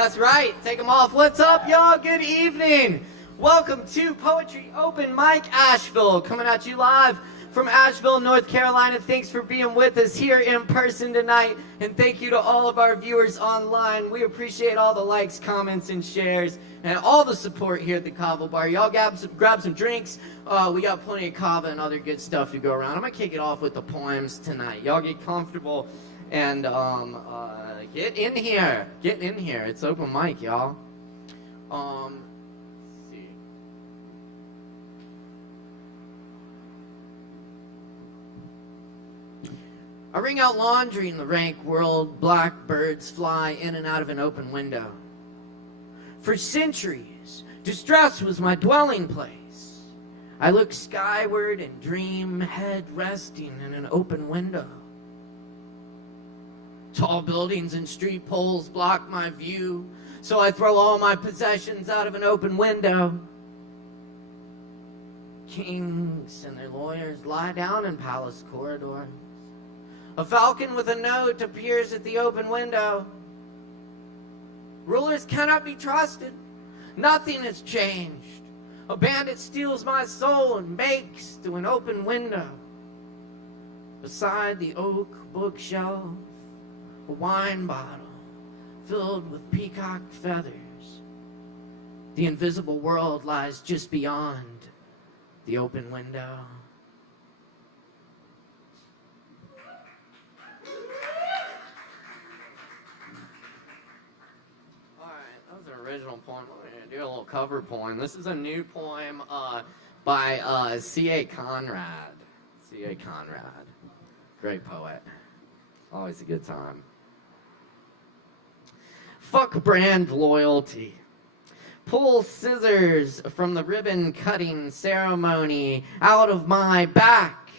That's right. Take them off. What's up, y'all? Good evening. Welcome to Poetry Open Mic Asheville, coming at you live from Asheville, North Carolina. Thanks for being with us here in person tonight, and thank you to all of our viewers online. We appreciate all the likes, comments, and shares, and all the support here at the Kava bar. Y'all grab some drinks. We got plenty of Kava and other good stuff to go around. I'm gonna kick it off with the poems tonight. Y'all get comfortable and get in here. Get in here. It's open mic, y'all. Let's see. I wring out laundry in the rank world. Blackbirds fly in and out of an open window. For centuries, distress was my dwelling place. I look skyward and dream, head resting in an open window. Tall buildings and street poles block my view, so I throw all my possessions out of an open window. Kings and their lawyers lie down in palace corridors. A falcon with a note appears at the open window. Rulers cannot be trusted. Nothing has changed. A bandit steals my soul and makes to an open window. Beside the oak bookshelf, a wine bottle filled with peacock feathers. The invisible world lies just beyond the open window. Alright, that was an original poem. I'm going to do a little cover poem. This is a new poem by C.A. Conrad. C.A. Conrad. Great poet. Always a good time. Fuck brand loyalty. Pull scissors from the ribbon cutting ceremony out of my back.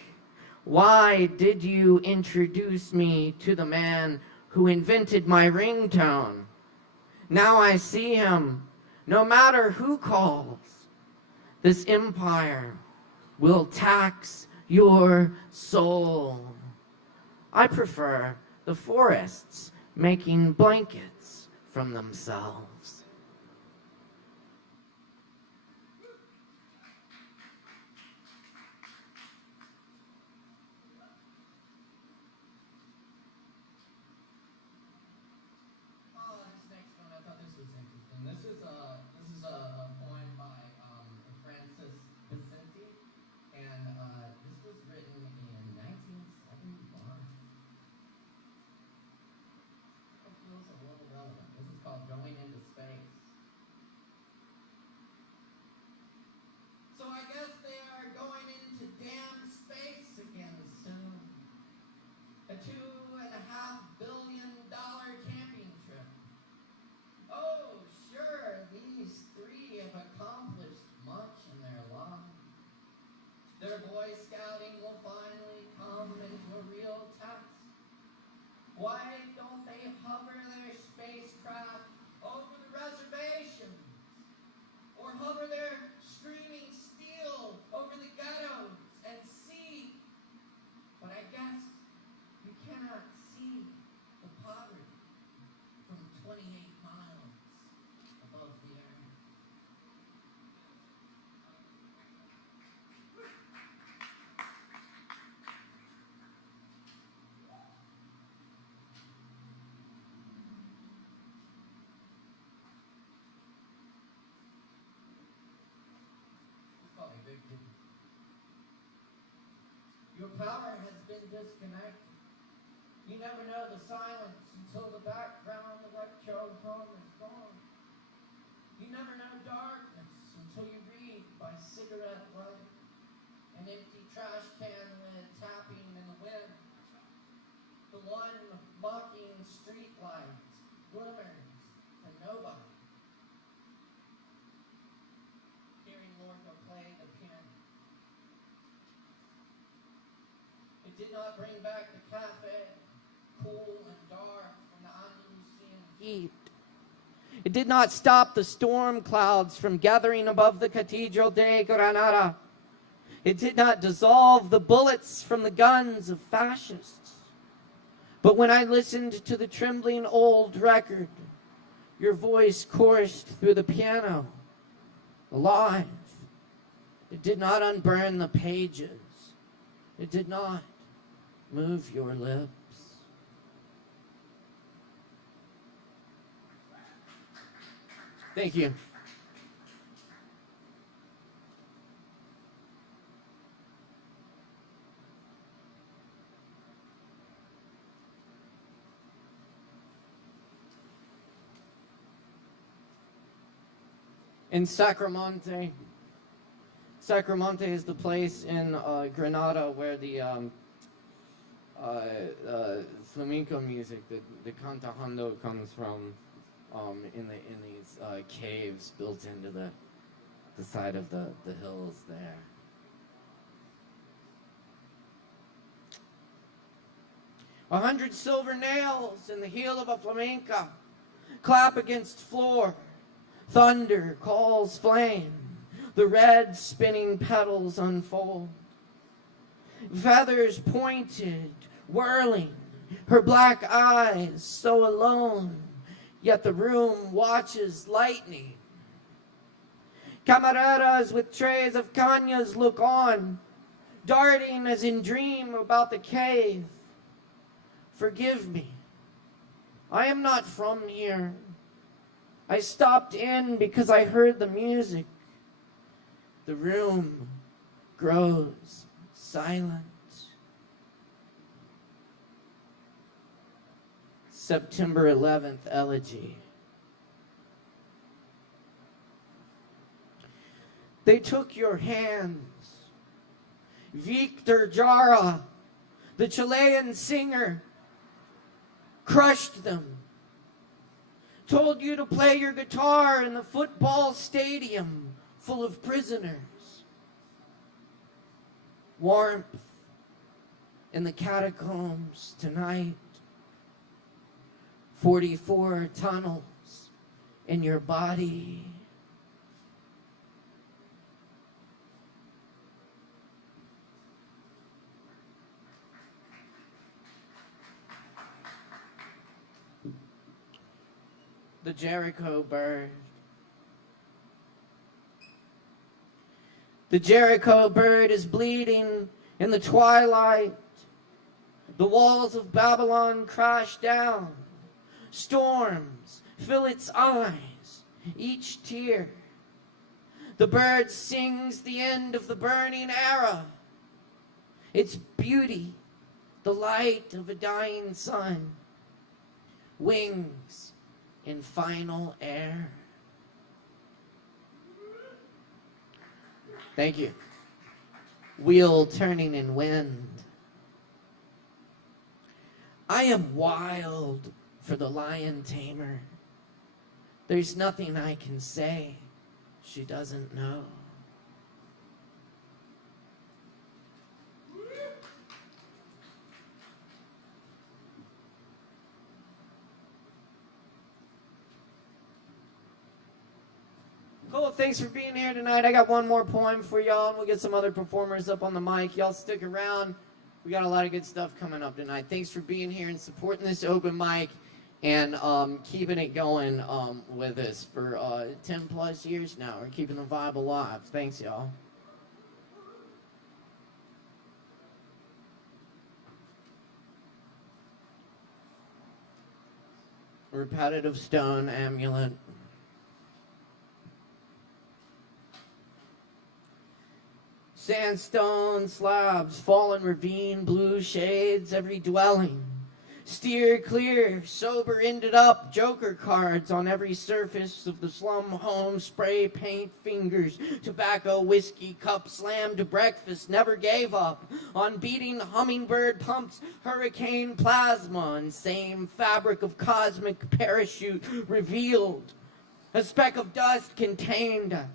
Why did you introduce me to the man who invented my ringtone? Now I see him, no matter who calls. This empire will tax your soul. I prefer the forests making blankets from themselves. Oh, this next one, I thought this was interesting. This is a poem by Francis Vicente, and this was written in 1971. It feels a little relevant. This is called Going into Space. So I guess they are going into damn space again soon. A $2.5 billion camping trip. Oh, sure, these three have accomplished much in their lives. Their Boy Scouting will finally come into a real test. Why don't they hover their spacecraft over the reservations? Or hover their streaming steel over the ghettos and see? But I guess you cannot see the poverty from 28 miles above the earth. Your power has been disconnected. You never know the silence until the background electro-hum is gone. You never know darkness until you read by cigarette light, an empty trash can lid tapping in the wind. The one mocking street light glimmers for nobody. Hearing Lorca play the piano. It did not bring back the cafe, cool and dark from the Andalusian heat. It did not stop the storm clouds from gathering above the Cathedral de Granada. It did not dissolve the bullets from the guns of fascists. But when I listened to the trembling old record, Your voice coursed through the piano, alive. It did not unburn the pages. It did not move your lips. Thank you. In Sacramonte. Sacramonte is the place in Granada where the flamenco music, the cantahando, comes from. In these caves built into the side of the hills there. 100 silver nails in the heel of a flamenca clap against floor. Thunder calls flame. The red spinning petals unfold. Feathers pointed, whirling. Her black eyes so alone. Yet the room watches lightning. Camareras with trays of cañas look on, darting as in dream about the cave. Forgive me, I am not from here. I stopped in because I heard the music. The room grows silent. September 11th elegy. They took your hands. Victor Jara, the Chilean singer, crushed them. Told you to play your guitar in the football stadium full of prisoners. Warmth in the catacombs tonight. 44 tunnels in your body. The Jericho bird. The Jericho bird is bleeding in the twilight. The walls of Babylon crash down. Storms fill its eyes, each tear. The bird sings the end of the burning era. Its beauty, the light of a dying sun. Wings in final air. Thank you. Wheel turning in wind. I am wild for the lion tamer. There's nothing I can say she doesn't know. Cool, thanks for being here tonight. I got one more poem for y'all, and we'll get some other performers up on the mic. Y'all stick around. We got a lot of good stuff coming up tonight. Thanks for being here and supporting this open mic. And keeping it going with us for 10 plus years now. We're keeping the vibe alive. Thanks, y'all. Repetitive stone amulet. Sandstone slabs, fallen ravine, blue shades, every dwelling. Steer clear, sober ended up, joker cards on every surface of the slum home, spray paint fingers, tobacco, whiskey, cup slammed to breakfast, never gave up, on beating hummingbird pumps, hurricane plasma, and same fabric of cosmic parachute revealed. A speck of dust contained us.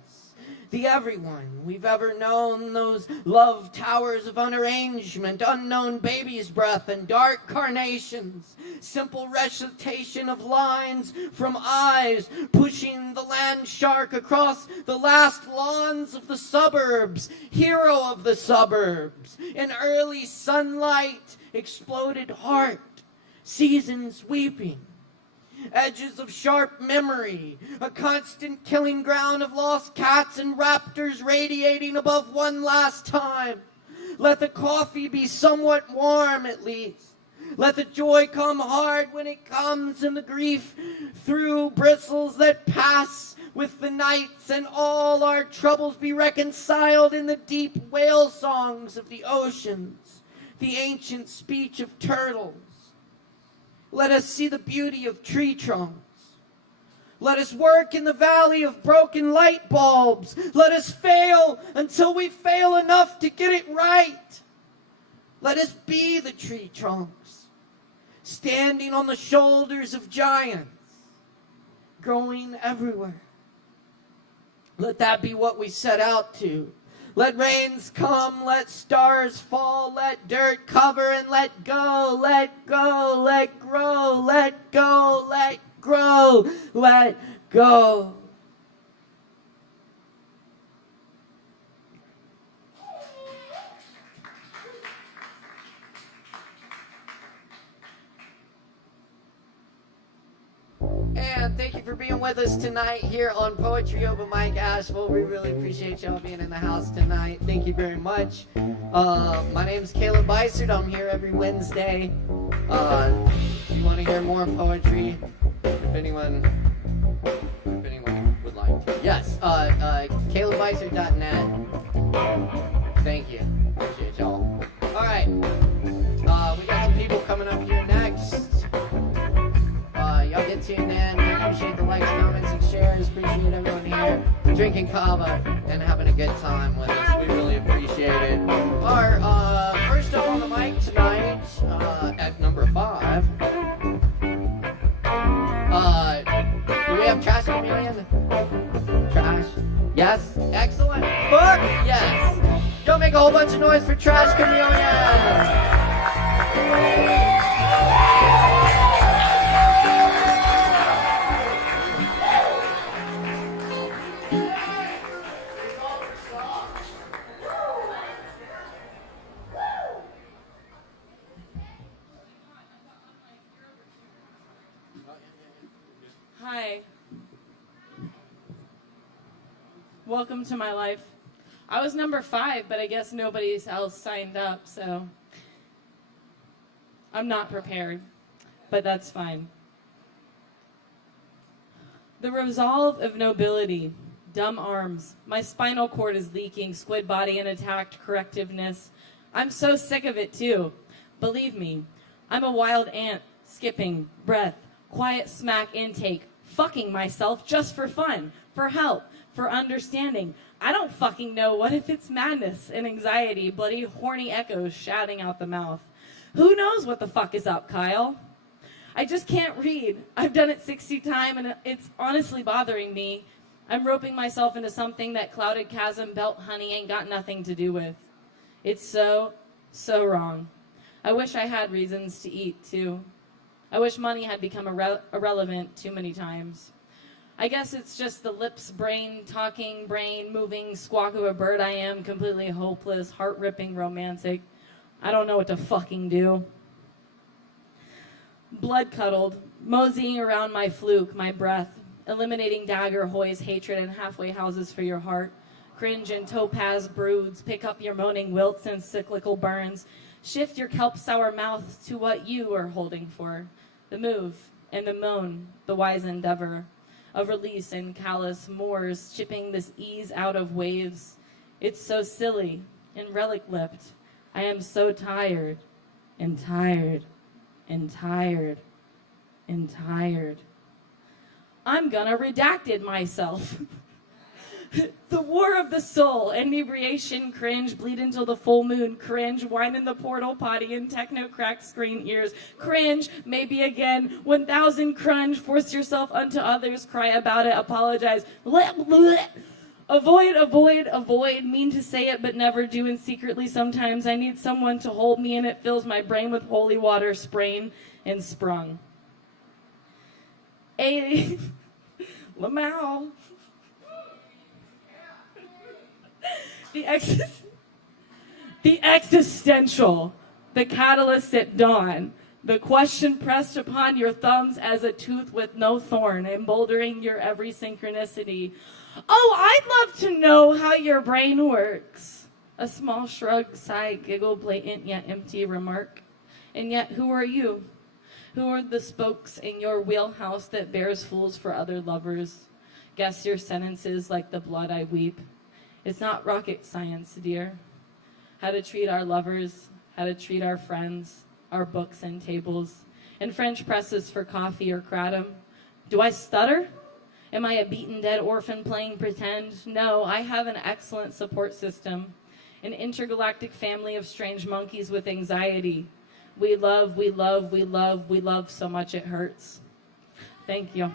The everyone we've ever known, those love towers of unarrangement, unknown baby's breath and dark carnations, simple recitation of lines from eyes, pushing the land shark across the last lawns of the suburbs, hero of the suburbs, in early sunlight, exploded heart, seasons weeping. edges of sharp memory, a constant killing ground of lost cats and raptors radiating above one last time. Let the coffee be somewhat warm at least. Let the joy come hard when it comes, and the grief through bristles that pass with the nights, and all our troubles be reconciled in the deep whale songs of the oceans, the ancient speech of turtles. Let us see the beauty of tree trunks. Let us work in the valley of broken light bulbs. Let us fail until we fail enough to get it right. Let us be the tree trunks, standing on the shoulders of giants, growing everywhere. Let that be what we set out to. Let rains come, let stars fall, let dirt cover, and let go, let go, let grow, let go, let grow, let go. And thank you for being with us tonight here on Poetry Over Mike ASHEViLLE. We really appreciate y'all being in the house tonight. Thank you very much. My name is Caleb Beissert. I'm here every Wednesday. If you want to hear more poetry, if anyone would like to. Yes, CalebBeissert.net. Thank you. Appreciate y'all. All right. We got some people coming up here next. Y'all get tuned in. We appreciate the likes, comments, and shares. Appreciate everyone here drinking Kava and having a good time with us. We really appreciate it. Our first up on the mic tonight, at number 5. Do we have Trash Chameleon? Trash? Yes? Excellent. Fuck yes. Go make a whole bunch of noise for Trash Chameleon. Hi. Welcome to my life. I was number 5, but I guess nobody else signed up, so I'm not prepared, but that's fine. The resolve of nobility, dumb arms, my spinal cord is leaking, squid body and attacked correctiveness. I'm so sick of it too. Believe me, I'm a wild ant, skipping, breath, quiet smack intake, fucking myself just for fun, for help, for understanding. I don't fucking know. What if it's madness and anxiety, bloody horny echoes shouting out the mouth? Who knows what the fuck is up, Kyle? I just can't read. I've done it 60 times and it's honestly bothering me. I'm roping myself into something that clouded chasm belt honey ain't got nothing to do with. It's so wrong. I wish I had reasons to eat too. I wish money had become irrelevant too many times. I guess it's just the lips, brain, talking, brain, moving squawk of a bird I am, completely hopeless, heart-ripping, romantic. I don't know what to fucking do. Blood-cuddled, moseying around my fluke, my breath, eliminating dagger hoys, hatred, and halfway houses for your heart. Cringe and topaz broods, pick up your moaning wilts and cyclical burns. Shift your kelp sour mouth to what you are holding for. The move and the moan, the wise endeavor of release and callous moors, chipping this ease out of waves. It's so silly and relic-lipped. I am so tired and tired and tired and tired. I'm gonna redacted myself. The war of the soul, inebriation, cringe, bleed until the full moon, cringe, wine in the portal potty and techno cracked screen ears, cringe, maybe again, 1,000 crunge, force yourself unto others, cry about it, apologize, avoid, mean to say it but never do, and secretly sometimes I need someone to hold me and it fills my brain with holy water, sprain and sprung. Lamau. The existential, the catalyst at dawn, The question pressed upon your thumbs as a tooth with no thorn, emboldering your every synchronicity. Oh, I'd love to know how your brain works. A small shrug, sigh, giggle, blatant yet empty remark. And yet, who are you? Who are the spokes in your wheelhouse that bears fools for other lovers? Guess your sentences like the blood I weep. It's not rocket science, dear. How to treat our lovers, how to treat our friends, our books and tables, and French presses for coffee or kratom. Do I stutter? Am I a beaten dead orphan playing pretend? No, I have an excellent support system, an intergalactic family of strange monkeys with anxiety. We love, we love, we love, we love so much it hurts. Thank you.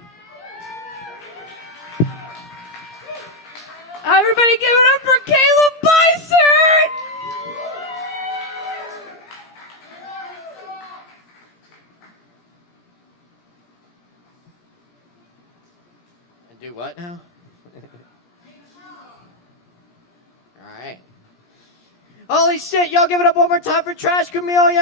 Everybody give it up for Caleb Beissert! And do what now? Alright. Holy shit, y'all give it up one more time for Trash Chameleon!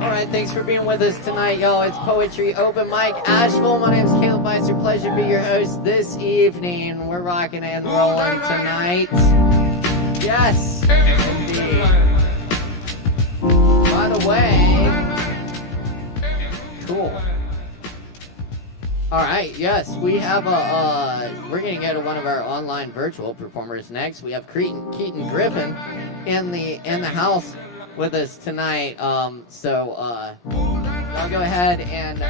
Alright, thanks for being with us tonight, y'all. It's Poetry Open Mic Asheville. My name's Caleb Beissert. Pleasure to be your host this evening. We're rocking and rolling tonight. Yes, indeed. By the way, cool. Alright, yes, we have we're gonna go to one of our online virtual performers next. We have Keaton Griffin in the house with us tonight. So y'all go ahead and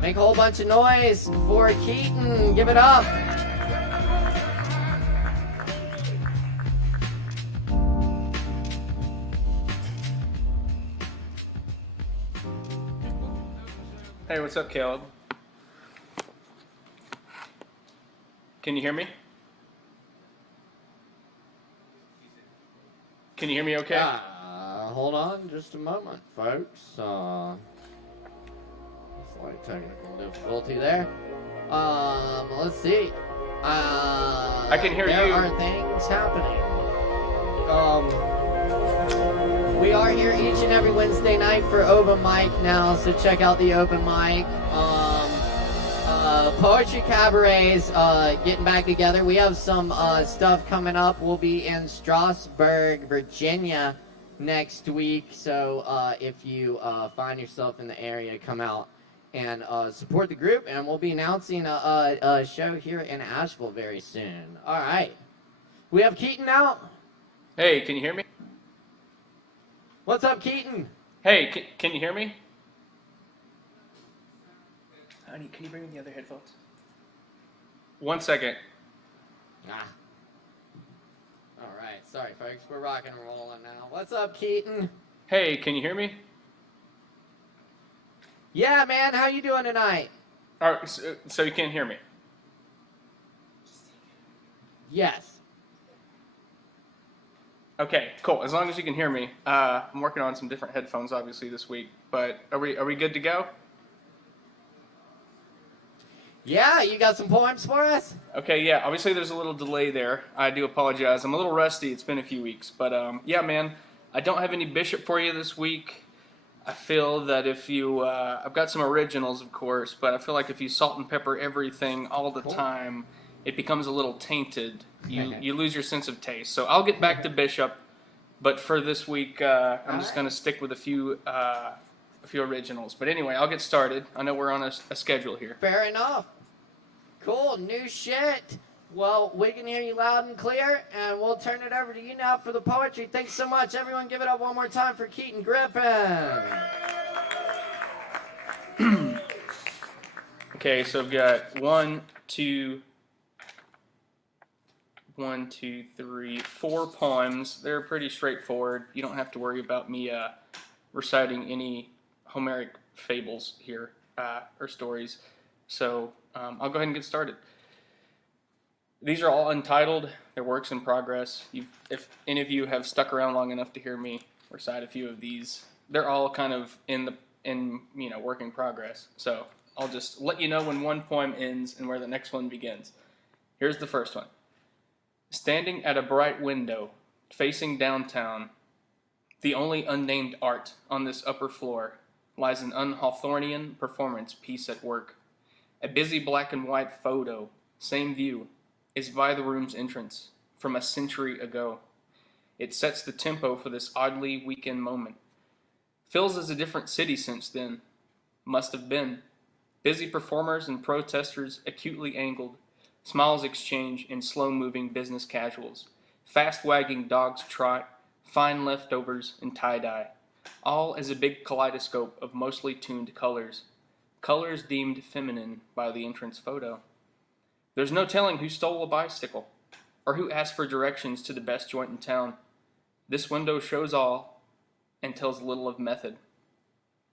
make a whole bunch of noise for Keaton. Give it up. Hey, what's up, Caleb? Can you hear me? Can you hear me okay? Hold on just a moment, folks. Slight technical difficulty there. Let's see. I can hear there you. There are things happening. We are here each and every Wednesday night for open mic now, so check out the open mic. Poetry cabarets getting back together. We have some stuff coming up. We'll be in Strasburg, Virginia next week, so if you find yourself in the area, come out and support the group, and we'll be announcing a show here in Asheville very soon. All right. We have Keaton out. Hey, can you hear me? What's up, Keaton? Hey, can you hear me? Honey, can you bring me the other headphones? 1 second. All right. Sorry, folks. We're rocking and rolling now. What's up, Keaton? Hey, can you hear me? Yeah, man. How you doing tonight? All right, so you can't hear me? Yes. Okay, cool. As long as you can hear me. I'm working on some different headphones, obviously, this week. But are we good to go? Yeah, you got some poems for us? Okay, yeah. Obviously, there's a little delay there. I do apologize. I'm a little rusty. It's been a few weeks. But, yeah, man, I don't have any Bishop for you this week. I feel that if you... I've got some originals, of course, but I feel like if you salt and pepper everything all the time, it becomes a little tainted. You lose your sense of taste. So I'll get back to Bishop, but for this week, I'm just going to stick with a few originals. But anyway, I'll get started. I know we're on a schedule here. Fair enough. Cool, new shit. Well, we can hear you loud and clear, and we'll turn it over to you now for the poetry. Thanks so much. Everyone give it up one more time for Keaton Griffin. Okay, so I've got 1, 2, 3, 4 poems. They're pretty straightforward. You don't have to worry about me reciting any Homeric fables here or stories. So I'll go ahead and get started. These are all untitled. They're works in progress. If any of you have stuck around long enough to hear me recite a few of these, they're all kind of in work in progress. So I'll just let you know when one poem ends and where the next one begins. Here's the first one. Standing at a bright window, facing downtown, the only unnamed art on this upper floor lies an un-Hawthornian performance piece at work. A busy black and white photo, same view, is by the room's entrance from a century ago. It sets the tempo for this oddly weekend moment. Feels as a different city since then. Must have been. Busy performers and protesters acutely angled, smiles exchange in slow-moving business casuals. Fast-wagging dogs trot, fine leftovers, and tie-dye. All as a big kaleidoscope of mostly tuned colors. Colors deemed feminine by the entrance photo. There's no telling who stole a bicycle, or who asked for directions to the best joint in town. This window shows all, and tells little of method.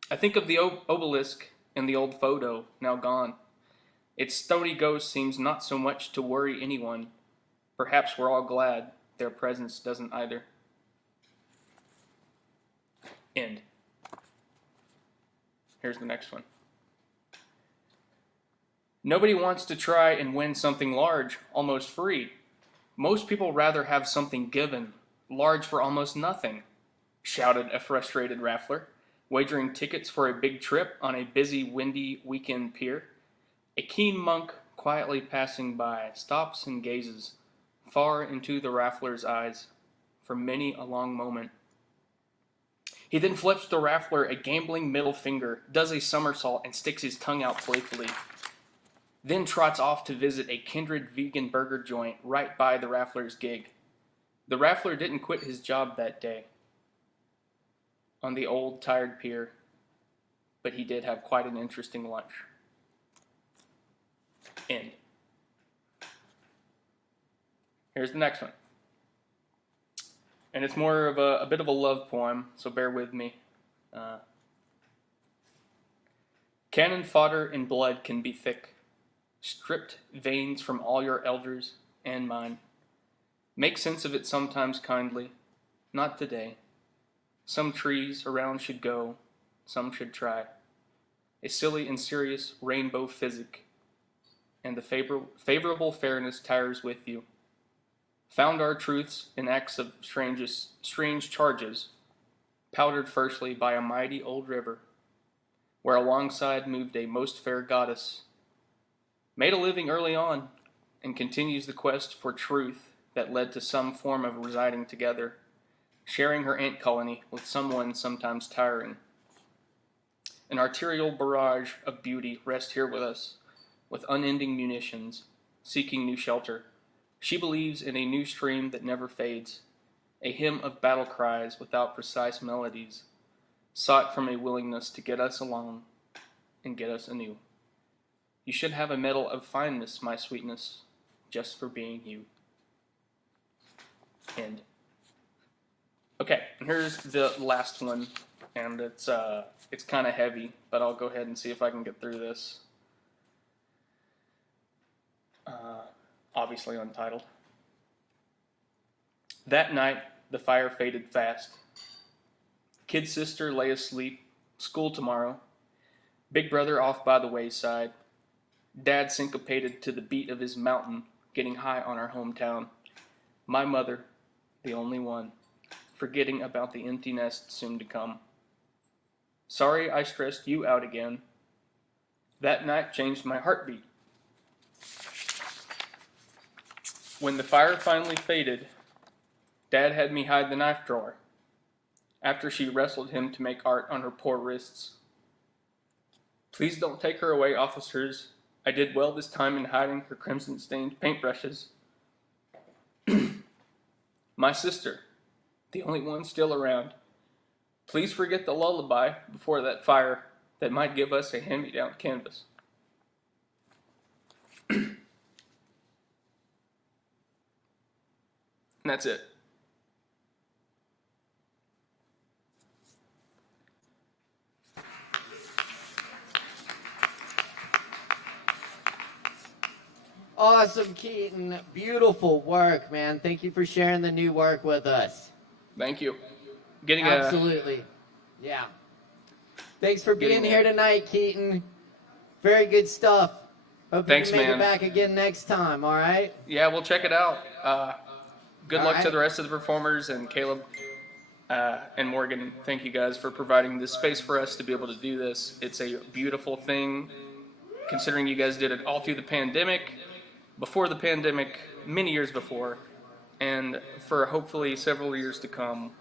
I think of the obelisk in the old photo, now gone. Its stony ghost seems not so much to worry anyone. Perhaps we're all glad their presence doesn't either. End. Here's the next one. Nobody wants to try and win something large, almost free. Most people rather have something given, large for almost nothing, shouted a frustrated raffler, wagering tickets for a big trip on a busy, windy weekend pier. A keen monk, quietly passing by, stops and gazes far into the raffler's eyes for many a long moment. He then flips the raffler a gambling middle finger, does a somersault, and sticks his tongue out playfully. Then trots off to visit a kindred vegan burger joint right by the raffler's gig. The raffler didn't quit his job that day on the old, tired pier, but he did have quite an interesting lunch. End. Here's the next one. And it's more of a bit of a love poem, so bear with me. Cannon fodder and blood can be thick, stripped veins from all your elders and mine. Make sense of it sometimes kindly, not today. Some trees around should go, some should try. A silly and serious rainbow physic, and the favorable fairness tires with you. Found our truths in acts of strange charges, powdered firstly by a mighty old river, where alongside moved a most fair goddess, made a living early on, and continues the quest for truth that led to some form of residing together, sharing her ant colony with someone sometimes tiring. An arterial barrage of beauty rests here with us, with unending munitions, seeking new shelter. She believes in a new stream that never fades, a hymn of battle cries without precise melodies, sought from a willingness to get us along and get us anew. You should have a medal of fineness, my sweetness, just for being you. End. Okay, and here's the last one, and it's kind of heavy, but I'll go ahead and see if I can get through this. Obviously untitled. That night, the fire faded fast. Kid sister lay asleep, school tomorrow. Big brother off by the wayside. Dad syncopated to the beat of his mountain, getting high on our hometown. My mother, the only one, forgetting about the empty nest soon to come. Sorry I stressed you out again. That night changed my heartbeat. When the fire finally faded, Dad had me hide the knife drawer, after she wrestled him to make art on her poor wrists. Please don't take her away, officers. I did well this time in hiding her crimson-stained paintbrushes. My sister, the only one still around. Please forget the lullaby before that fire that might give us a hand-me-down canvas. And that's it. Awesome, Keaton. Beautiful work, man. Thank you for sharing the new work with us. Thank you. Getting Absolutely. Yeah. Thanks for being here tonight, Keaton. Very good stuff. Hope Thanks, you can make man. it back again next time, all right? Yeah, we'll check it out. Good All luck to right. the rest of the performers, and Caleb and Morgan, thank you guys for providing this space for us to be able to do this. It's a beautiful thing, considering you guys did it all through the pandemic, before the pandemic, many years before, and for hopefully several years to come.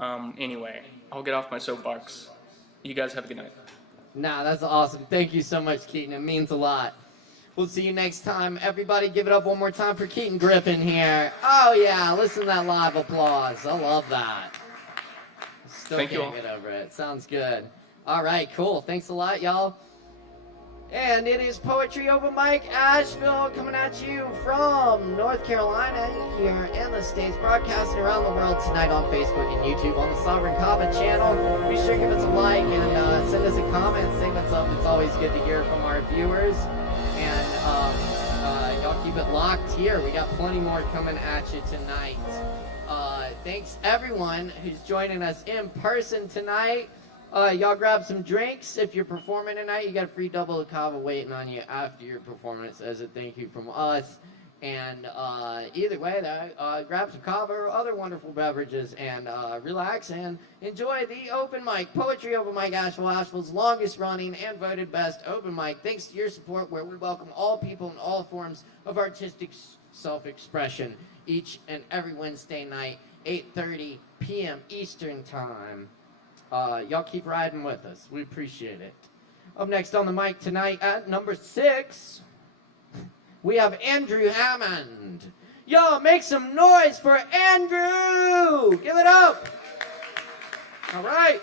Anyway, I'll get off my soapbox. You guys have a good night. Nah, that's awesome. Thank you so much, Keaton. It means a lot. We'll see you next time. Everybody give it up one more time for Keaton Griffin here. Oh, yeah. Listen to that live applause. I love that. Still Thank you can't all. get over it. Sounds good. All right, cool. Thanks a lot, y'all. And it is Poetry Open Mic Asheville coming at you from North Carolina here in the States, broadcasting around the world tonight on Facebook and YouTube on the Sovereign Kava channel. Be sure to give us a like and send us a comment, say what's up. It's always good to hear from our viewers. And y'all keep it locked here. We got plenty more coming at you tonight. Thanks everyone who's joining us in person tonight. Y'all grab some drinks. If you're performing tonight, you got a free double of Kava waiting on you after your performance as a thank you from us. And either way, grab some Kava or other wonderful beverages and relax and enjoy the open mic, Poetry Open Mic Asheville, Asheville's longest running and voted best open mic. Thanks to your support, where we welcome all people in all forms of artistic self-expression each and every Wednesday night, 8:30 p.m. Eastern Time. Y'all keep riding with us. We appreciate it. Up next on the mic tonight at number 6, we have Andrew Hammond. Y'all make some noise for Andrew! Give it up! All right.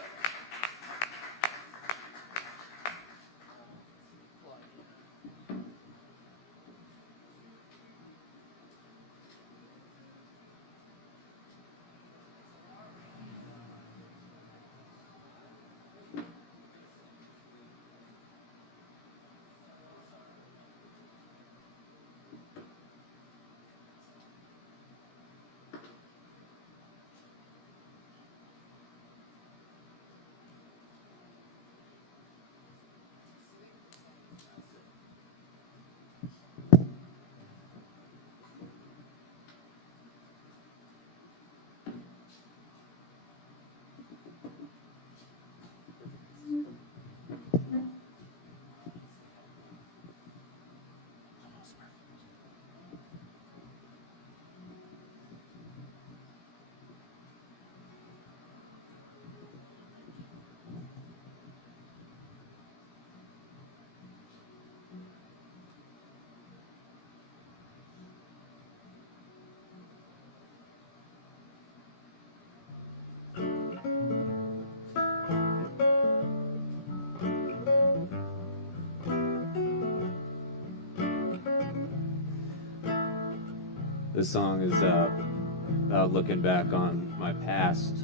This song is about looking back on my past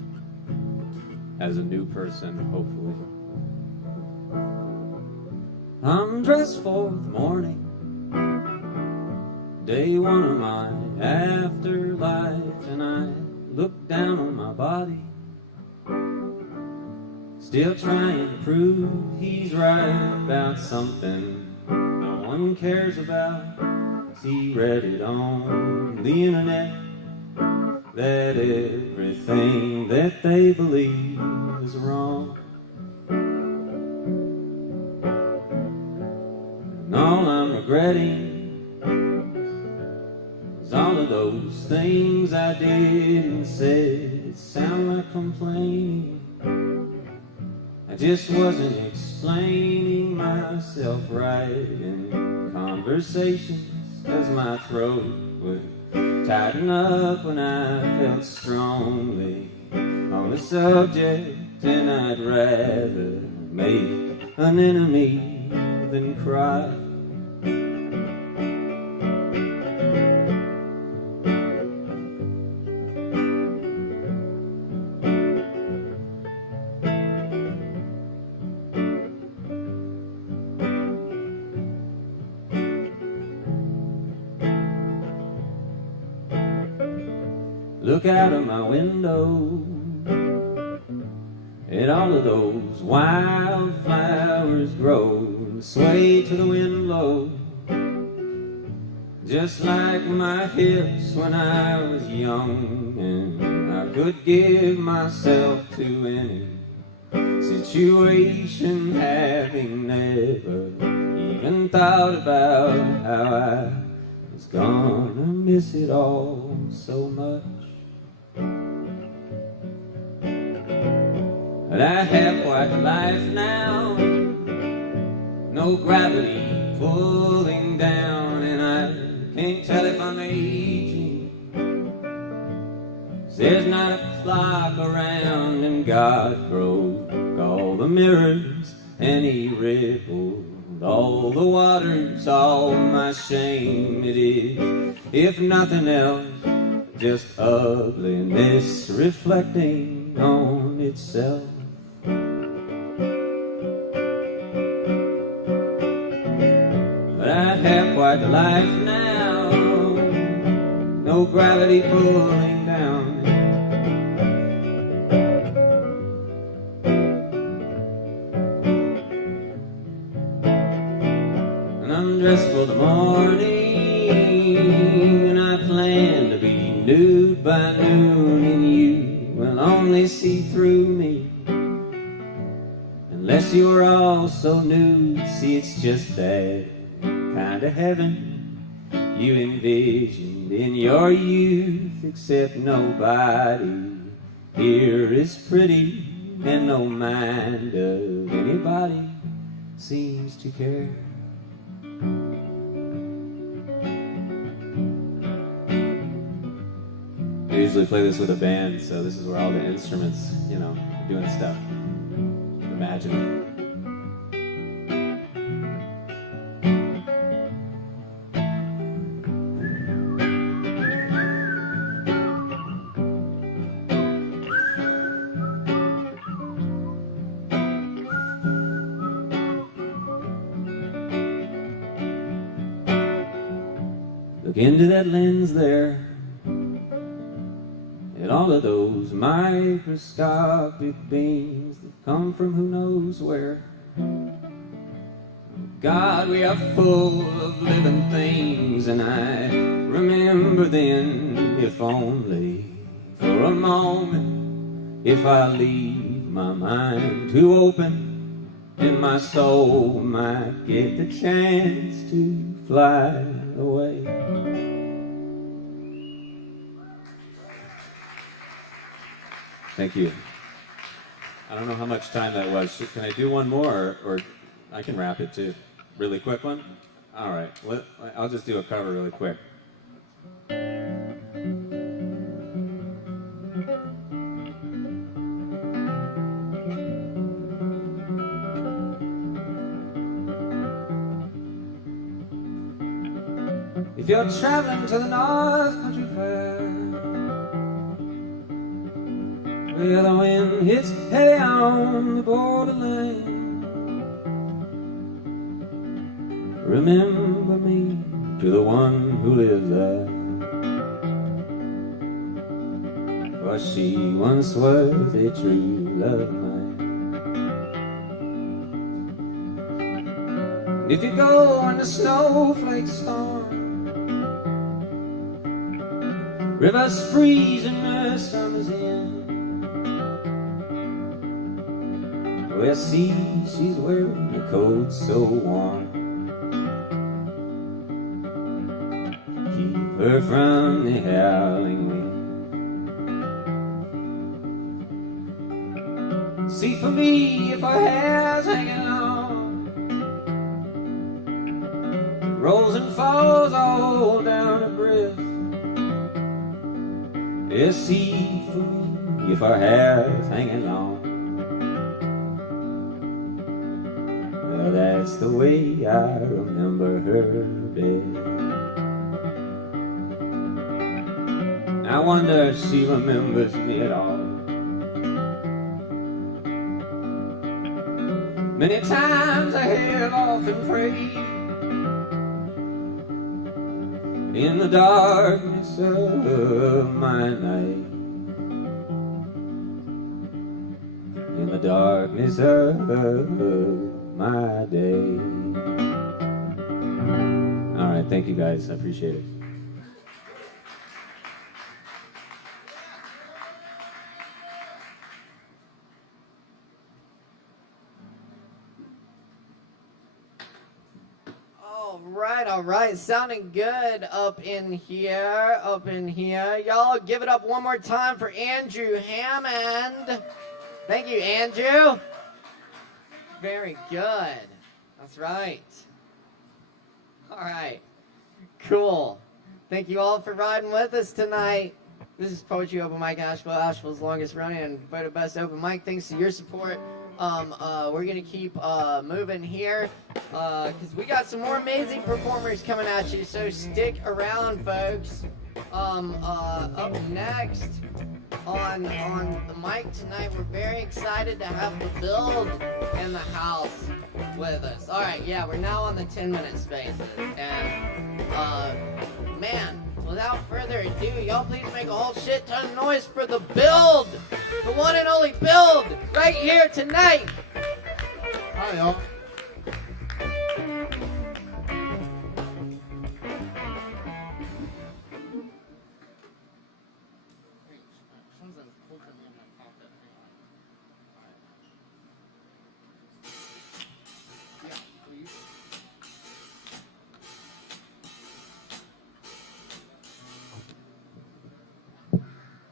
as a new person, hopefully. I'm dressed for the morning, day one of my afterlife, and I look down on my body, still trying to prove he's right about something no one cares about. He read it on the internet that everything that they believe is wrong. And all I'm regretting is all of those things I did and said sound like complaining. I just wasn't explaining myself right in conversations, 'cause my throat would tighten up when I felt strongly on a subject, and I'd rather make an enemy than cry. Look out of my window at all of those wildflowers growing sway to the wind blow, just like my hips when I was young, and I could give myself to any situation, having never even thought about how I was gonna miss it all so much. But I have quite a life now, no gravity pulling down, and I can't tell if I'm aging. There's not a clock around, and God broke all the mirrors, and He rippled all the waters. All my shame it is, if nothing else, just ugliness reflecting on itself. But I have quite the life now, no gravity pulling down. And I'm dressed for the morning, and I plan to be nude by noon, and you will only see through me unless you're also nude. See, it's just that kind of heaven you envisioned in your youth, except nobody here is pretty, and no mind of anybody seems to care. I usually play this with a band, so this is where all the instruments, you know, are doing stuff. Imagine it. Look into that lens there, at all of those microscopic beams that come from who knows where. God, we are full of living things, and I remember then, if only for a moment, if I leave my mind too open, and my soul might get the chance to fly away. Thank you. I don't know how much time that was. Can I do one more, or I can wrap it too? Really quick one? All right. I'll just do a cover really quick. If you're traveling to the North Country Fair, well, the wind hits heavy on the borderline, remember me to the one who lives there, for she once was a true love of mine. If you go when the snowflakes storm, rivers freeze and the summer's in, well, see, she's wearing a coat so warm, keep her from the howling wind. See, for me, if her hair's hanging long, it rolls and falls all down her breast. Yeah, see, for me, if her hair's hanging long, well, that's the way I remember her best. I wonder if she remembers me at all. Many times I have often prayed in the darkness of my night, in the darkness of my day. Thank you guys. I appreciate it. All right. Sounding good up in here. Y'all give it up one more time for Andrew Hammond. Thank you, Andrew. Very good. That's right. All right. Cool. Thank you all for riding with us tonight. This is Poetry Open Mic Asheville, Asheville's longest running and voted best open mic. Thanks to your support. We're gonna keep moving here because we got some more amazing performers coming at you. So stick around, folks. Up next on the mic tonight, we're very excited to have the Build in the house with us. All right, yeah, we're now on the 10-minute spaces, and man, without further ado, y'all please make a whole shit ton of noise for the Build, the one and only Build, right here tonight. Hi, y'all.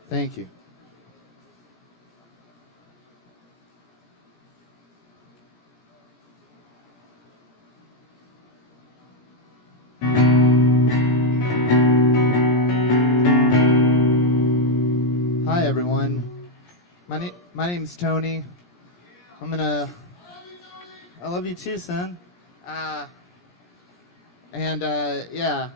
Thank you. Hi, everyone. My name's Tony. I love you too, son. Yeah.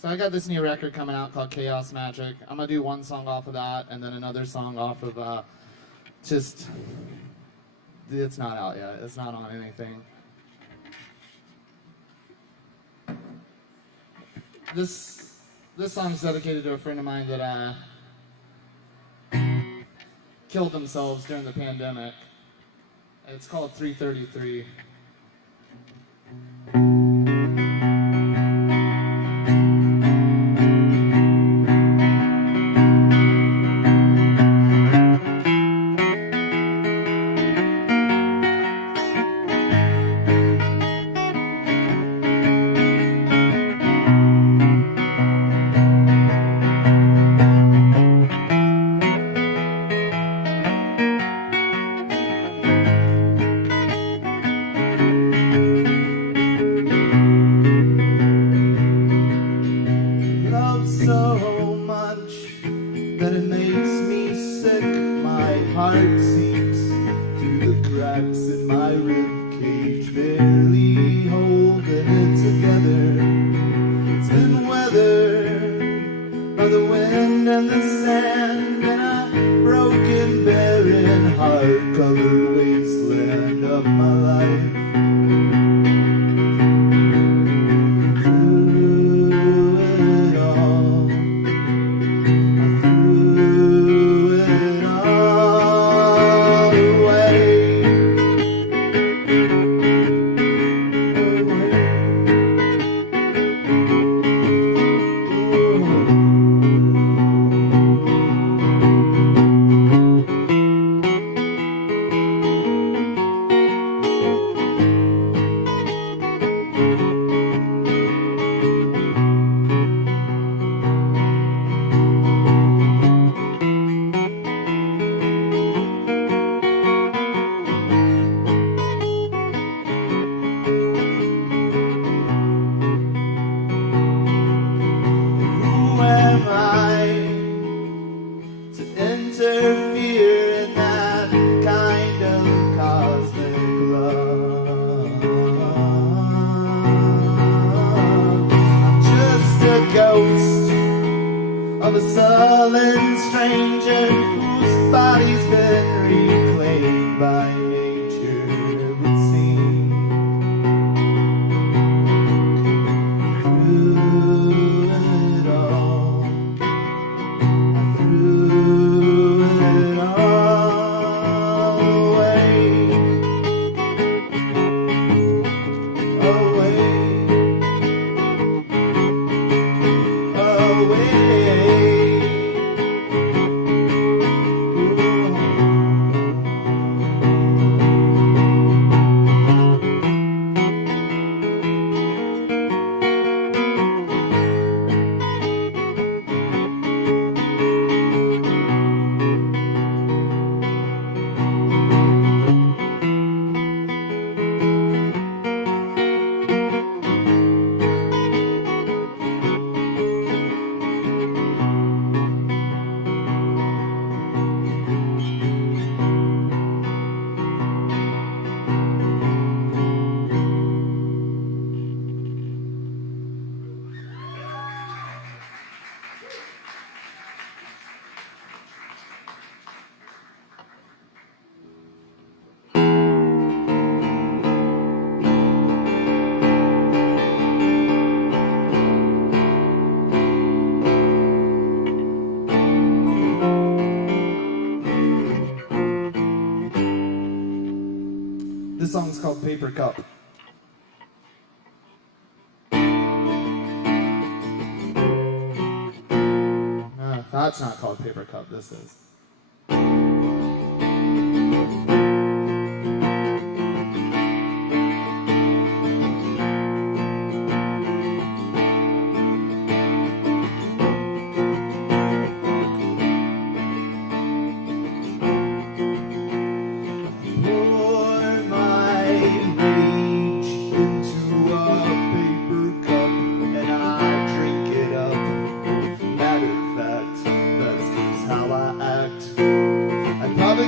So I got this new record coming out called Chaos Magic. I'm gonna do one song off of that, and then another song off of it's not out yet. It's not on anything. This song's dedicated to a friend of mine that killed themselves during the pandemic. It's called 333. Paper Cup. That's not called Paper Cup, this is.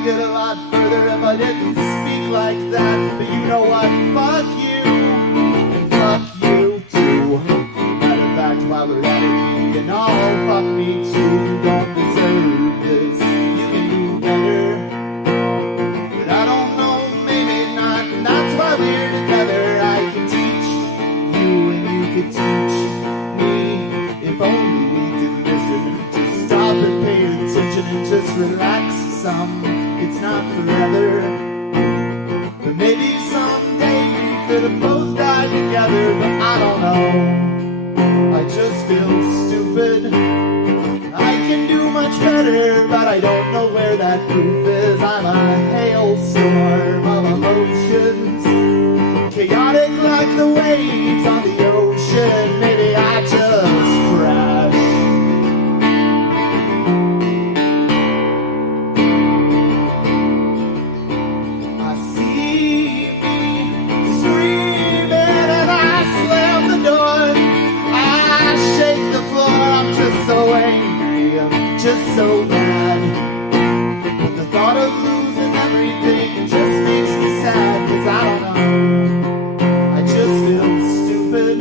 Get a lot further if I didn't speak like that. But you know what? Fuck you, and fuck you too. Matter of fact, while we're at it, you can all fuck me too. You don't deserve this. You can do better. But I don't know, maybe not. And that's why we're together. I can teach you, and you can teach me. If only we could listen. Just stop and pay attention and just relax some. It's not forever, but maybe someday we could have both died together, but I don't know. I just feel stupid. I can do much better, but I don't know where that proof is. I'm a hailstorm of emotions, chaotic like the waves on the ocean. Maybe I just crashed. So angry, I'm just so mad. But the thought of losing everything just makes me sad. Cause I don't know, I just feel stupid.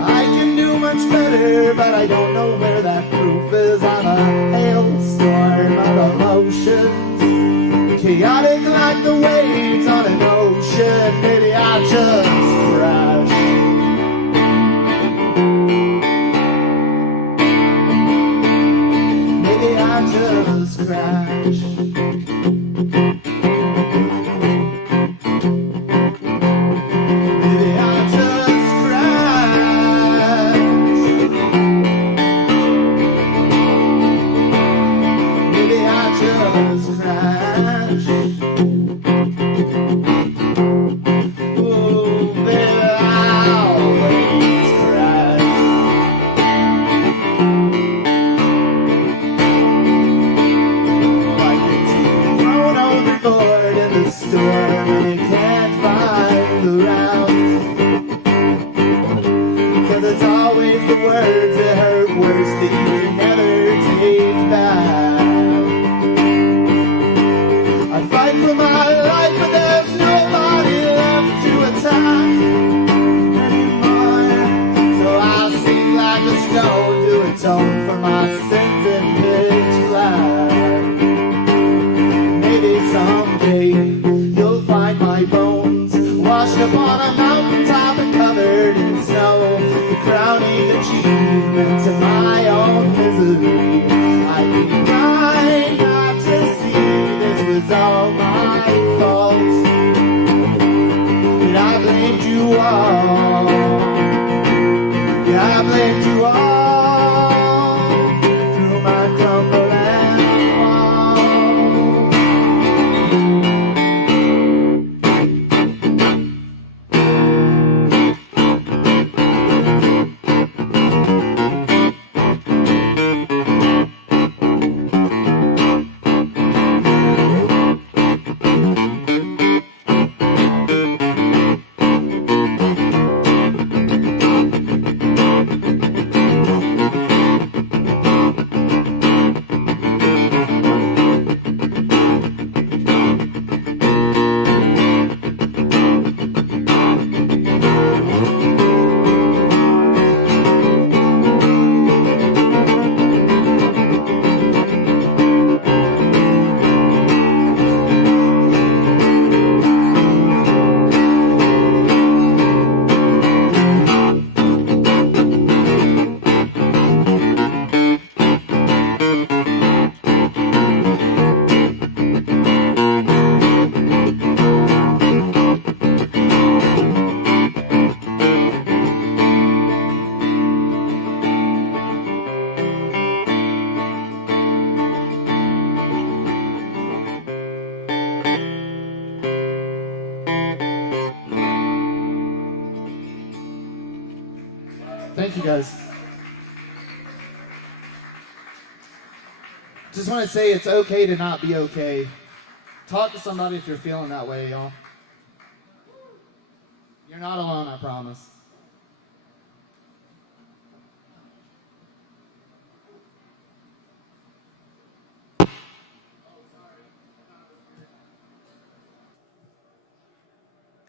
I can do much better, but I don't know where that proof is. I'm a hailstorm of emotions, chaotic like the waves on an ocean. Maybe I just crashed. I just crashed. Maybe I just crashed. Maybe I just crashed. Oh, baby, I always crash. In the storm and you can't find the route, cause it's always the words that hurt worse that you can never take back. I fight for my life, but there's nobody left to attack anymore. So I'll sing like a stone to atone for my sins and pitch black. Maybe someday you'll find my bones washed up on a mountaintop and covered in snow, the crowning achievement to my own misery. I'd be blind not to see this was all my fault, but I blamed you all. Yeah, I blamed you all. Thank you, guys. Just want to say it's okay to not be okay. Talk to somebody if you're feeling that way, y'all. You're not alone, I promise.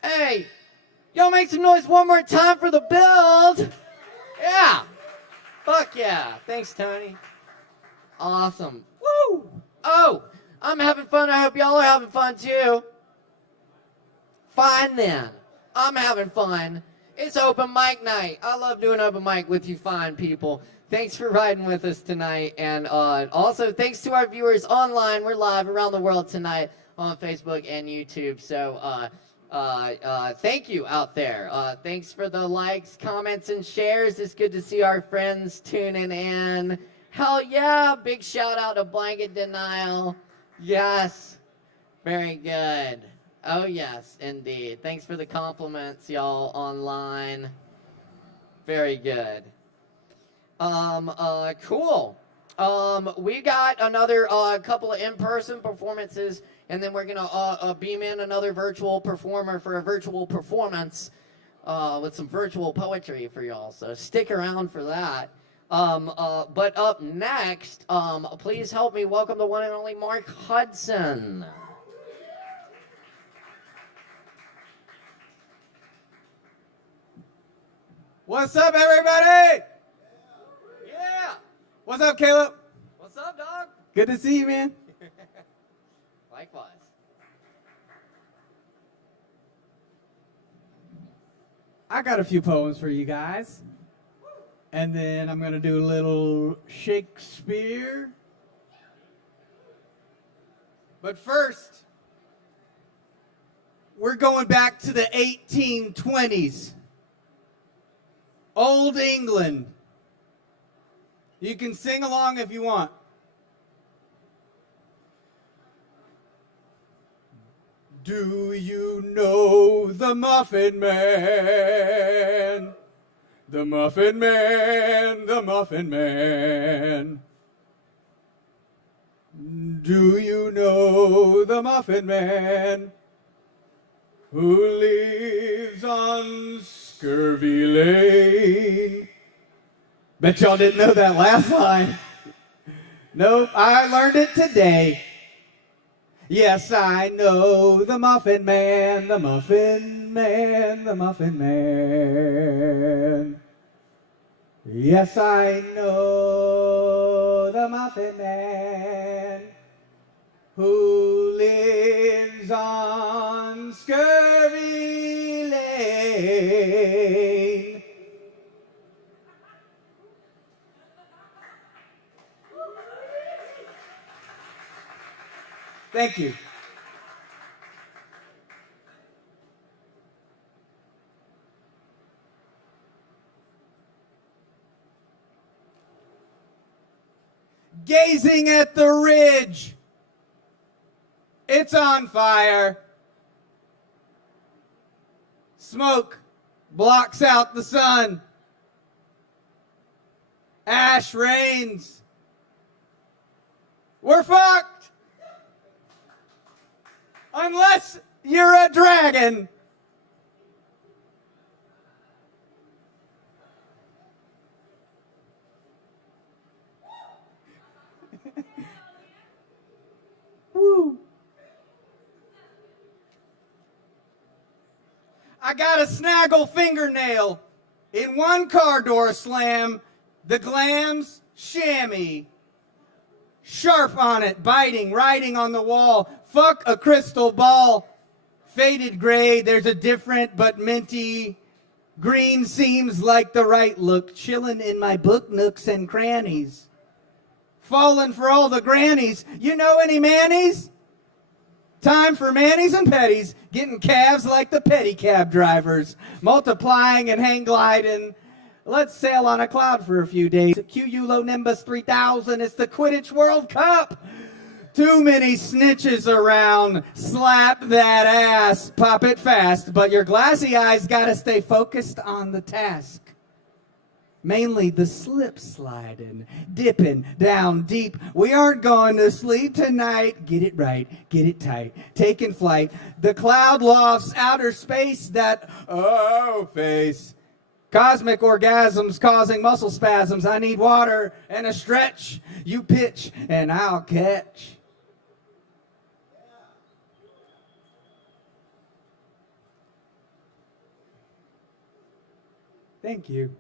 Hey, y'all make some noise one more time for the build. Yeah. Fuck yeah. Thanks, Tony. Awesome. Woo. Oh, I'm having fun. I hope y'all are having fun too. Fine then. I'm having fun. It's open mic night. I love doing open mic with you fine people. Thanks for riding with us tonight. And also thanks to our viewers online. We're live around the world tonight on Facebook and YouTube. So thank you out there. Thanks for the likes, comments, and shares. It's good to see our friends tuning in. Hell yeah. Big shout out to Blanket Denial. Yes. Very good. Oh, yes, indeed. Thanks for the compliments, y'all, online. Very good. Cool. We got another couple of in-person performances, and then we're going to beam in another virtual performer for a virtual performance with some virtual poetry for y'all. So stick around for that. But up next, please help me welcome the one and only Mark Hudson. What's up, everybody? Yeah. What's up, Caleb? What's up, dog? Good to see you, man. Likewise. I got a few poems for you guys. And then I'm going to do a little Shakespeare. But first, we're going back to the 1820s. Old England. You can sing along if you want. Do you know the Muffin Man? The Muffin Man, the Muffin Man. Do you know the Muffin Man who lives on Scurvy Lane? Bet y'all didn't know that last line. Nope, I learned it today. Yes, I know the Muffin Man, the Muffin Man, the Muffin Man. Yes, I know the Muffin Man who lives on Scurvy Lane. Thank you. Gazing at the ridge, it's on fire. Smoke blocks out the sun. Ash rains. We're fucked. Unless you're a dragon. Woo. I got a snaggle fingernail in one car door slam. The glam's chamois. Sharp on it, biting, writing on the wall. Fuck a crystal ball. Faded gray, there's a different but minty. Green seems like the right look. Chillin' in my book nooks and crannies. Falling for all the grannies. You know any mannies? Time for mannies and petties. Getting calves like the pedicab drivers. Multiplying and hang gliding. Let's sail on a cloud for a few days. QULO Nimbus 3000, it's the Quidditch World Cup. Too many snitches around. Slap that ass, pop it fast. But your glassy eyes gotta stay focused on the task. Mainly the slip sliding, dipping down deep. We aren't going to sleep tonight. Get it right, get it tight, taking flight. The cloud lofts, outer space, that face. Cosmic orgasms causing muscle spasms. I need water and a stretch. You pitch and I'll catch. Thank you.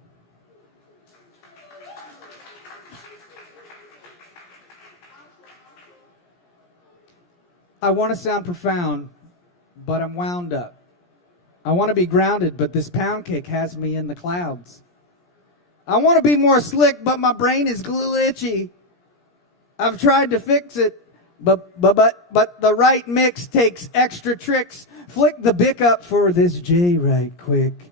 I want to sound profound, but I'm wound up. I want to be grounded, but this pound cake has me in the clouds. I want to be more slick, but my brain is glitchy. I've tried to fix it, but the right mix takes extra tricks. Flick the bic up for this J right quick.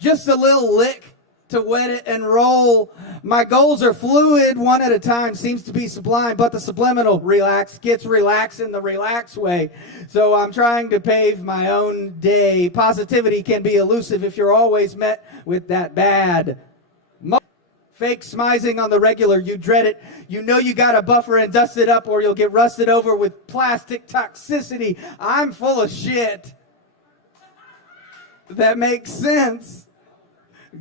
Just a little lick to wet it and roll. My goals are fluid, one at a time, seems to be sublime, but the subliminal relax gets relaxed in the relaxed way. So I'm trying to pave my own day. Positivity can be elusive if you're always met with that bad. Fake smizing on the regular, you dread it. You know you gotta buffer and dust it up or you'll get rusted over with plastic toxicity. I'm full of shit. That makes sense.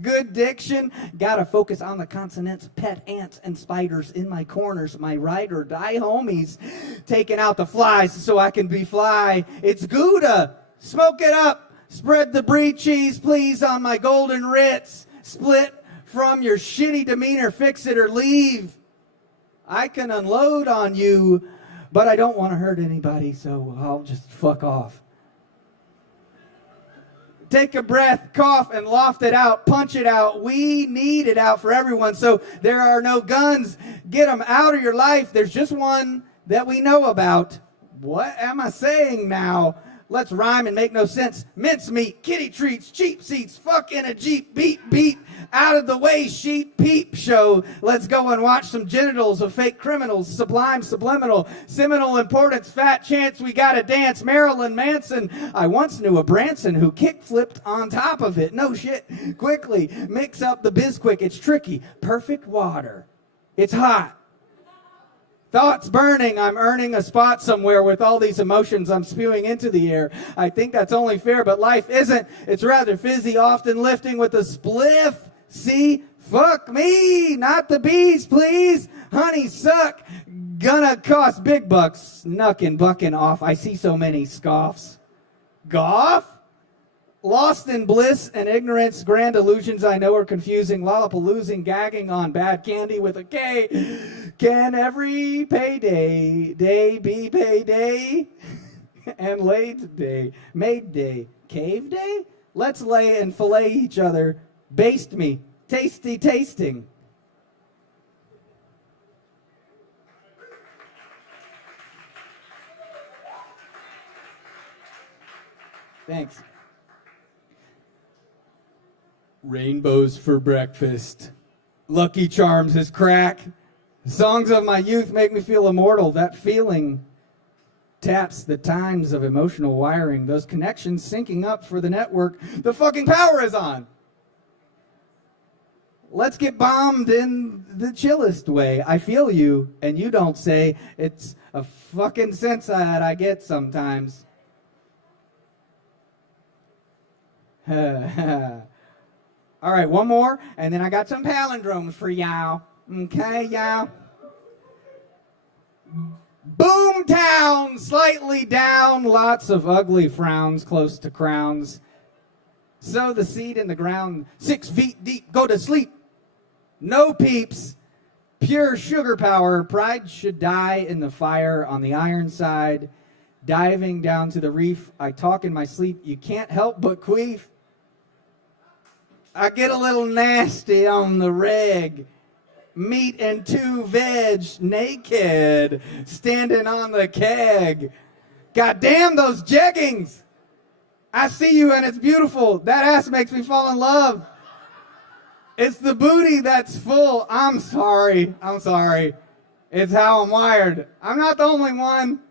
Good diction, gotta focus on the consonants, pet ants and spiders in my corners, my ride or die homies, taking out the flies so I can be fly. It's Gouda, smoke it up, spread the brie cheese please on my golden Ritz, split from your shitty demeanor, fix it or leave. I can unload on you, but I don't want to hurt anybody, so I'll just fuck off. Take a breath, cough, and loft it out. Punch it out. We need it out for everyone. So there are no guns. Get them out of your life. There's just one that we know about. What am I saying now? Let's rhyme and make no sense. Mincemeat, kitty treats, cheap seats, fuck in a Jeep, beep, beep. Out of the way, sheep, peep show. Let's go and watch some genitals of fake criminals. Sublime, subliminal, seminal importance, fat chance we gotta dance. Marilyn Manson. I once knew a Branson who kick flipped on top of it. No shit. Quickly, mix up the biz quick. It's tricky. Perfect water. It's hot. Thoughts burning, I'm earning a spot somewhere with all these emotions I'm spewing into the air. I think that's only fair, but life isn't. It's rather fizzy, often lifting with a spliff. See? Fuck me, not the bees, please. Honey, suck. Gonna cost big bucks. Knuckin', bucking off. I see so many scoffs. Goff? Lost in bliss and ignorance, grand illusions I know are confusing, lollapaloozing, gagging on bad candy with a K. Can every payday day be payday? And laid day, made day, cave day? Let's lay and fillet each other. Baste me, tasty tasting. Thanks. Rainbows for breakfast. Lucky Charms is crack. Songs of my youth make me feel immortal. That feeling taps the times of emotional wiring. Those connections syncing up for the network. The fucking power is on. Let's get bombed in the chillest way. I feel you, and you don't say. It's a fucking sense that I get sometimes. All right, one more, and then I got some palindromes for y'all. Okay, y'all? Boomtown, slightly down, lots of ugly frowns close to crowns. Sow the seed in the ground, 6 feet deep, go to sleep. No peeps, pure sugar power. Pride should die in the fire on the iron side. Diving down to the reef, I talk in my sleep. You can't help but queef. I get a little nasty on the reg. Meat and 2 veg, naked, standing on the keg. God damn those jeggings. I see you and it's beautiful. That ass makes me fall in love. It's the booty that's full. I'm sorry. It's how I'm wired. I'm not the only one.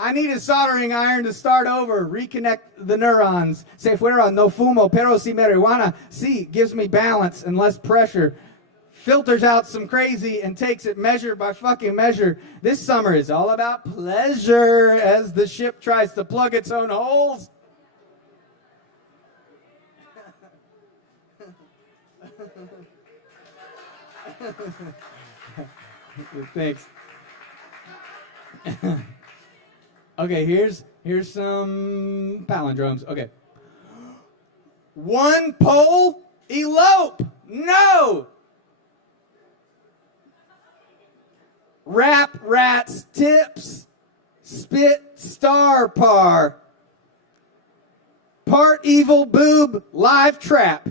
I need a soldering iron to start over, reconnect the neurons. Se fuera, no fumo, pero si marijuana, si, gives me balance and less pressure. Filters out some crazy and takes it measure by fucking measure. This summer is all about pleasure as the ship tries to plug its own holes. Thanks. Okay, here's some palindromes. Okay. One pole, elope. No. Rap, rats, tips, spit, star, par. Part evil, boob, live trap.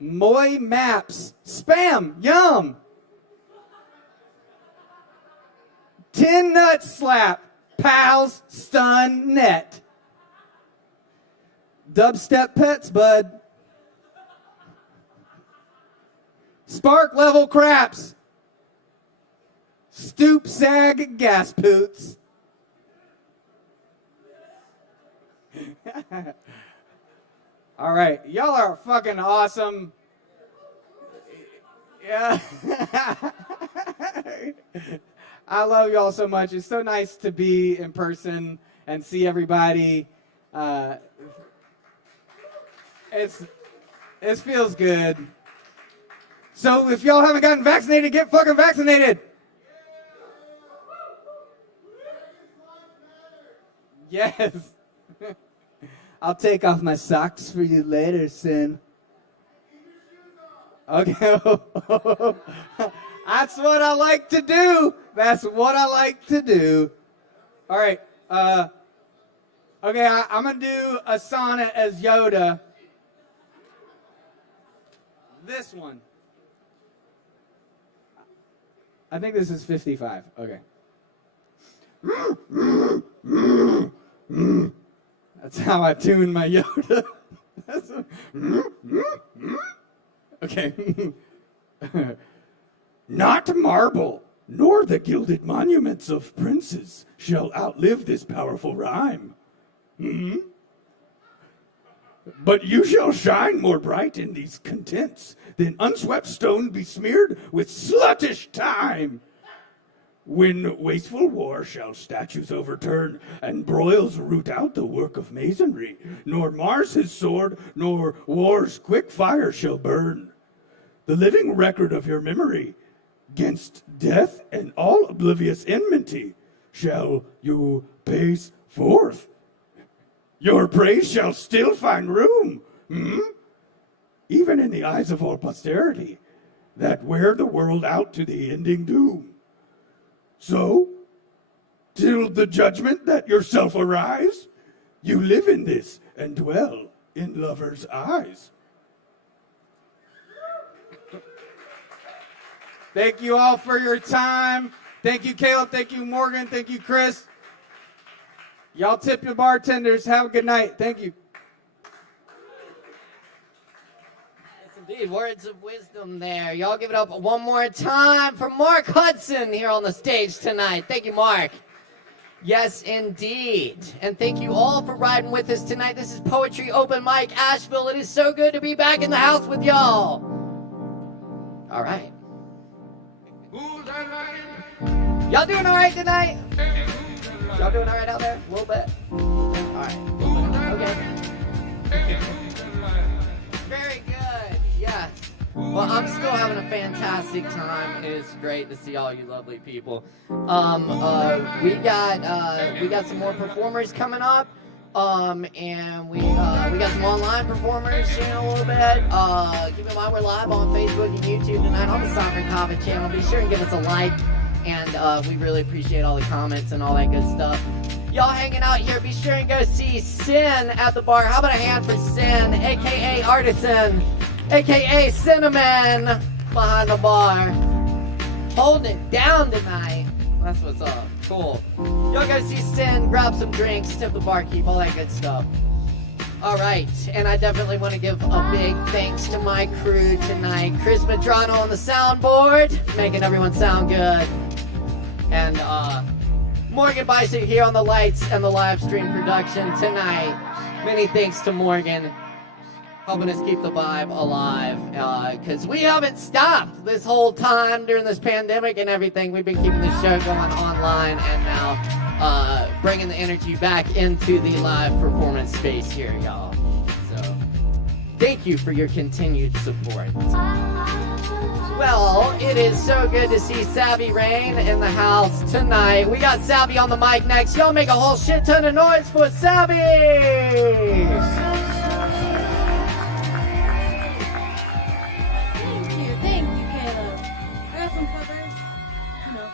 Moy maps, spam, yum. 10 nuts slap, pals, stun, net. Dubstep pets, bud. Spark level craps. Stoop sag gas poots. All right, y'all are fucking awesome. Yeah. I love y'all so much. It's so nice to be in person and see everybody. It feels good. So if y'all haven't gotten vaccinated, get fucking vaccinated. Yes. I'll take off my socks for you later, Sin. Okay. That's what I like to do. That's what I like to do. All right. Okay, I'm going to do a sonnet as Yoda. This one. I think this is 55. Okay. That's how I tune my Yoda. Okay. Not marble, nor the gilded monuments of princes shall outlive this powerful rhyme. But you shall shine more bright in these contents than unswept stone besmeared with sluttish time. When wasteful war shall statues overturn, and broils root out the work of masonry, nor Mars his sword, nor war's quick fire shall burn. The living record of your memory, 'gainst death and all oblivious enmity, shall you pace forth. Your praise shall still find room, even in the eyes of all posterity, that wear the world out to the ending doom. So, till the judgment that yourself arise, you live in this and dwell in lovers' eyes. Thank you all for your time. Thank you, Caleb. Thank you, Morgan. Thank you, Chris. Y'all tip your bartenders. Have a good night. Thank you. Indeed, words of wisdom there. Y'all give it up one more time for Mark Hudson here on the stage tonight. Thank you, Mark. Yes, indeed. And thank you all for riding with us tonight. This is Poetry Open Mic Asheville. It is so good to be back in the house with y'all. All right. Y'all doing all right tonight? Y'all doing all right out there? A little bit? All right. Okay. Very good. Yes. Well, I'm still having a fantastic time. It is great to see all you lovely people. We got some more performers coming up. And we got some online performers, a little bit. Keep in mind we're live on Facebook and YouTube tonight on the Sovereign Kava channel. Be sure and give us a like. And we really appreciate all the comments and all that good stuff. Y'all hanging out here, be sure and go see Sin at the bar. How about a hand for Sin, a.k.a. Artisan, a.k.a. Cinnamon, behind the bar. Holding it down tonight. That's what's up. Cool. Y'all go see Sin, grab some drinks, tip the barkeep, all that good stuff. All right, and I definitely want to give a big thanks to my crew tonight. Chris Madrano on the soundboard, making everyone sound good. And Morgan Beissert here on the lights and the live stream production tonight. Many thanks to Morgan, helping us keep the vibe alive. Because we haven't stopped this whole time during this pandemic and everything. We've been keeping the show going online and now bringing the energy back into the live performance space here, y'all. So thank you for your continued support. Well, it is so good to see Savvy Rain in the house tonight. We got Savvy on the mic next. Y'all make a whole shit ton of noise for Savvy! Thank you, Caleb. I got some covers, you know.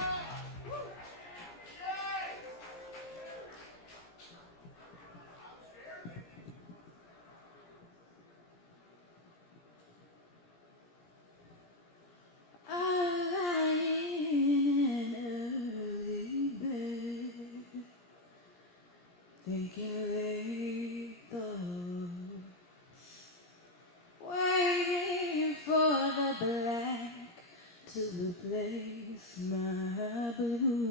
Thinking lethal, waiting for the black to replace my blue.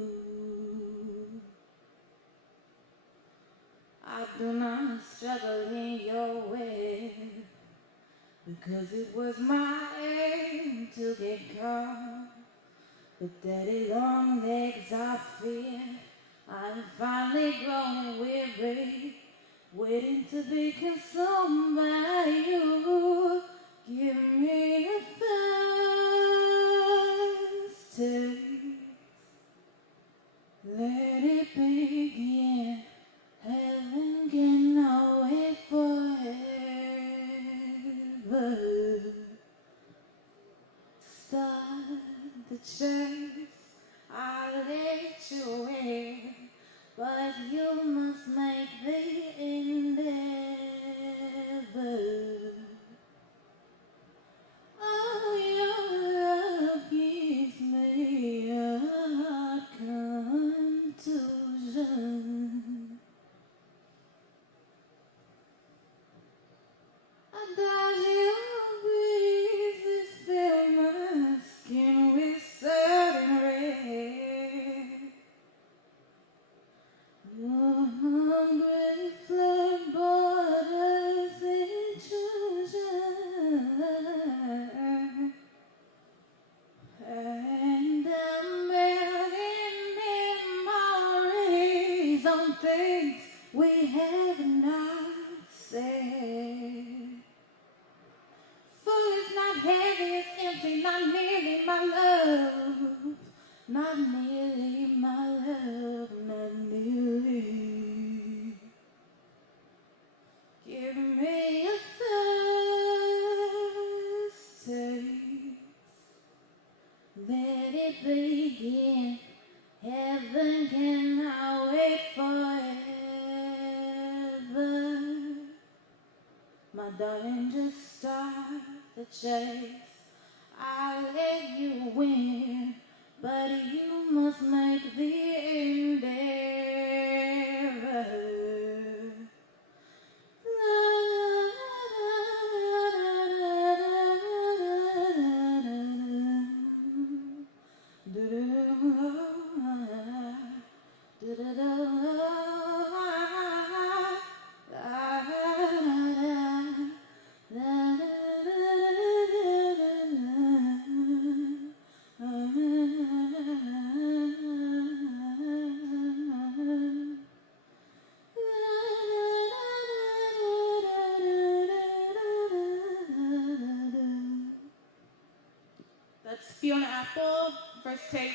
I do not struggle in your way, because it was my aim to get caught. But daddy long legs, I fear I'm finally growing weary, waiting to be consumed by you. Give me a first taste, let it begin. Heaven cannot wait forever. Start the chase, I'll let you in, but you must make the endeavor. Oh, your love gives me a contusion. I dodge your breezes, fill my skin with sudden red. Your hungry flood borders intrusion, and I'm building memories on things we have not said. Full is not heavy, it's empty, not nearly my love. Not nearly my love, not nearly. Give me a first taste, let it begin. Heaven cannot wait forever. My darling, just start the chase. I'll let you win, but you must make the endeavor. That's Fiona Apple, first taste.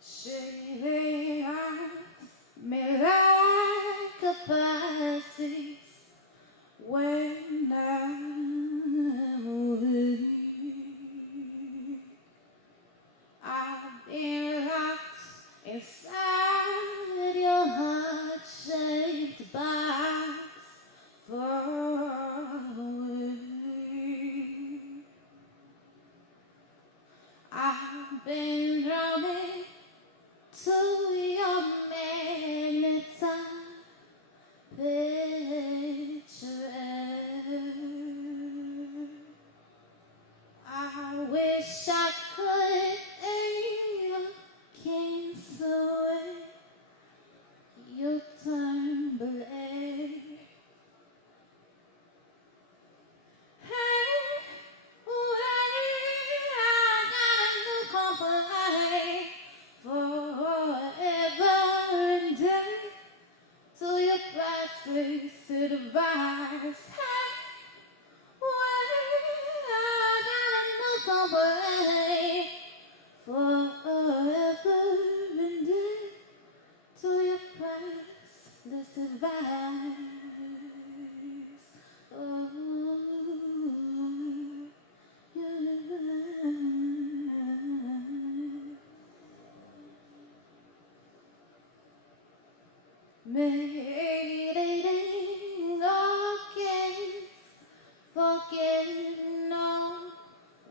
She eyes me like a Pisces when I'm with you. I've been locked inside your heart-shaped box far away. I've been drowning to meditating against forgetting no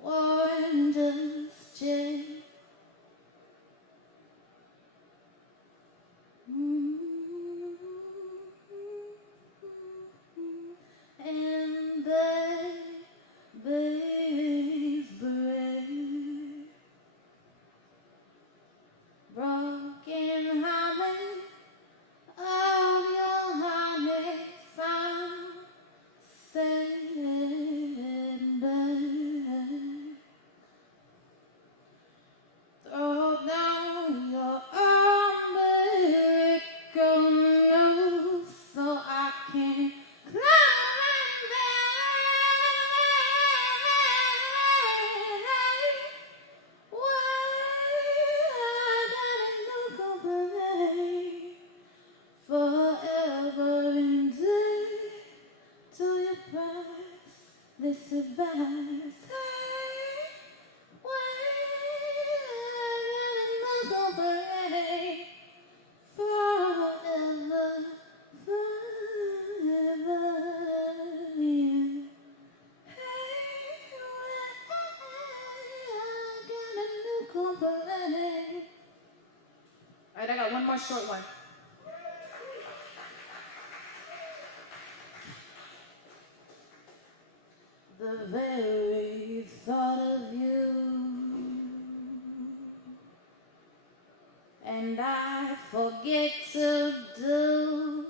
wonders change. And baby's break, broken habit of your honey found sand bed. Throw down your umbilical noose so I can climb back. Why I gotta look away forever and day till your priceless advice. Why I gotta look away forever, forever, yeah. Alright, I got one more short one. The very thought of you, and I forget to do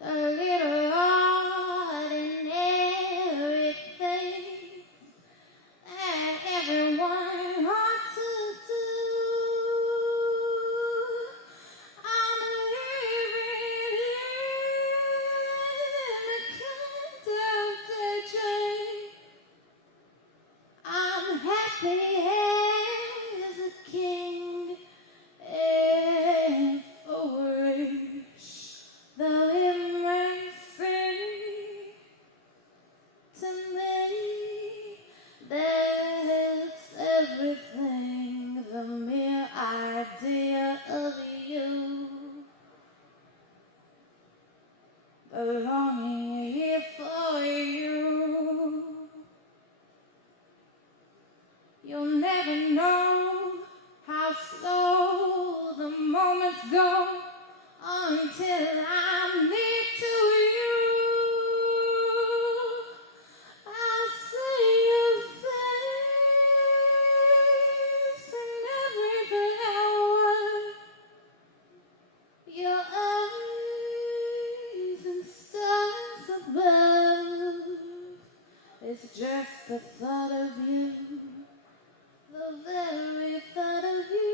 the little ordinary things that everyone ought to do. I'm living in a kind of daydream. I'm happy as a king and foolish, though it may seem to me that's everything, the mere idea of you, the longing here for you. You'll never know how slow the moments go until I'm near to you. I'll see your face in every hour. Your eyes and stars above. It's just the thought of you, the very thought of you.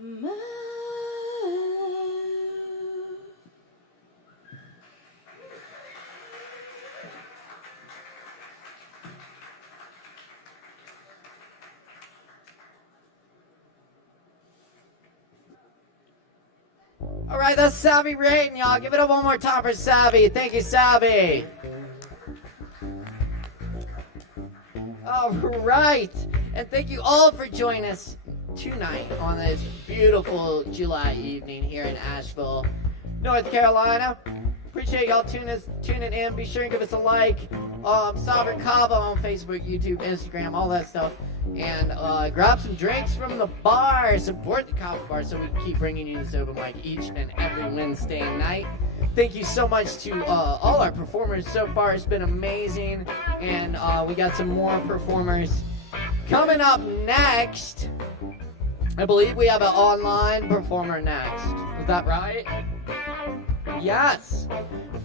My love. All right, that's Savvy Rain, y'all. Give it up one more time for Savvy. Thank you, Savvy. All right, and thank you all for joining us tonight on this beautiful July evening here in Asheville, North Carolina. Appreciate y'all tuning in. Be sure and give us a like. Sovereign Kava on Facebook, YouTube, Instagram, all that stuff. And grab some drinks from the bar. Support the Kava bar so we can keep bringing you this open mic each and every Wednesday night. Thank you so much to all our performers so far. It's been amazing. And we got some more performers coming up next. I believe we have an online performer next. Is that right? Yes.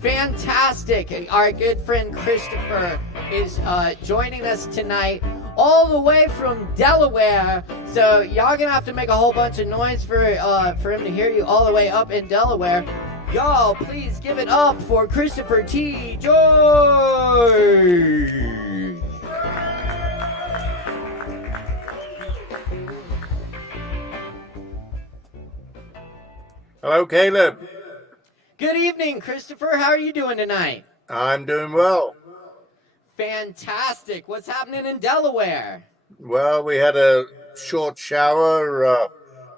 Fantastic. Our good friend Christopher is joining us tonight all the way from Delaware. So y'all gonna have to make a whole bunch of noise for him to hear you all the way up in Delaware. Y'all, please give it up for Christopher T. George. Hello, Caleb. Good evening, Christopher. How are you doing tonight? I'm doing well. Fantastic. What's happening in Delaware? Well, we had a short shower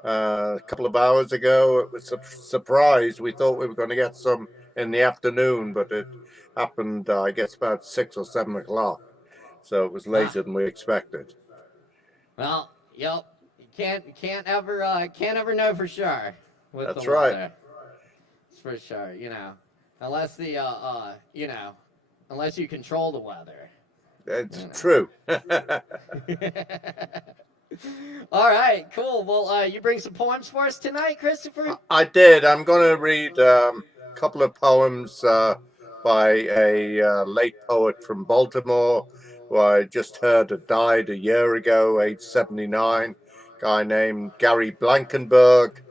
a couple of hours ago. It was a surprise. We thought we were going to get some in the afternoon, but it happened, I guess, about 6 or 7 o'clock. So it was Ah, later than we expected. well, yep. You can't ever know for sure with the That's right. weather. It's for sure, unless unless you control the weather. It's You true. know. All right, cool. Well, you bring some poems for us tonight, Christopher? I did. I'm going to read a couple of poems by a late poet from Baltimore who I just heard had died a year ago, age 79. Guy named Gary Blankenberg,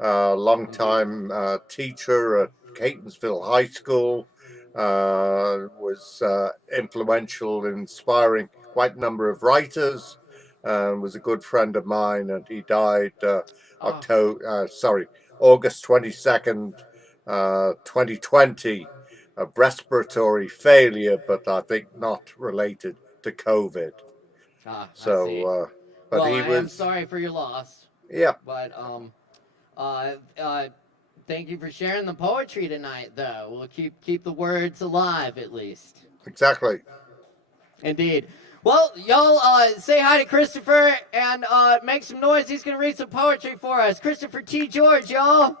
longtime teacher at Catonsville High School, was influential in inspiring quite a number of writers, was a good friend of mine, and he died Oh, August 22nd, 2020, of respiratory failure, but I think not related to COVID. I So, see. but Well, he I am was, sorry for your loss, yeah, but uh, uh, thank you for sharing the poetry tonight. Though we'll keep the words alive at least. exactly. Indeed. Well, y'all say hi to Christopher and make some noise. He's gonna read some poetry for us. Christopher T. George, y'all.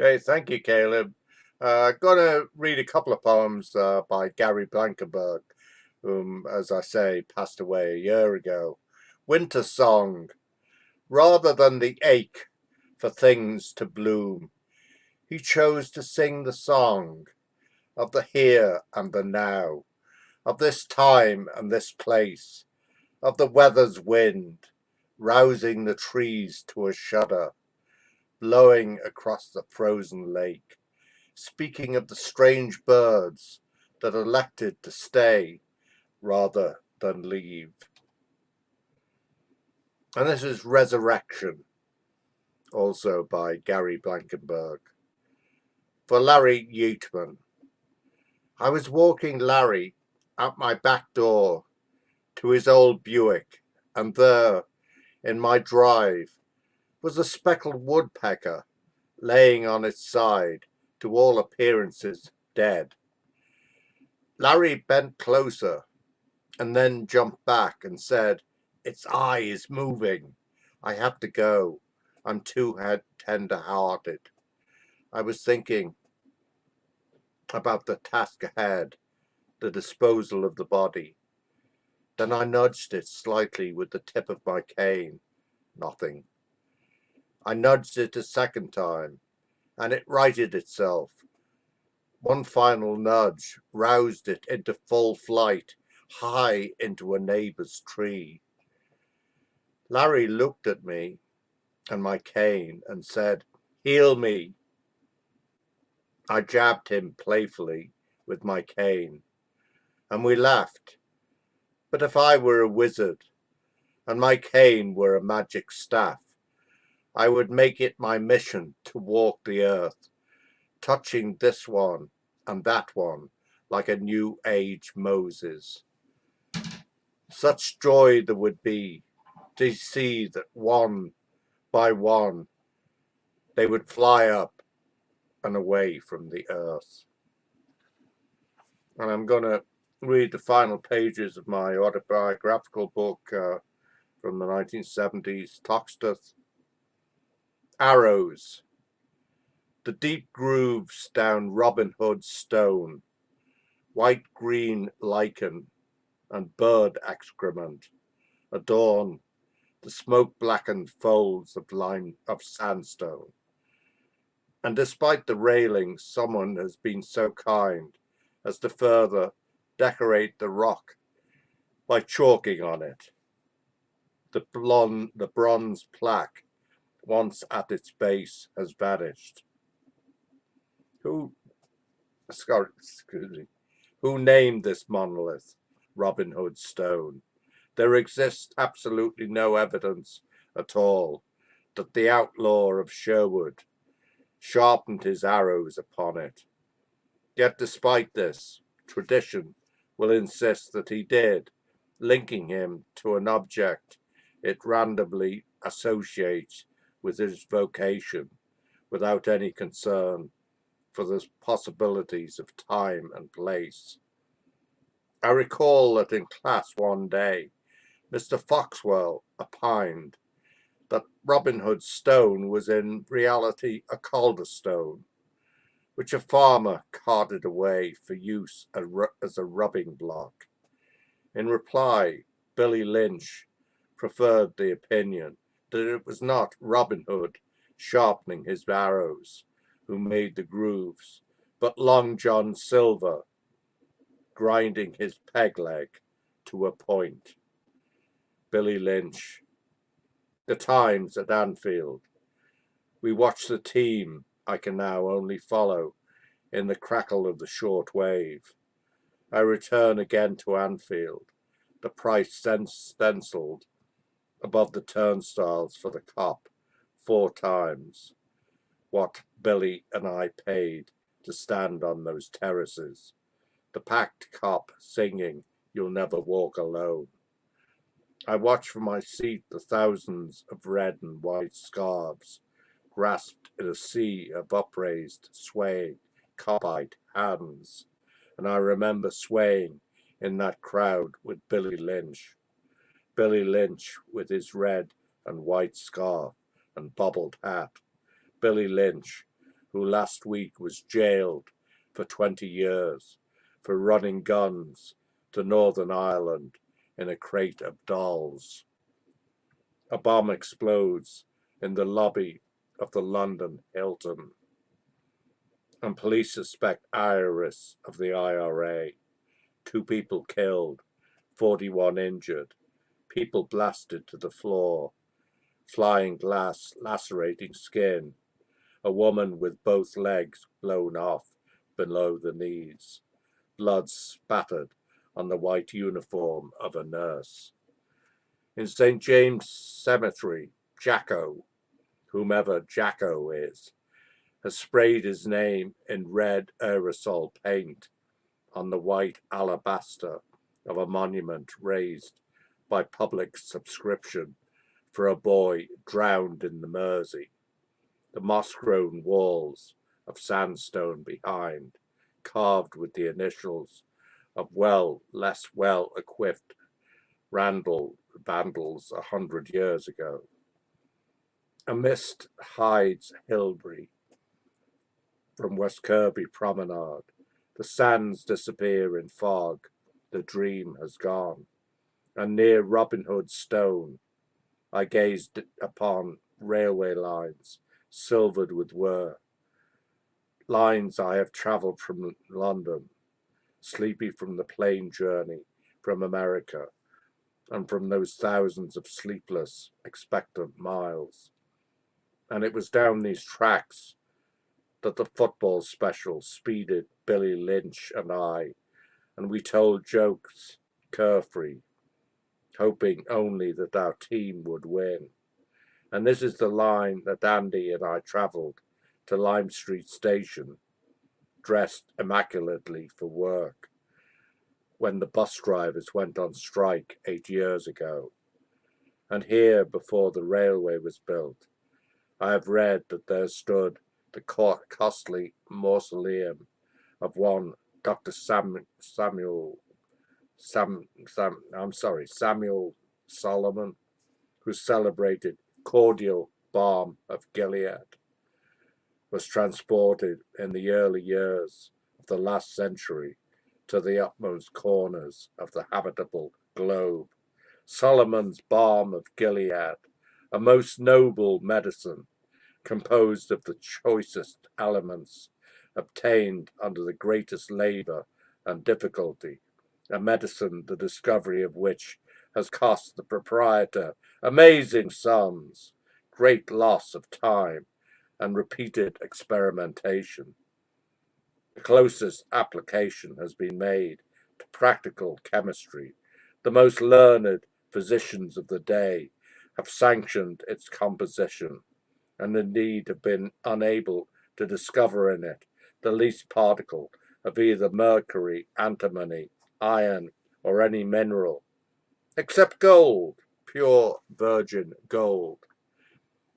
Okay, thank you, Caleb. Going to read a couple of poems by Gary Blankenberg, whom, as I say, passed away a year ago. Winter Song. Rather than the ache for things to bloom, he chose to sing the song of the here and the now, of this time and this place, of the weather's wind, rousing the trees to a shudder, blowing across the frozen lake, speaking of the strange birds that elected to stay rather than leave. And this is Resurrection, also by Gary Blankenberg. For Larry Yeatman. I was walking Larry out my back door to his old Buick, and there, in my drive, was a speckled woodpecker laying on its side, to all appearances dead. Larry bent closer and then jumped back and said, "Its eye is moving. I have to go. I'm too tender-hearted." I was thinking about the task ahead, the disposal of the body. Then I nudged it slightly with the tip of my cane. Nothing. I nudged it a second time, and it righted itself. One final nudge roused it into full flight, high into a neighbor's tree. Larry looked at me and my cane and said, "Heal me." I jabbed him playfully with my cane, and we laughed. But if I were a wizard, and my cane were a magic staff, I would make it my mission to walk the earth, touching this one and that one like a new age Moses. Such joy there would be to see that one by one they would fly up and away from the earth. And I'm going to read the final pages of my autobiographical book from the 1970s, Toxteth. Arrows. The deep grooves down Robin Hood's stone, white-green lichen and bird excrement adorn the smoke-blackened folds of sandstone. And despite the railing, someone has been so kind as to further decorate the rock by chalking on it the bronze plaque once at its base has vanished. Who named this monolith Robin Hood stone? There exists absolutely no evidence at all that the outlaw of Sherwood sharpened his arrows upon it. Yet despite this, tradition will insist that he did, linking him to an object it randomly associates with his vocation without any concern for the possibilities of time and place. I recall that in class one day, Mr. Foxwell opined that Robin Hood's stone was in reality a calderstone, which a farmer carted away for use as a rubbing block. In reply, Billy Lynch preferred the opinion that it was not Robin Hood sharpening his arrows who made the grooves, but Long John Silver grinding his peg leg to a point. Billy Lynch. The Times at Anfield. We watch the team I can now only follow in the crackle of the short wave. I return again to Anfield, the price stenciled above the turnstiles for the cop 4 times what Billy and I paid to stand on those terraces. The packed cop singing, "You'll Never Walk Alone." I watch from my seat the thousands of red and white scarves grasped in a sea of upraised, swaying, cop-eyed hands, and I remember swaying in that crowd with Billy Lynch with his red and white scarf and bobbled hat, Billy Lynch, who last week was jailed for 20 years for running guns to Northern Ireland in a crate of dolls. A bomb explodes in the lobby of the London Hilton, and police suspect IRS of the IRA. 2 people killed, 41 injured, people blasted to the floor, flying glass lacerating skin, a woman with both legs blown off below the knees, blood spattered on the white uniform of a nurse. In St. James Cemetery, Jacko, whomever Jacko is, has sprayed his name in red aerosol paint on the white alabaster of a monument raised by public subscription for a boy drowned in the Mersey. The moss-grown walls of sandstone behind, carved with the initials of less well-equipped vandals 100 years ago. A mist hides Hilbury from West Kirby Promenade. The sands disappear in fog. The dream has gone. And near Robin Hood's stone, I gazed upon railway lines silvered with whir. Lines I have travelled from London, sleepy from the plane journey from America, and from those thousands of sleepless, expectant miles. And it was down these tracks that the football special speeded Billy Lynch and I, and we told jokes, carefree, hoping only that our team would win. And this is the line that Andy and I travelled to Lime Street Station, dressed immaculately for work, when the bus drivers went on strike 8 years ago. And here, before the railway was built, I have read that there stood the costly mausoleum of one Dr. Samuel Solomon, who celebrated cordial balm of Gilead, was transported in the early years of the last century to the utmost corners of the habitable globe. Solomon's balm of Gilead, a most noble medicine composed of the choicest elements obtained under the greatest labour and difficulty, a medicine the discovery of which has cost the proprietor amazing sums, great loss of time, and repeated experimentation. The closest application has been made to practical chemistry. The most learned physicians of the day have sanctioned its composition, and indeed have been unable to discover in it the least particle of either mercury, antimony, iron, or any mineral, except gold, pure virgin gold.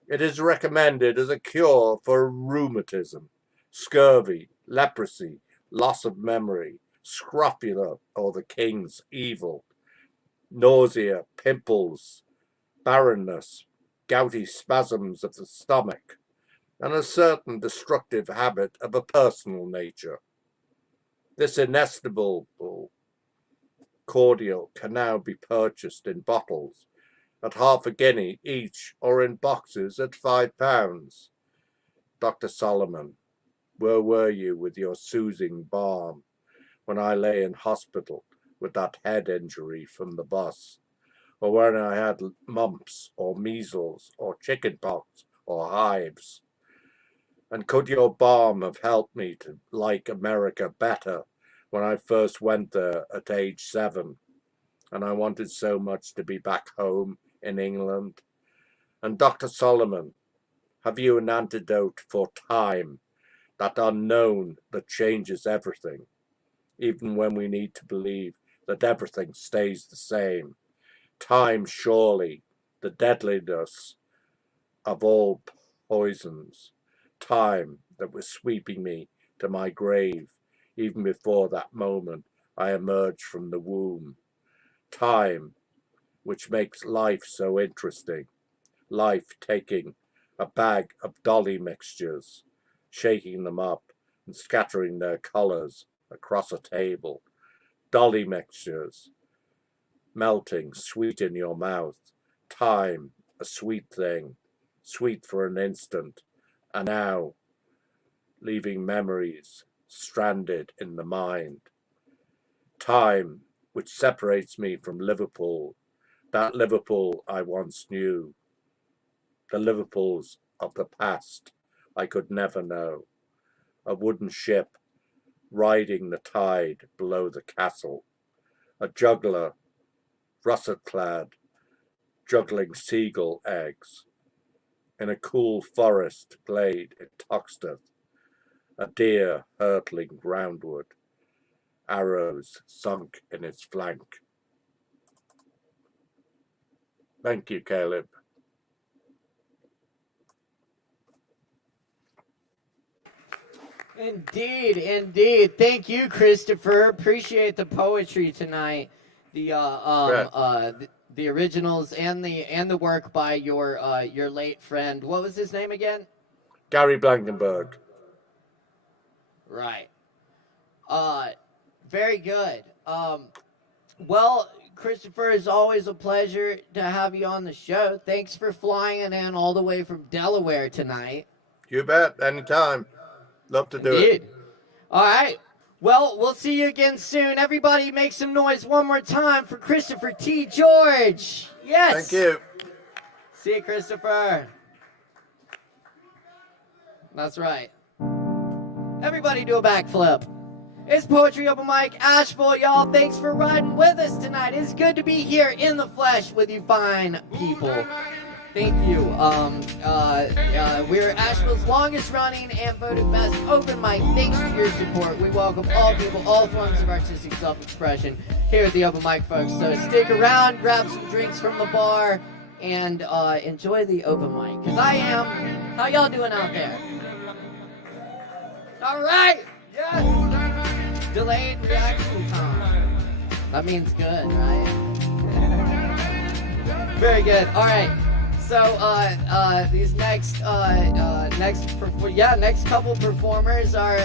It is recommended as a cure for rheumatism, scurvy, leprosy, loss of memory, scrofula or the king's evil, nausea, pimples, barrenness, gouty spasms of the stomach, and a certain destructive habit of a personal nature. This inestimable cordial can now be purchased in bottles at half a guinea each or in boxes at £5. Dr. Solomon, where were you with your soothing balm when I lay in hospital with that head injury from the bus, or when I had mumps or measles or chickenpox or hives? And could your balm have helped me to like America better when I first went there at age 7, and I wanted so much to be back home in England? And Dr. Solomon, have you an antidote for time, that unknown that changes everything, even when we need to believe that everything stays the same? Time, surely, the deadliness of all poisons. Time that was sweeping me to my grave even before that moment I emerged from the womb. Time which makes life so interesting. Life taking a bag of dolly mixtures, shaking them up and scattering their colors across a table. Dolly mixtures, melting sweet in your mouth. Time, a sweet thing, sweet for an instant, and now leaving memories stranded in the mind. Time, which separates me from Liverpool, that Liverpool I once knew, the Liverpools of the past I could never know. A wooden ship riding the tide below the castle, a juggler, russet-clad, juggling seagull eggs. In a cool forest glade in Toxteth, a deer hurtling groundward, arrows sunk in its flank. Thank you, Caleb. Indeed, indeed. Thank you, Christopher. Appreciate the poetry tonight. The originals and the work by your late friend. What was his name again? Gary Blankenberg. Right. Very good. Well, Christopher, it's always a pleasure to have you on the show. Thanks for flying in all the way from Delaware tonight. You bet. Anytime. Love to do it. All right. Well, we'll see you again soon. Everybody make some noise one more time for Christopher T. George. Yes. Thank you. See you, Christopher. That's right. Everybody do a backflip. It's Poetry Open Mic, Asheville, y'all. Thanks for riding with us tonight. It's good to be here in the flesh with you fine people. Thank you. We're Asheville's longest running and voted best open mic. Thanks to your support. We welcome all people, all forms of artistic self-expression here at the Open Mic, folks. So stick around, grab some drinks from the bar, and enjoy the open mic. Because I am. How y'all doing out there? All right. Yes. Delayed reaction time. That means good, right? Very good. All right. So these next couple performers are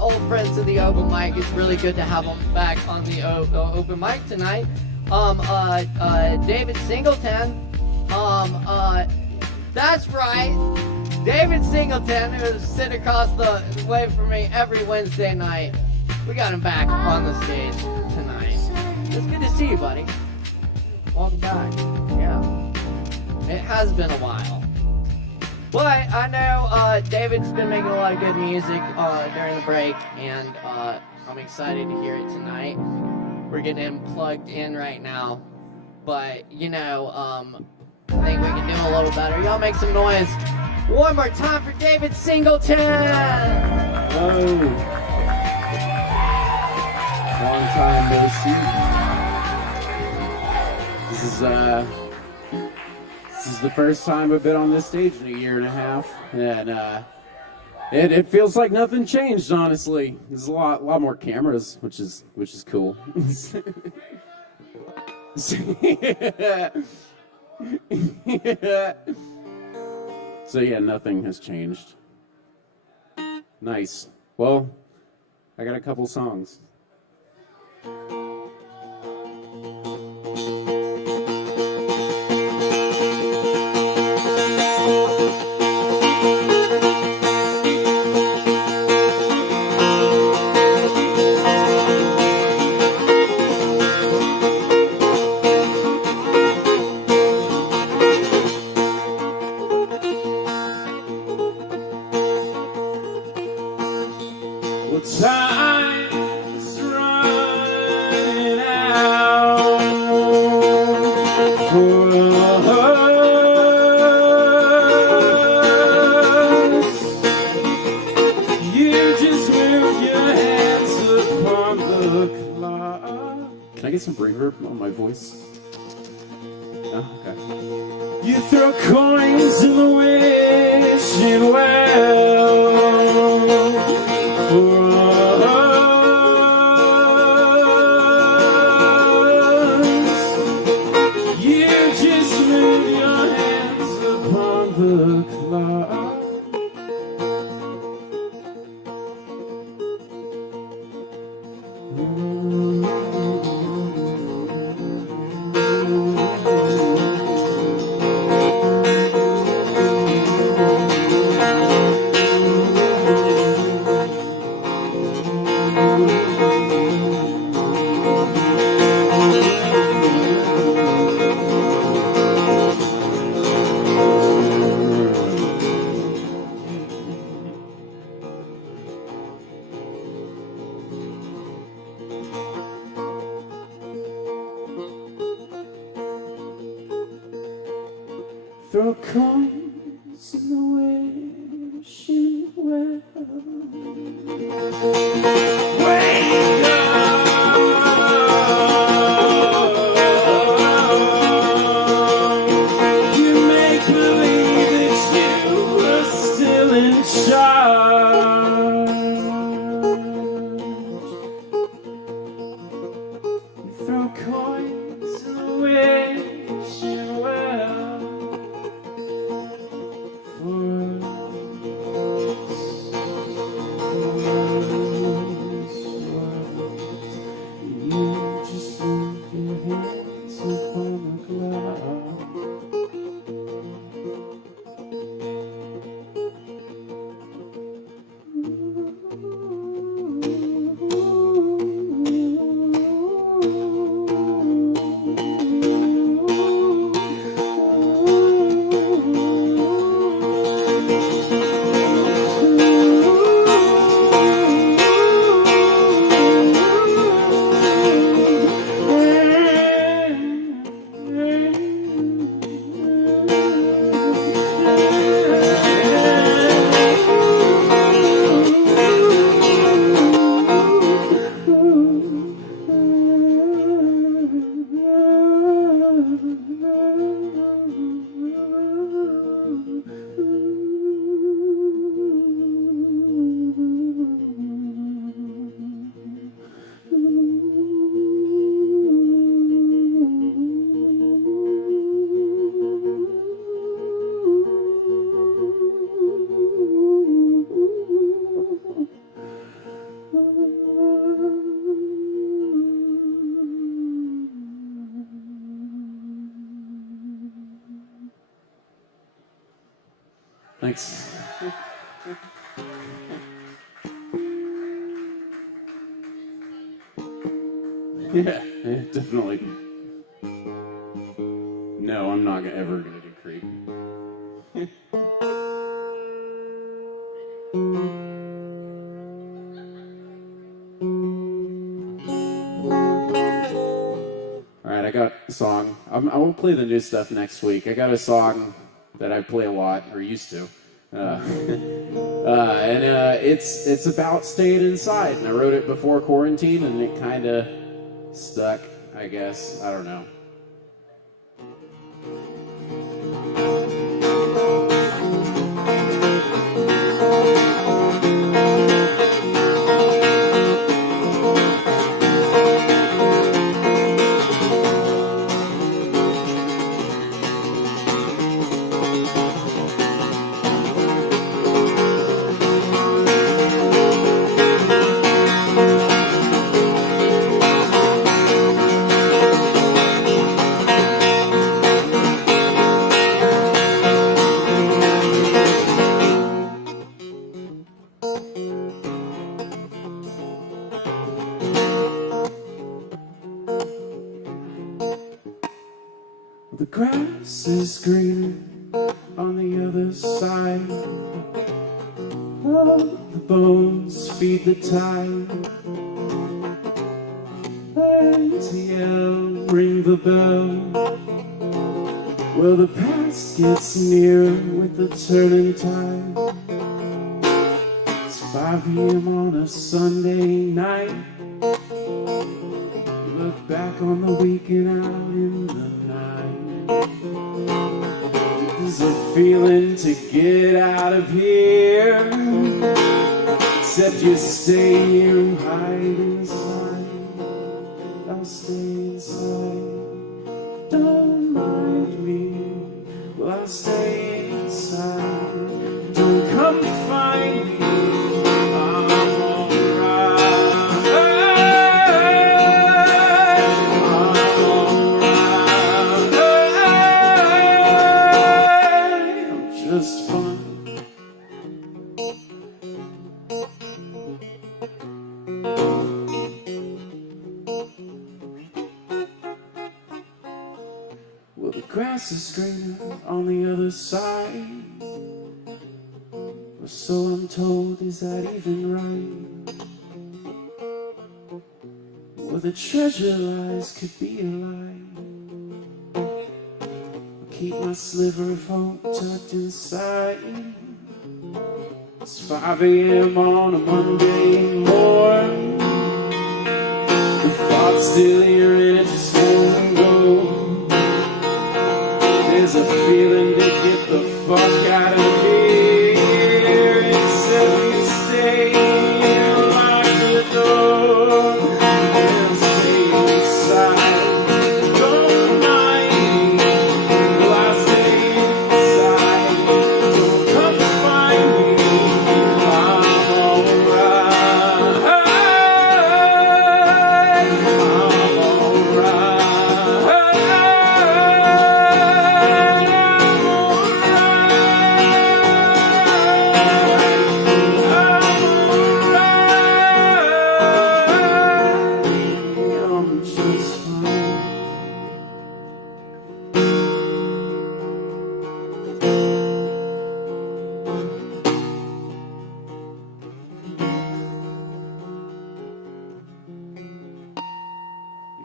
old friends of the open mic. It's really good to have them back on the open mic tonight. David Singleton. That's right. David Singleton, who's sitting across the way from me every Wednesday night. We got him back on the stage tonight. It's good to see you, buddy. Welcome back. Yeah. It has been a while. But I know David's been making a lot of good music during the break, and I'm excited to hear it tonight. We're getting him plugged in right now. But, you know, I think we can do a little better. Y'all make some noise One more time for David Singleton. Hello. Long time no see. This is the first time I've been on this stage in a year and a half, and it feels like nothing changed. Honestly, there's a lot more cameras, which is cool. So yeah, nothing has changed. Nice. Well, I got a couple songs. Time's running out for us. You just move your hands upon the clock. Can I get some reverb on my voice? No? Okay. You throw coins in the wishing well for us. You just move your hands upon the clock. Throw coins in the wishing well. Wake up! You make believe that you are still in charge. You throw coins in the wishing well. Thanks. Yeah, definitely. No, I'm not ever gonna do Creep. Alright, I got a song. I won't play the new stuff next week. I got a song that I play a lot, or used to. It's about staying inside, and I wrote it before quarantine, and it kind of stuck, I guess. I don't know. The grass is greener on the other side. Oh, the bones feed the tide. ATL, ring the bell. Well, the past gets nearer with the turning tide. It's 5 p.m. on a Sunday night. Look back on the weekend out in the night. There's a feeling to get out of here, except you stay here and hide inside. I'll stay inside. Don't mind me. Well, I'll stay inside. Don't come find me. I'm alright. Just fun. Well, the grass is greener on the other side. Or so I'm told, is that even right? Where the treasure lies could be a lie. Keep my sliver of hope tucked inside. It's 5 a.m. on a Monday morning. The thought's still here and it just won't go. There's a feeling to get the fuck out of here, except you stay and lock the door and stay inside. Don't mind me. Well, I stay inside. Don't come find me. I'm alright. I'm alright. I'm just fine.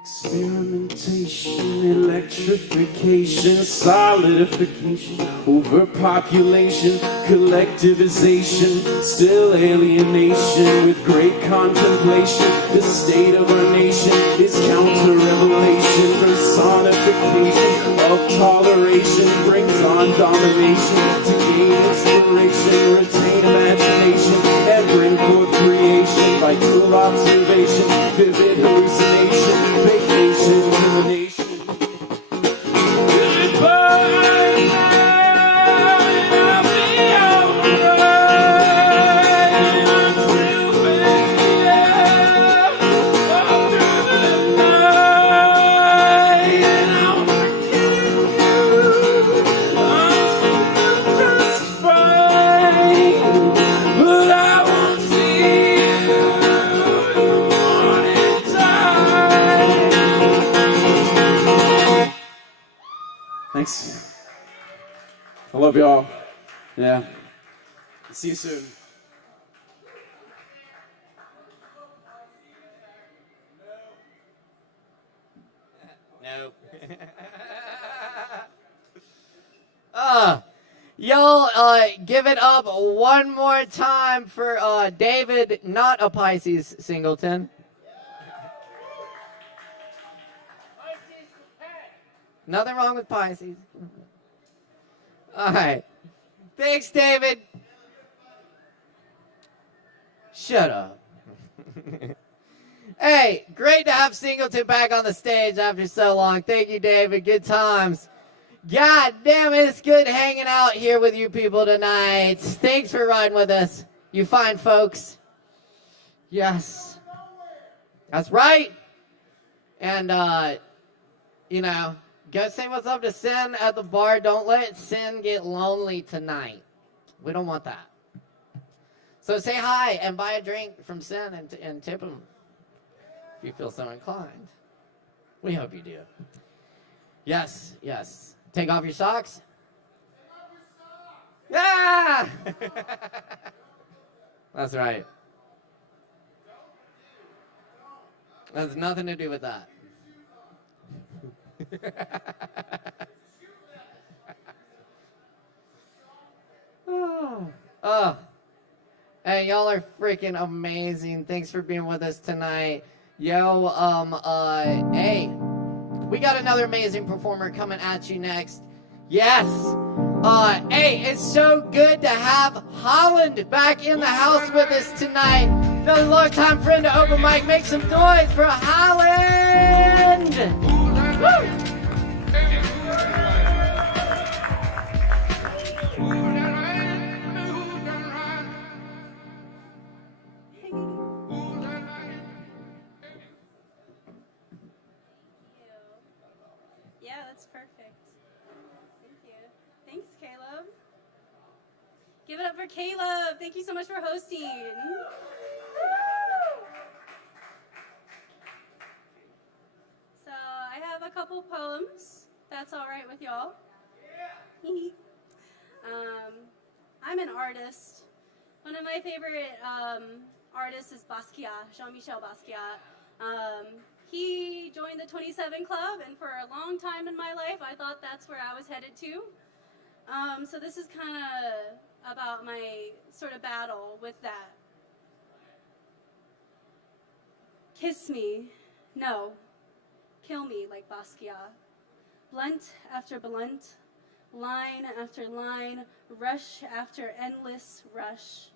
Experimentation, electrification, solidification, overpopulation, collectivization, still alienation with great contemplation. The state of our nation is counter-revelation, personification of toleration, brings on domination to gain inspiration, retain imagination, and bring forth creation by tool observation, vivid hallucination, vacation, termination. Goodbye, I'll be alright. I'm still with you all through the night, and I'll forget you. I'm still just fine, but I won't see you in the morning time. Thanks. I love y'all. Yeah. See you soon. No. Y'all give it up one more time for David, not a Pisces, Singleton. Nothing wrong with Pisces. All right. Thanks, David. Shut up. Hey, great to have Singleton back on the stage after so long. Thank you, David. Good times. God damn it, it's good hanging out here with you people tonight. Thanks for riding with us, you fine folks. Yes. That's right. And, go say what's up to Sin at the bar. Don't let Sin get lonely tonight. We don't want that. So say hi and buy a drink from Sin and tip him if you feel so inclined. We hope you do. Yes, yes. Take off your socks. Yeah! That's right. That's nothing to do with that. Oh. Hey, y'all are freaking amazing. Thanks for being with us tonight. Yo, hey, we got another amazing performer coming at you next. Yes. Hey, it's so good to have Holland back in the house with us tonight. Another longtime friend of Open Mic. Make some noise for Holland. Woo! Yeah, that's perfect. Thank you. Thanks, Caleb. Give it up for Caleb. Thank you so much for hosting. So I have a couple poems. That's all right with y'all. I'm an artist. One of my favorite artists is Basquiat, Jean-Michel Basquiat. He joined the 27 Club, and for a long time in my life, I thought that's where I was headed to. So this is kind of about my sort of battle with that. Kiss me, no, kill me like Basquiat. Blunt after blunt, line after line, rush after endless rush.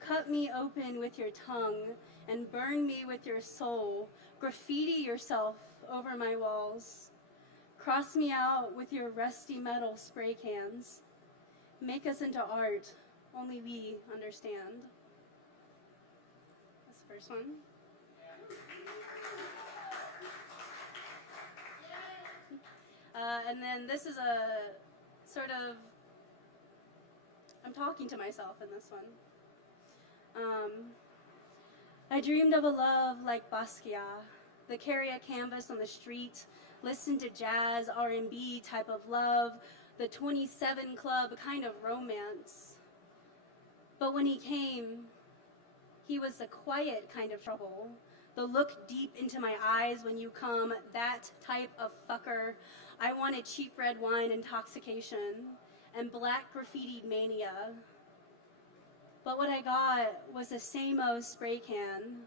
Cut me open with your tongue and burn me with your soul. Graffiti yourself over my walls. Cross me out with your rusty metal spray cans. Make us into art only we understand. That's the first one. And then this is a sort of, I'm talking to myself in this one. I dreamed of a love like Basquiat, the carry a canvas on the street, listen to jazz, R&B type of love, the 27 Club kind of romance. But when he came, he was the quiet kind of trouble, the look deep into my eyes when you come, that type of fucker. I wanted cheap red wine intoxication and black graffiti mania. But what I got was the same-o spray can,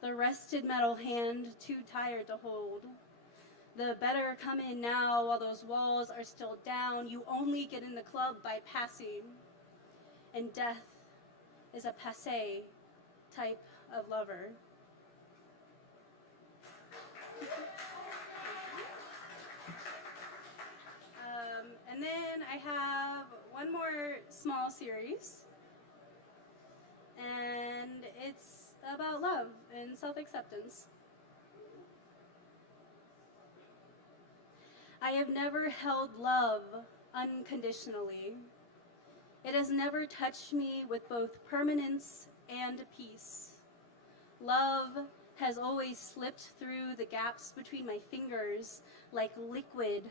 the rusted metal hand too tired to hold. The better come in now while those walls are still down. You only get in the club by passing. And death is a passé type of lover. And then I have one more small series. And it's about love and self-acceptance. I have never held love unconditionally. It has never touched me with both permanence and peace. Love has always slipped through the gaps between my fingers like liquid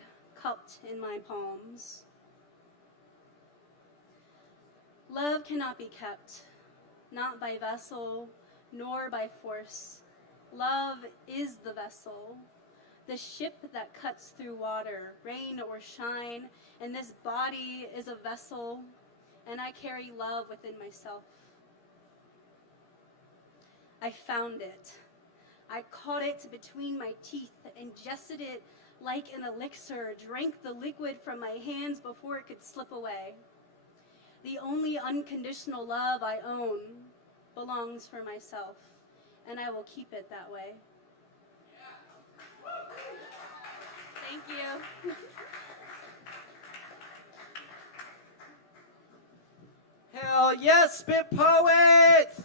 cupped in my palms. Love cannot be kept. Not by vessel, nor by force. Love is the vessel. the ship that cuts through water, rain or shine, and this body is a vessel, and I carry love within myself. I found it. I caught it between my teeth, ingested it like an elixir, drank the liquid from my hands before it could slip away. The only unconditional love I own belongs for myself, and I will keep it that way. Thank you. Hell yes, spit poets!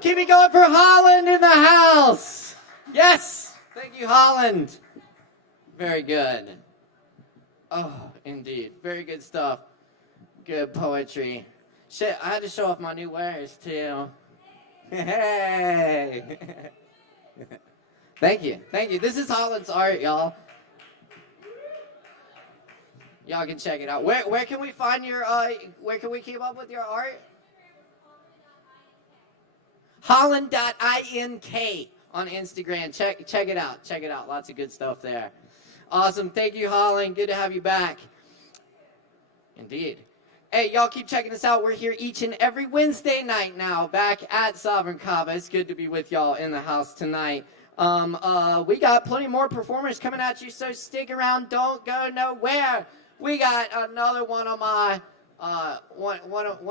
Keep it going for Holland in the house! Yes! Thank you, Holland. Very good. Oh, indeed. Very good stuff. Good poetry. Shit, I had to show off my new wares, too. Hey! Thank you. Thank you. This is Holland's art, y'all. Y'all can check it out. Where can we find your, where can we keep up with your art? Holland.ink on Instagram. Check it out. Check it out. Lots of good stuff there. Awesome. Thank you, Holland. Good to have you back. Indeed. Hey, y'all keep checking us out. We're here each and every Wednesday night now, back at Sovereign Kava. It's good to be with y'all in the house tonight. We got plenty more performers coming at you, so stick around. Don't go nowhere. We got another one of my one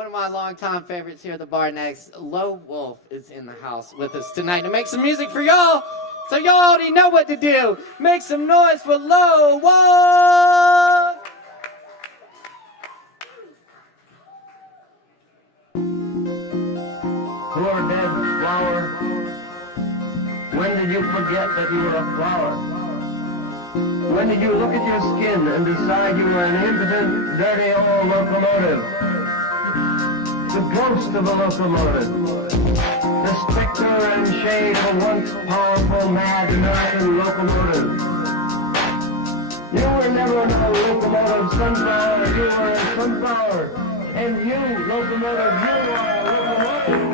of my longtime favorites here at the bar next. Low Wolf is in the house with us tonight to make some music for y'all. So y'all already know what to do. Make some noise for Low Wolf. Poor dead flower, when did you forget that you were a flower? When did you look at your skin and decide you were an impotent, dirty old locomotive? The ghost of a locomotive. The specter and shade of a once powerful, mad American locomotive. You were never a locomotive sunflower, you were a sunflower. And you, locomotive, you are a locomotive.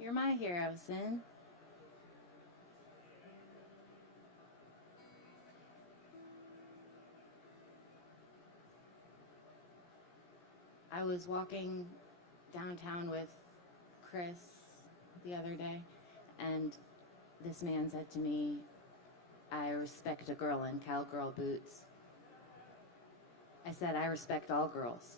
You're my hero, Sin. I was walking downtown with Chris the other day, and this man said to me, I respect a girl in cowgirl boots. I said, I respect all girls.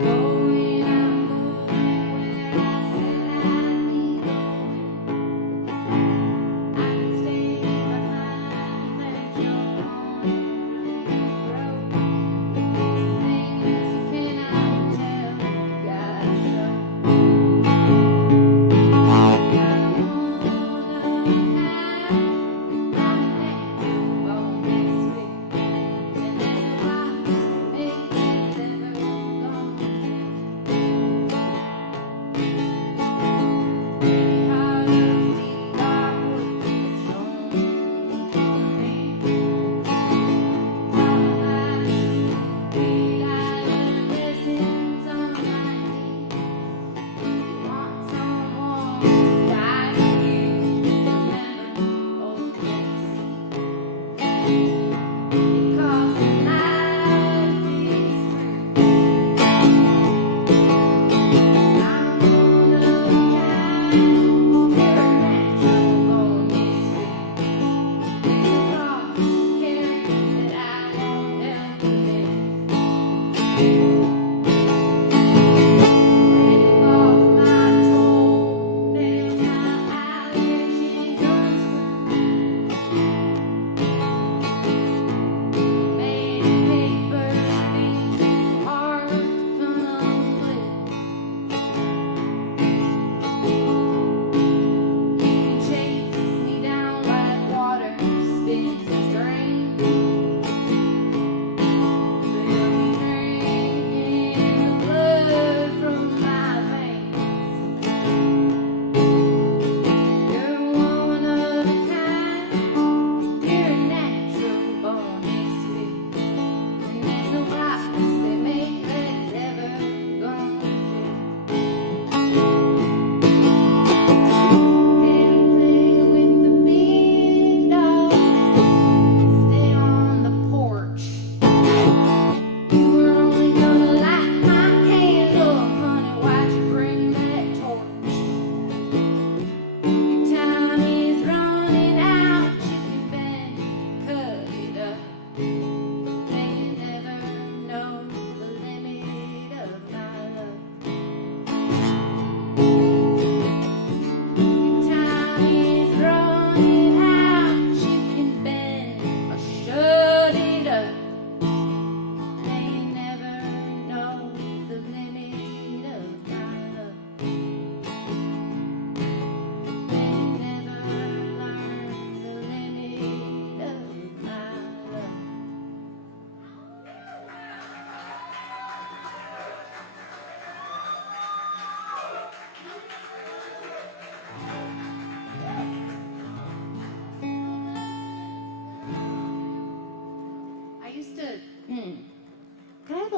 Oh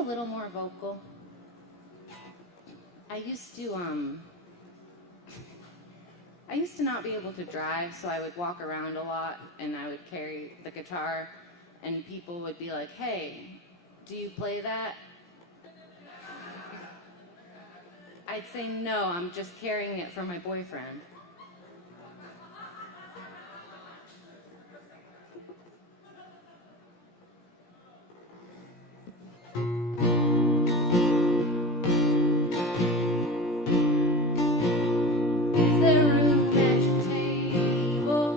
a little more vocal? I used to not be able to drive, so I would walk around a lot, and I would carry the guitar, and people would be like, "Hey, do you play that?" I'd say, "No, I'm just carrying it for my boyfriend." Is there room at your table?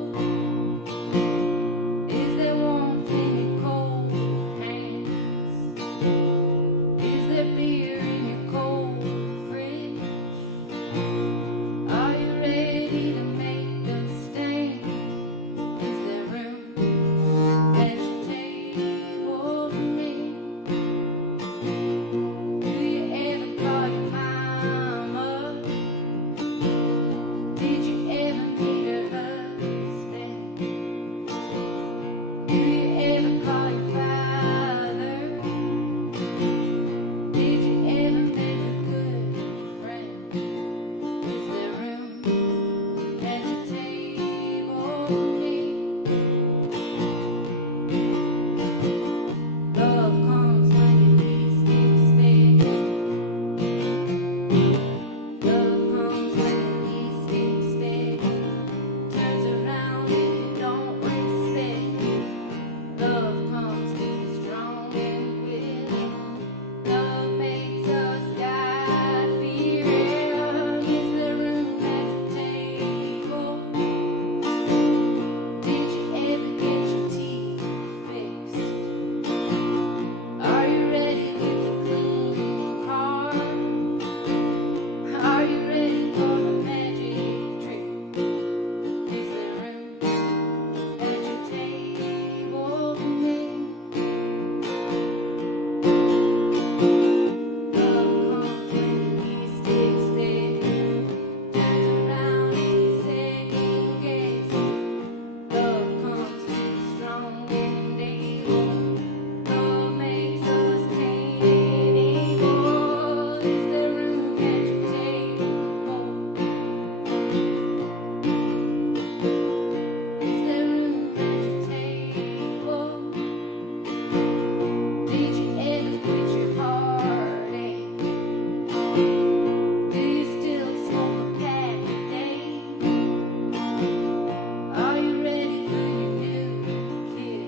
Is there warmth in your cold hands? Is there beer in your cold fridge? Are you ready to make a stand? Is there room at your table for me? Do you ever call your mama? Did you ever meet her husband? Do you ever call your father? Did you ever make a good friend? Is there room at your table for me? Love comes when you least expect. Love comes when you least expect. Turns around if you don't respect. Love comes too strong and willing. Love makes us God-fearing. Is there room at your table? Did you ever get your teeth fixed? Are you ready with a clean car? Are you ready for the magic trick? Is there room at your table for me? Love comes when you least expect. Turns around if you second guess. Love comes too strong and able. Love makes us can't anymore. Is there room at your table? Is there room at your table? Did you ever quit your heartache? Do you still smoke a pack a day? Are you ready for your new kid?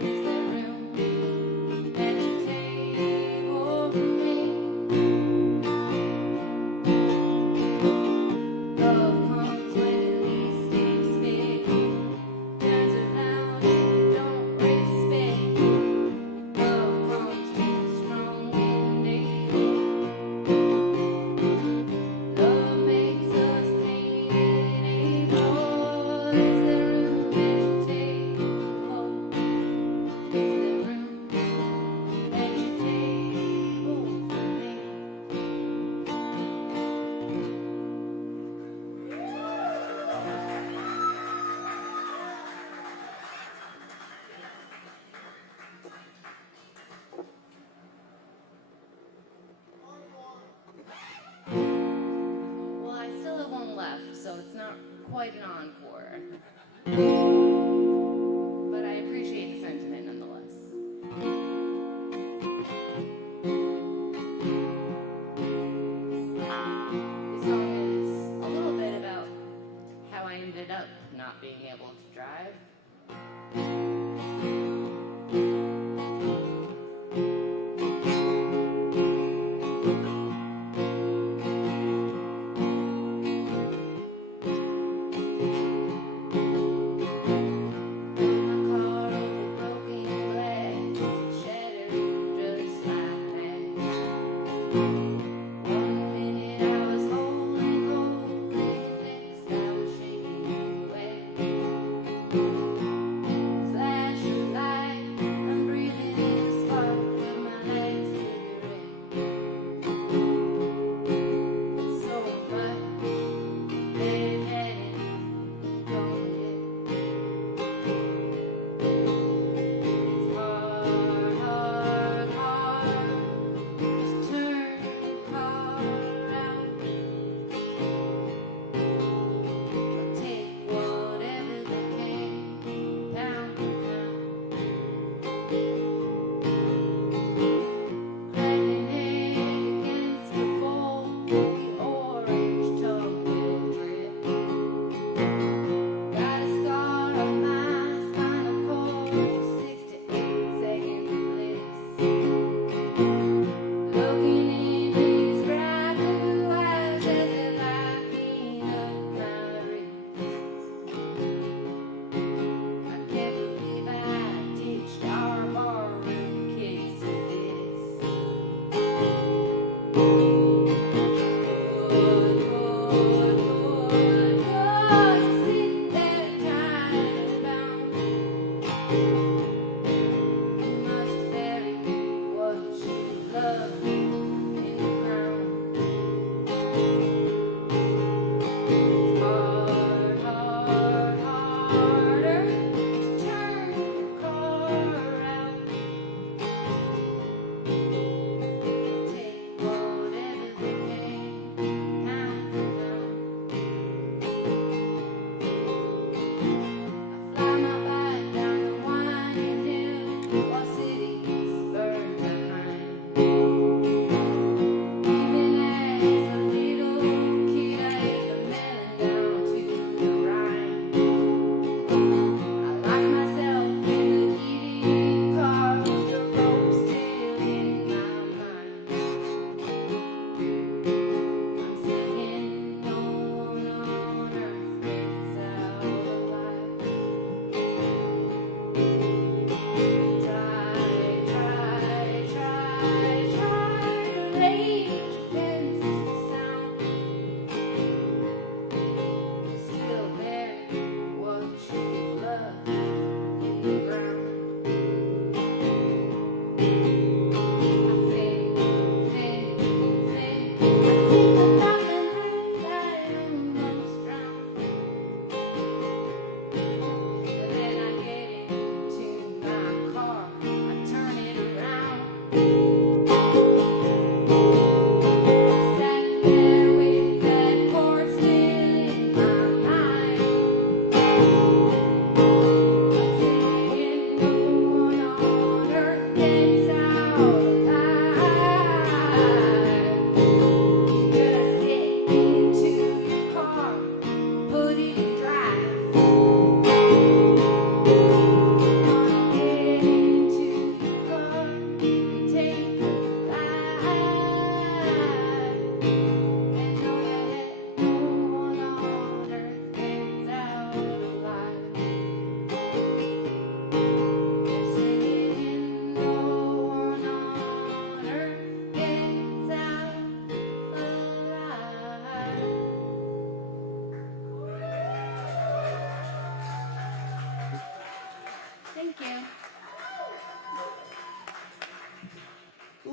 Is there room at your table for me? Love comes when you least expect. Turns around if you don't respect. Love comes too strong and able. Love makes us can't anymore. Is there room at your table? Is there room at your table for me? Well, I still have one left, so it's not quite an encore. But I appreciate the sentiment nonetheless. This song is a little bit about how I ended up not being able to drive.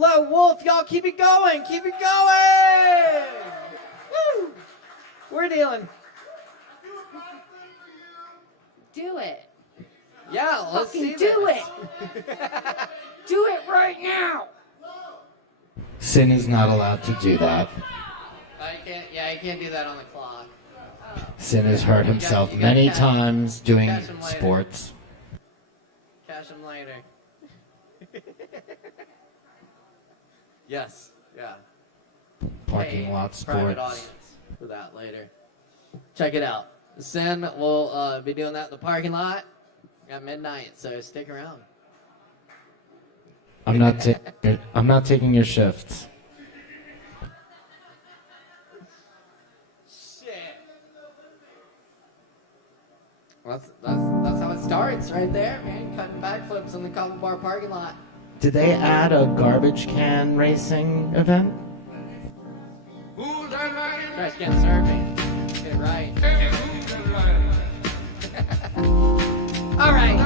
Low Wolf, y'all keep it going. Keep it going. Woo! We're dealing. Do it. Yeah, let's see Fucking do this. it. Do it right now. Sin is not allowed to do that. I can't do that on the clock. Sin has hurt himself you gotta many catch- times doing catch him later. sports. Catch him later. Yes, yeah. Parking Hey, lot private sports. audience for that later. Check it out. Sin will be doing that in the parking lot at midnight, so stick around. I'm not taking your shifts. Shit. That's how it starts right there, man. Cutting backflips in the Kava bar parking lot. Did they add a garbage can racing event? Trash can surfing. Get it right. All right.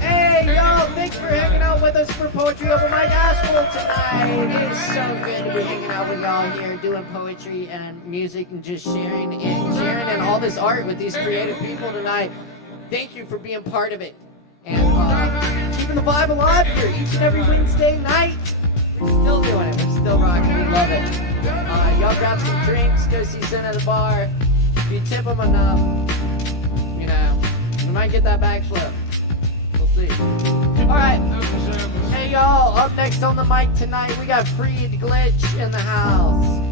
Hey, y'all, thanks for hanging out with us for Poetry Over My Asphalt tonight. It is so good to be hanging out with y'all here, doing poetry and music and just sharing and all this art with these creative people tonight. Thank you for being part of it. And keeping the vibe alive here each and every Wednesday night. We're still doing it. We're still rocking. We love it. Y'all grab some drinks, go see Sin at the bar. If you tip them enough, you know, you might get that backflip. We'll see. All right. Hey, y'all. Up next on the mic tonight, we got Freed Glitch in the house.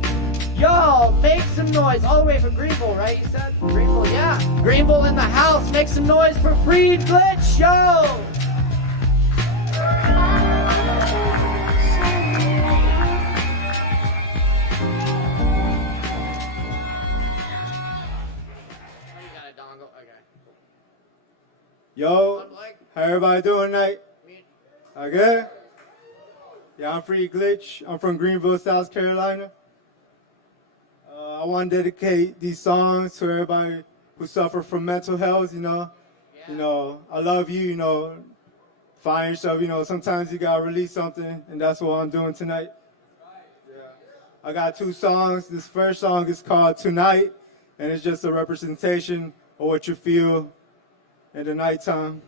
Y'all, make some noise. All the way from Greenville, right? You said? Greenville, yeah. Greenville in the house. Make some noise for Freed Glitch. Yo! Yo, how everybody doing tonight? All good? Yeah, I'm Free Glitch. I'm from Greenville, South Carolina. I want to dedicate these songs to everybody who suffer from mental health, you know. You know, I love you, you know. Find yourself, you know, sometimes you got to release something, and that's what I'm doing tonight. Yeah. I got 2 songs. This first song is called Tonight, and it's just a representation of what you feel in the nighttime.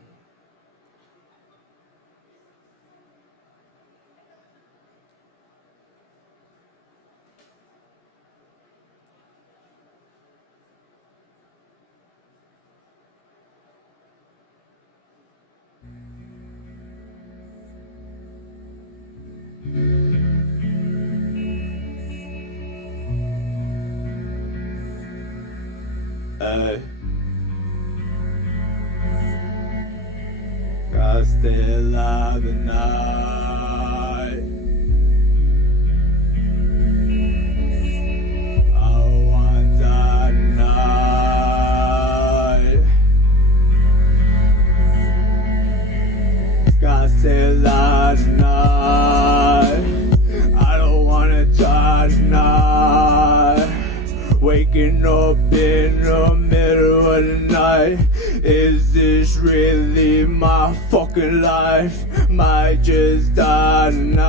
Gotta stay alive at night. I wanna die tonight. Gotta stay alive tonight. I don't wanna die tonight. Waking up in the middle of the night. Is this really my fucking life? Might just die tonight.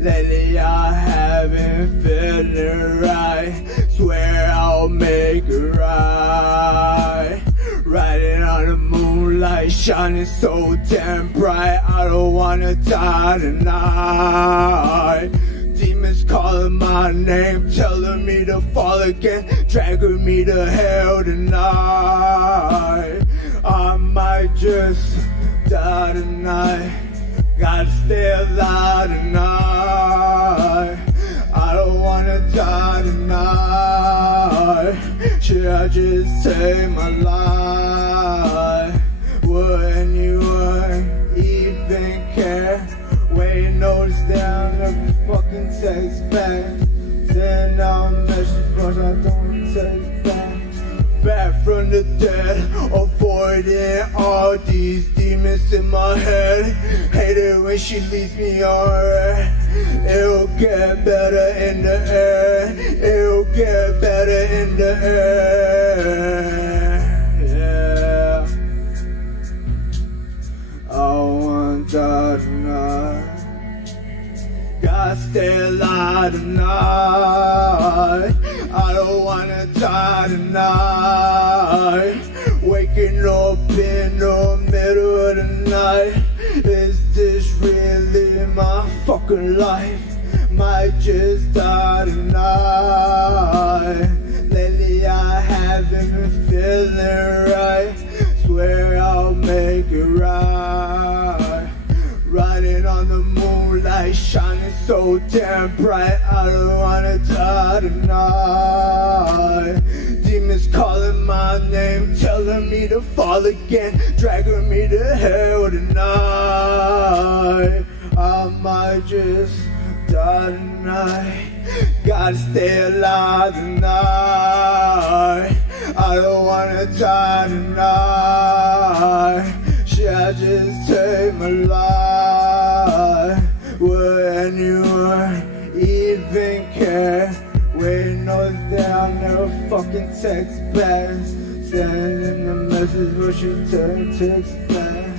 Lately I haven't feeling right. Swear I'll make it right. Riding on the moonlight, shining so damn bright. I don't wanna die tonight. Demons calling my name, telling me to fall again, dragging me to hell tonight. I might just die tonight. Gotta stay alive tonight. I don't wanna die tonight. Should I just take my life? Would anyone even care? Waiting notice down, never fucking text back. Send out a message, but I don't text back. Back from the dead, avoiding all these demons in my head. Hate it when she leaves me on red. It'll get better in the air. It'll get better in the air. Yeah. I wanna die tonight. Gotta stay alive tonight. I don't wanna die tonight. Waking up in the middle of the night. Is this really my fucking life? Might just die tonight. Lately I haven't been feeling right. Swear I'll make it right. Riding on the moonlight, shining so damn bright. I don't wanna die tonight. Demons calling my name, telling me to fall again, dragging me to hell tonight. I might just die tonight. Gotta stay alive tonight. I don't wanna die tonight. Should I just take my life? Would anyone even care? Waiting knows that I'll never fucking text back. Sending the message but she text back.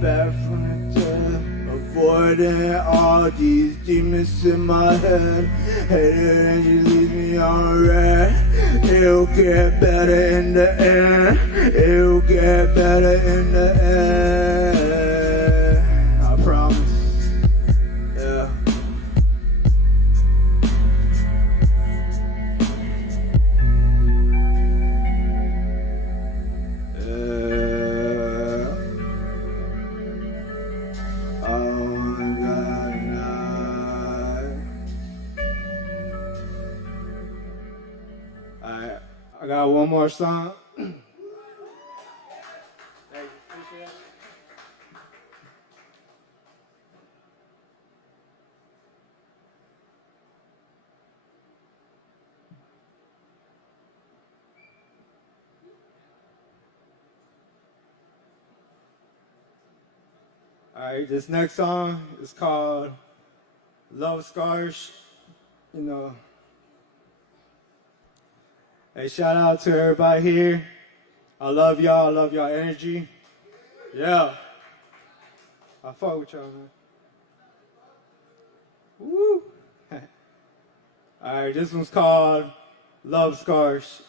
Back from the dead. Avoiding all these demons in my head. Hated and she leaves me on red. It'll get better in the end. It'll get better in the end. I promise. Yeah. I got one more song. Alright, this next song is called Love Scars. You know. Hey, shout out to everybody here. I love y'all. I love y'all energy. Yeah. I fuck with y'all, man. Woo. Alright, this one's called Love Scars.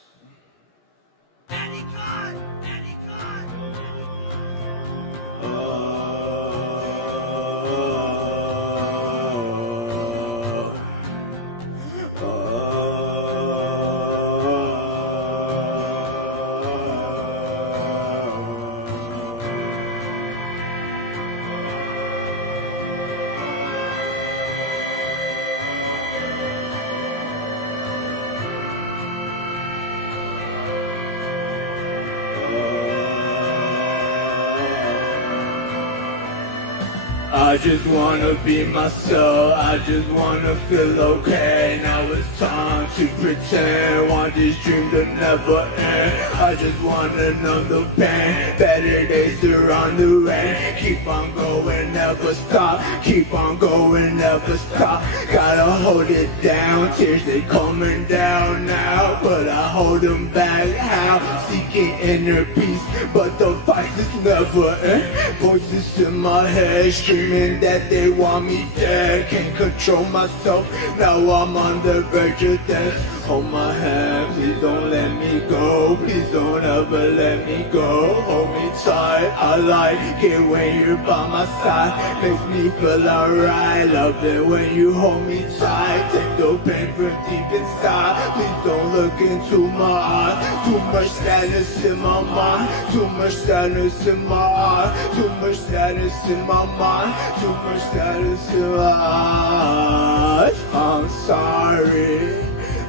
I just wanna be myself, I just wanna feel okay. Now it's time to pretend, want this dream to never end. I just wanna numb the pain, better days surround the rain. Keep on going, never stop, keep on going, never stop. Gotta hold it down, tears they coming down now, but I hold them back, how? Seeking inner peace, but the fight is never end. Voices in my head screaming that they want me dead. Can't control myself, now I'm on the verge of death. Hold my hand, please don't let me go. Please don't ever let me go. Hold me tight, I like it when you're by my side. Makes me feel alright, love it when you hold me tight. Take the pain from deep inside. Please don't look into my eyes. Too much sadness in my mind. Too much sadness in my eyes. Too much sadness in my mind. Too much sadness in my eyes. I'm sorry,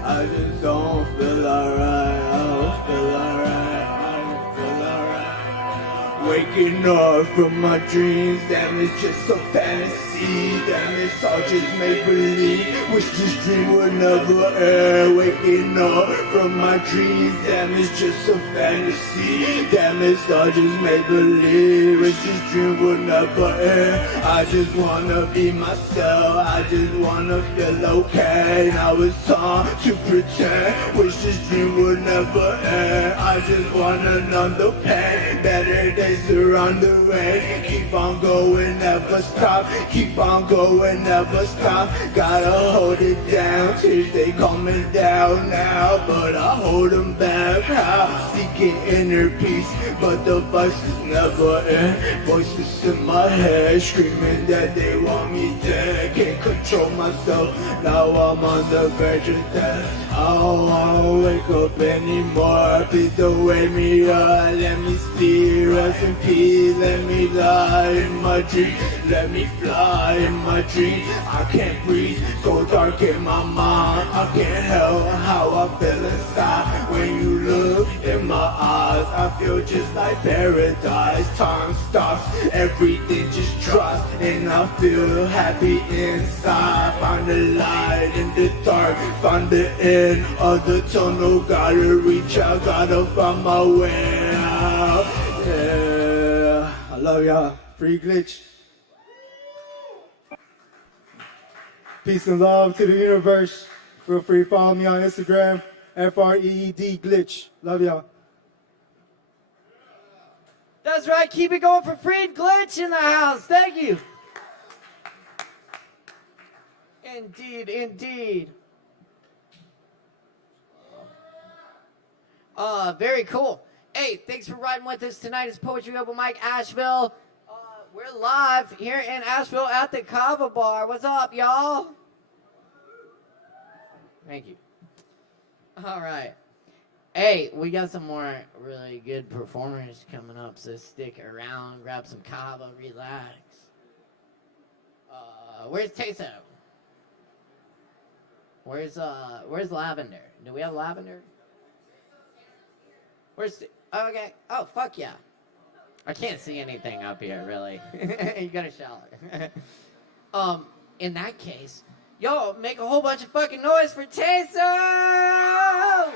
I just don't feel alright. I don't feel alright. I don't feel alright. Waking up from my dreams, damn, it's just a fantasy. Damn, it's all just make believe. Wish this dream would never end. Waking up from my dreams, damn, it's just a fantasy. Damn, it's all just make believe. Wish this dream would never end. I just wanna be myself, I just wanna feel okay. Now it's time to pretend. Wish this dream would never end. I just wanna numb the pain. Better days around the rain. Keep on going, never never stop. Keep on going, never stop. Gotta hold it down, tears they coming down now, but I hold them back. How? Seeking inner peace, but the voices never end. Voices in my head screaming that they want me dead. Can't control myself, now I'm on the verge of death. I don't wanna wake up anymore. Please don't wake me up, let me sleep, rest in peace. Let me lie in my dream, let me fly in my dream. I can't breathe, so dark in my mind. I can't help how I feel inside. When you look in my eyes, I feel just like paradise. Time stops, everything just drops, and I feel happy inside. Find the light in the dark, find the end of the tunnel. Gotta reach out, gotta find my way out. Yeah, I love y'all. Free Glitch. Peace and love to the universe. Feel free to follow me on Instagram, FREED Glitch. Love y'all. That's right, keep it going for Freed Glitch in the house. Thank you. Indeed, indeed. Very cool. Hey, thanks for riding with us tonight. It's Poetry Open Mic Asheville. We're live here in Asheville at the Kava bar. What's up, y'all? Thank you. All right. Hey, we got some more really good performers coming up, so stick around, grab some Kava, relax. Where's Teso? Where's Lavender? Do we have Lavender? Okay. Oh, fuck yeah. I can't see anything up here, really. You gotta shout. In that case, yo, make a whole bunch of fucking noise for Teso!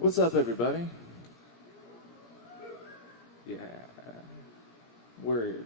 What's up, everybody? Yeah. Word.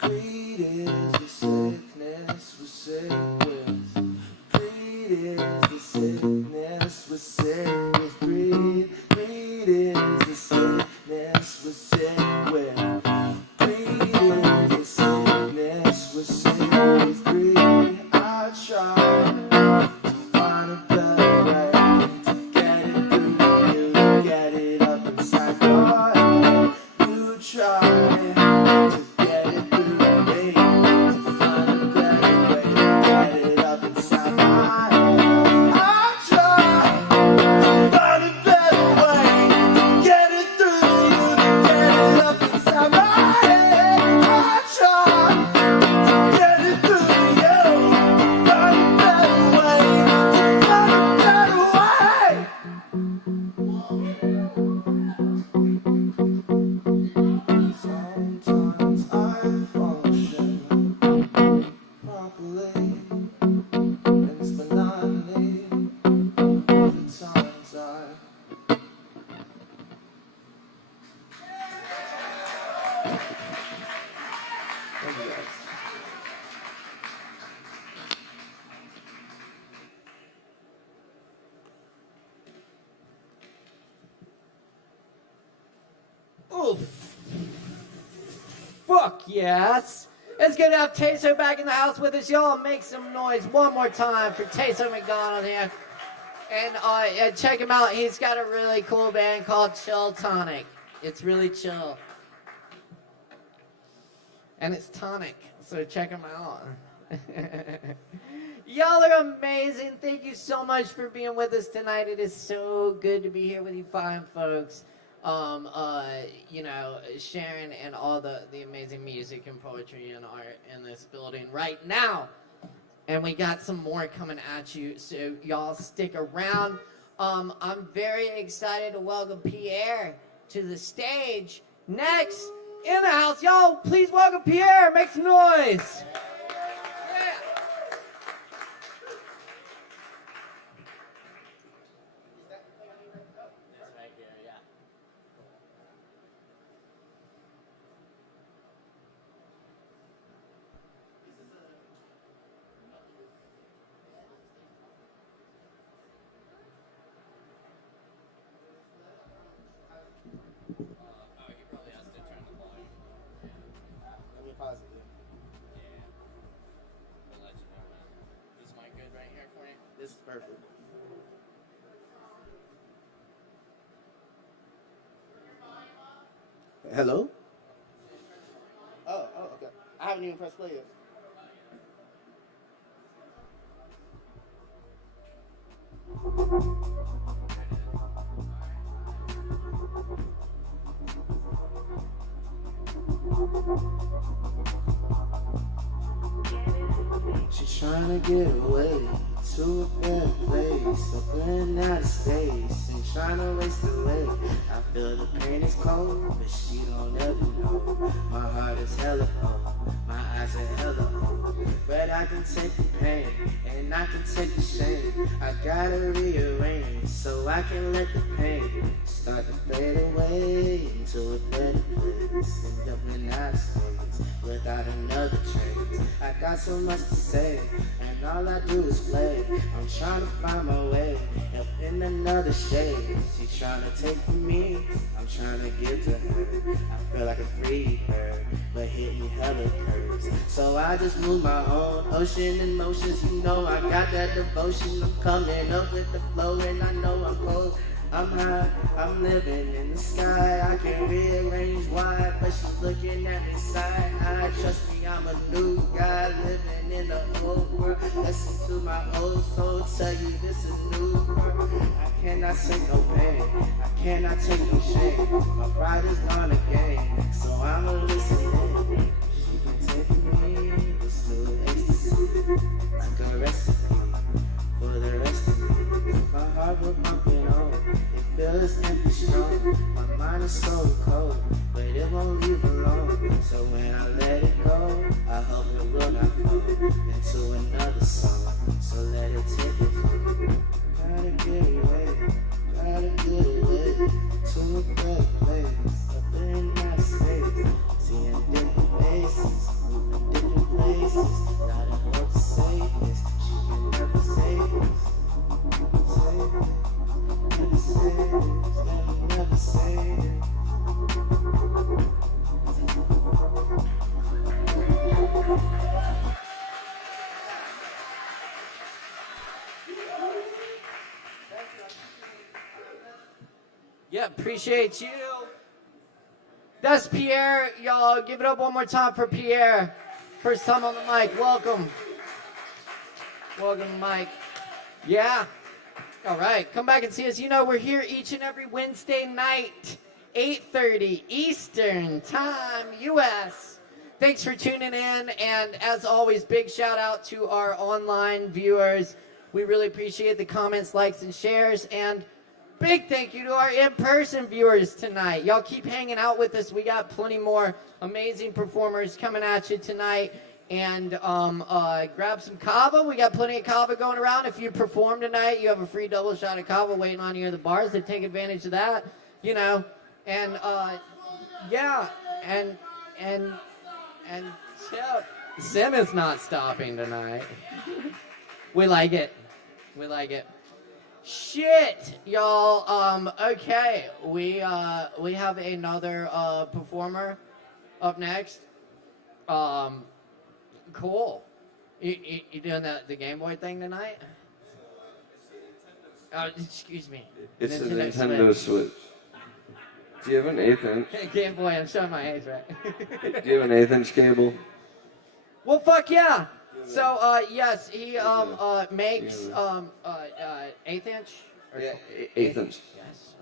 Greed is the sick Thank you guys. Oof. Fuck yes. It's good to have Taso back in the house with us. Y'all make some noise one more time for Taso McDonald here. And check him out. He's got a really cool band called Chill Tonic. It's really chill. And it's tonic, so check him out. Y'all are amazing. Thank you so much for being with us tonight. It is so good to be here with you fine folks. You know, sharing and all the amazing music and poetry and art in this building right now. And we got some more coming at you, so y'all stick around. I'm very excited to welcome Pierre to the stage. Next, in the house, y'all, please welcome Pierre. Make some noise. This is perfect. Hello? Oh, okay. I haven't even pressed play yet. She's trying to get away to a better place, up in outer space, and trying to waste away. I feel the pain is cold, but she don't ever know. My heart is hella cold, my eyes are hella cold, but I can take the pain, and I can take the shame. I gotta rearrange, so I can let the pain start to fade away into a better place, and up in outer space, without another trace. I got so much to say, and all I do is play. I'm trying to find my way up in another shade. She's trying to take from me, I'm trying to give to her. I feel like a free bird, but hit me hella curves. So I just move my own ocean in motions. You know I got that devotion. I'm coming up with the flow, and I know I'm cold. I'm high, I'm living in the sky. I can rearrange why, but she's looking at me side-eye. Trust me, I'm a new guy living in the old world. Listen to my old soul tell you this is new world. I cannot take no pain, I cannot take no shame. My pride is gone again, so I'ma listen in. She can take me, but still ecstasy, like a recipe for the rest of me. My heart will pump it on. It feels empty strong. My mind is so cold, but it won't leave alone. So when I let it go, I hope it will not fall into another song. So let it take it from me. Gotta get away to a better place. Up in that space, seeing different faces, moving different places. Not a word to say this, she can never say this. Never say it. Yeah, appreciate you. That's Pierre, y'all. Give it up one more time for Pierre. First time on the mic. Welcome. Welcome, Mike. Yeah. All right. Come back and see us. You know, we're here each and every Wednesday night, 8:30 Eastern Time, U.S. Thanks for tuning in. And as always, big shout out to our online viewers. We really appreciate the comments, likes, and shares. And big thank you to our in-person viewers tonight. Y'all keep hanging out with us. We got plenty more amazing performers coming at you tonight. And grab some Kava. We got plenty of Kava going around. If you perform tonight, you have a free double shot of Kava waiting on you at the bars. So take advantage of that, you know. And yeah, and Zim is not stopping tonight. We like it. We like it. Shit, y'all. Okay, we have another performer up next. Cool. You doing the Game Boy thing tonight? Oh, excuse me. It's a Nintendo Switch. Do you have an 1/8 inch? Game Boy, I'm showing my age, right? Do you have an 1/8 inch cable? Well, fuck yeah. So, yes, he makes 1/8 inch. Yeah, 1/8 inch. Yes,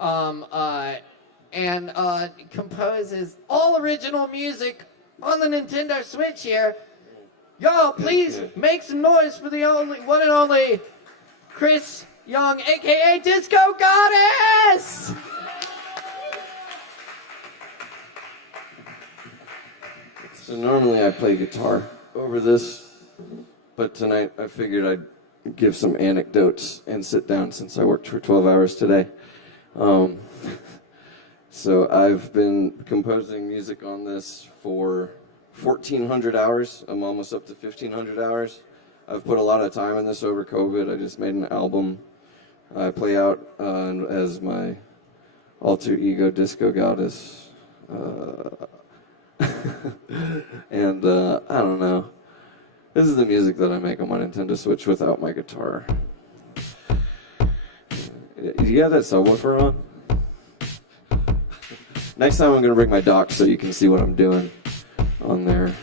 alright. And composes all original music on the Nintendo Switch here. Y'all, please make some noise for the one and only Chris Young, aka Disco Goddess! So normally I play guitar over this, but tonight I figured I'd give some anecdotes and sit down since I worked for 12 hours today. So I've been composing music on this for 1,400 hours. I'm almost up to 1,500 hours. I've put a lot of time in this over COVID. I just made an album. I play out as my alter ego Disco Goddess. And I don't know. This is the music that I make on my Nintendo Switch without my guitar. You got that subwoofer on? Next time I'm going to bring my dock so you can see what I'm doing on there.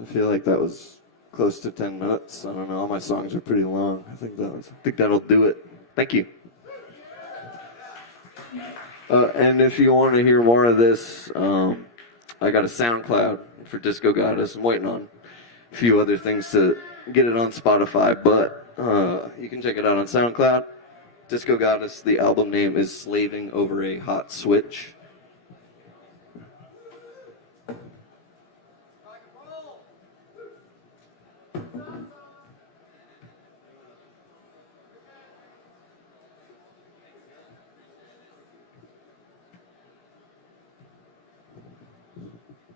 I feel like that was close to 10 minutes. I don't know. All my songs are pretty long. I think that'll do it. Thank you. And if you want to hear more of this, I got a SoundCloud for Disco Goddess. I'm waiting on a few other things to get it on Spotify, but you can check it out on SoundCloud. Disco Goddess, the album name is Slaving Over a Hot Switch.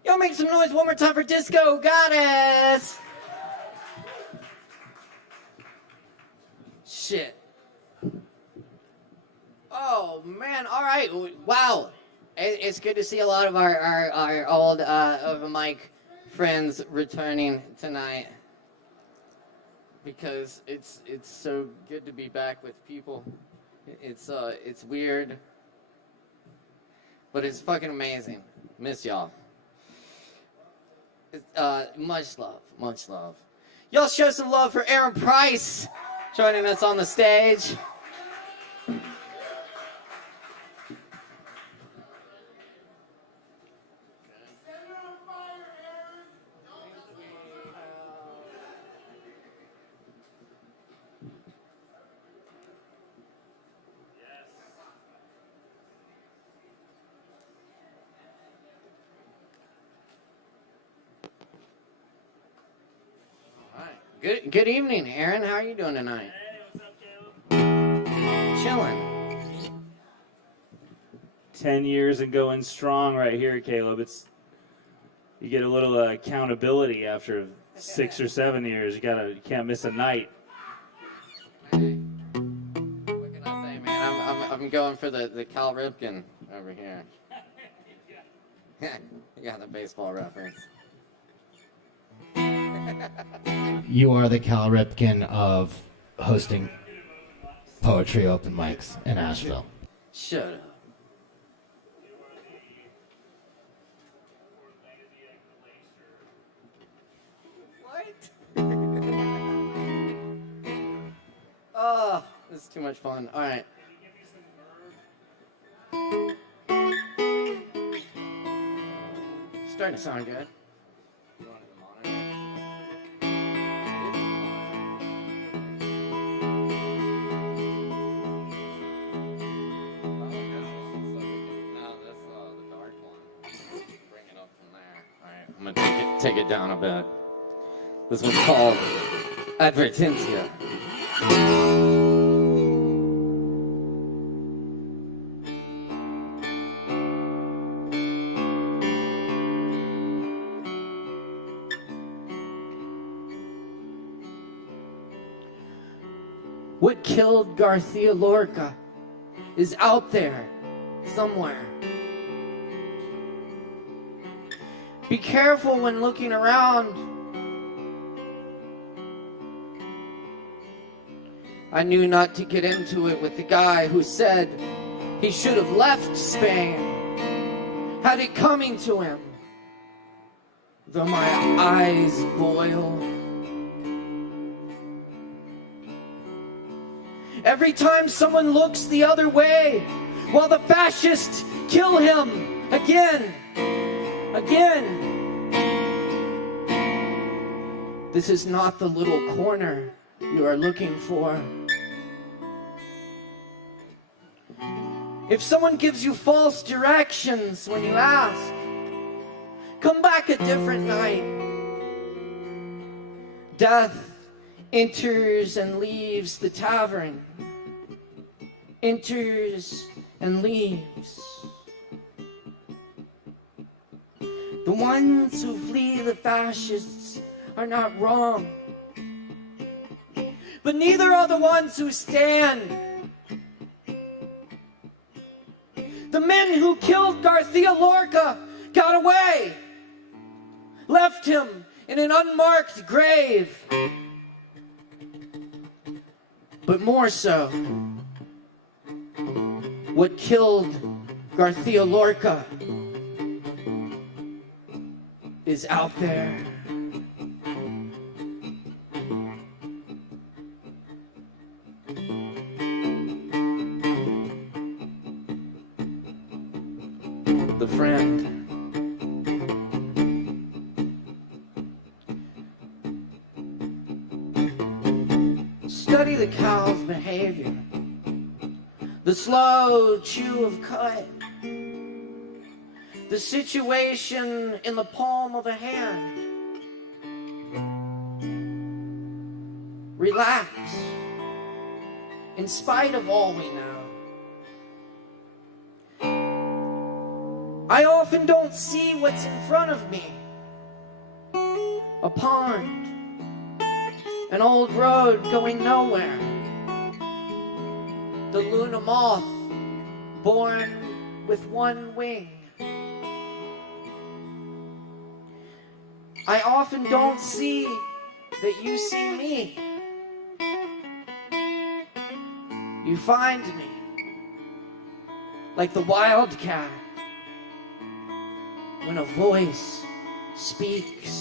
Y'all make some noise one more time for Disco Goddess! Shit. Oh, man, all right. Wow. It's good to see a lot of our old open mic friends returning tonight. Because it's so good to be back with people. It's weird. But it's fucking amazing. Miss y'all. Much love, much love. Y'all show some love for Aaron Price joining us on the stage. Good evening, Aaron. How are you doing tonight? Hey, what's up, Caleb? Chilling. 10 years and going strong right here, Caleb. You get a little accountability after 6 or 7 years. You can't miss a night. Hey, what can I say, man? I'm going for the Cal Ripken over here. You got the baseball reference. You are the Cal Ripken of hosting poetry open mics in Asheville. Shut up. What? Oh, this is too much fun. All right. Starting to sound good. I'm gonna take it down a bit. This one's called Advertencia. What killed Garcia Lorca is out there somewhere. Be careful when looking around. I knew not to get into it with the guy who said he should have left Spain, had it coming to him. Though my eyes boil. Every time someone looks the other way, while the fascists kill him again. This is not the little corner you are looking for. If someone gives you false directions when you ask, come back a different night. Death enters and leaves the tavern. Enters and leaves. The ones who flee the fascists are not wrong. But neither are the ones who stand. The men who killed Garcia Lorca got away. Left him in an unmarked grave. But more so, what killed Garcia Lorca is out there. study the cow's behavior, the slow chew of cut, the situation in the palm of a hand. Relax, in spite of all we know. I often don't see what's in front of me. A pond, an old road going nowhere, the Luna moth born with one wing. I often don't see that you see me. You find me like the wildcat when a voice speaks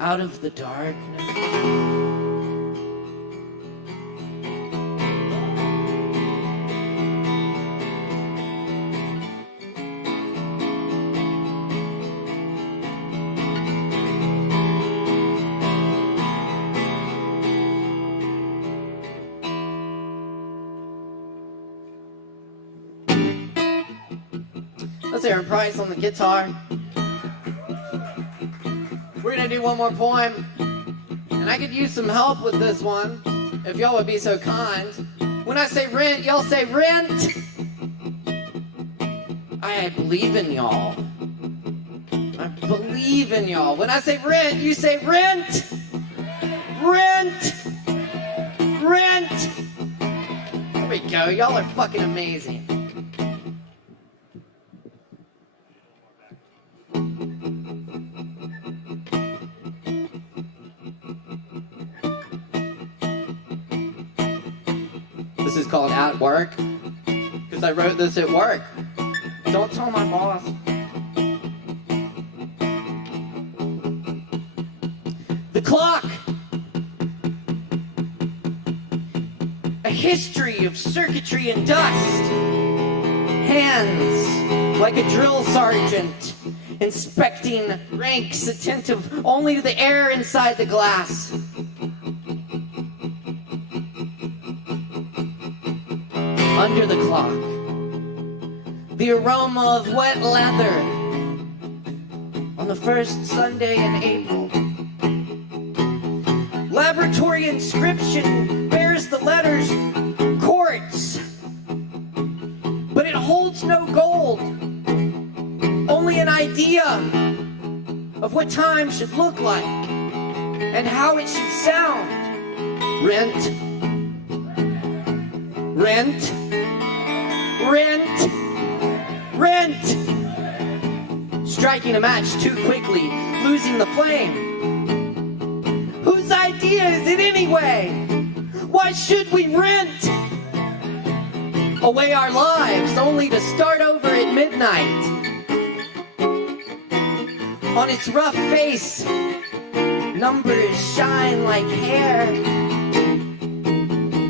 out of the darkness. Let's hear Price on the guitar. We're gonna do one more poem, and I could use some help with this one, if y'all would be so kind. When I say rent, y'all say rent. I believe in y'all. I believe in y'all. When I say rent, you say rent. Rent. Rent. There we go. Y'all are fucking amazing. This is called At Work, because I wrote this at work. Don't tell my boss. The clock. A history of circuitry and dust. Hands like a drill sergeant, inspecting ranks, attentive only to the air inside the glass. Under the clock, the aroma of wet leather on the first Sunday in April. Laboratory inscription bears the letters quartz, but it holds no gold, only an idea of what time should look like and how it should sound. Rent. Rent. Rent. Rent. Striking a match too quickly, losing the flame. Whose idea is it anyway? Why should we rent away our lives only to start over at midnight? On its rough face, numbers shine like hair,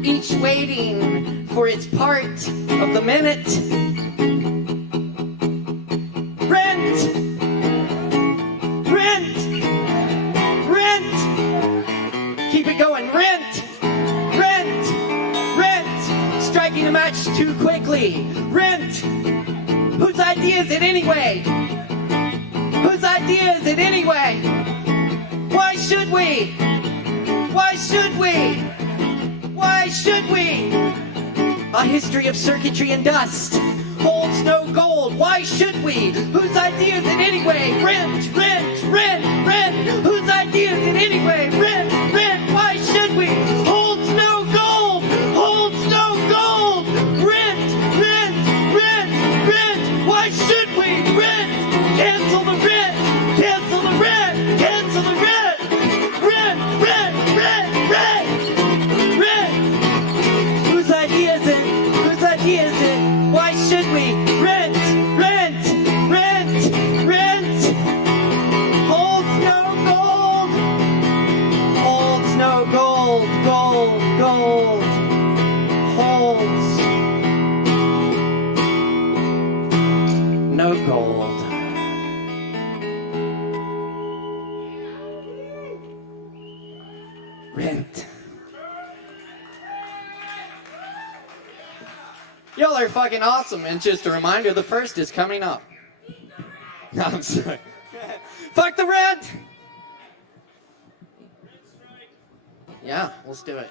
each waiting for its part of the minute. Rent! Rent! Rent! Keep it going. Rent! Rent! Rent! Striking a match too quickly. Rent! Whose idea is it anyway? Whose idea is it anyway? Why should we? Why should we? Why should we? A history of circuitry and dust holds no gold. Why should we? Whose idea is it anyway? Rent, rent, rent, rent. Whose idea is it anyway? Rent, rent. Why should we? Holds no gold. Holds no gold. Rent, rent, rent, rent. Why should we? Rent. Cancel the rent. Cancel the rent. Cancel the rent. Rent, rent, rent, rent. Rent. Whose idea is it? Whose idea is it? Why should we? Rent, rent, rent, rent. Holds no gold. Holds no gold. Gold, gold. Holds no gold. Rent. Y'all are fucking awesome. And just a reminder, the first is coming up. No, I'm sorry. Fuck the rent! Yeah, let's do it.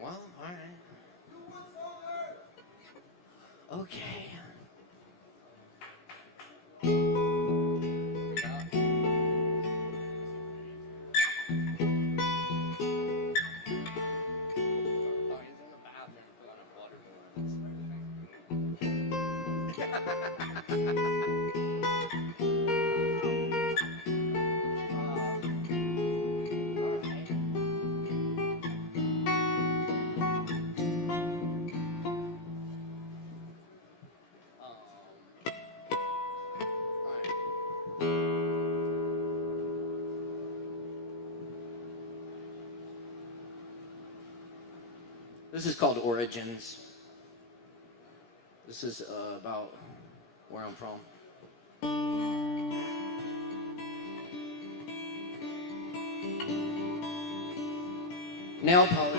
Well, alright. Okay. This is called Origins. This is about where I'm from. Nail polish.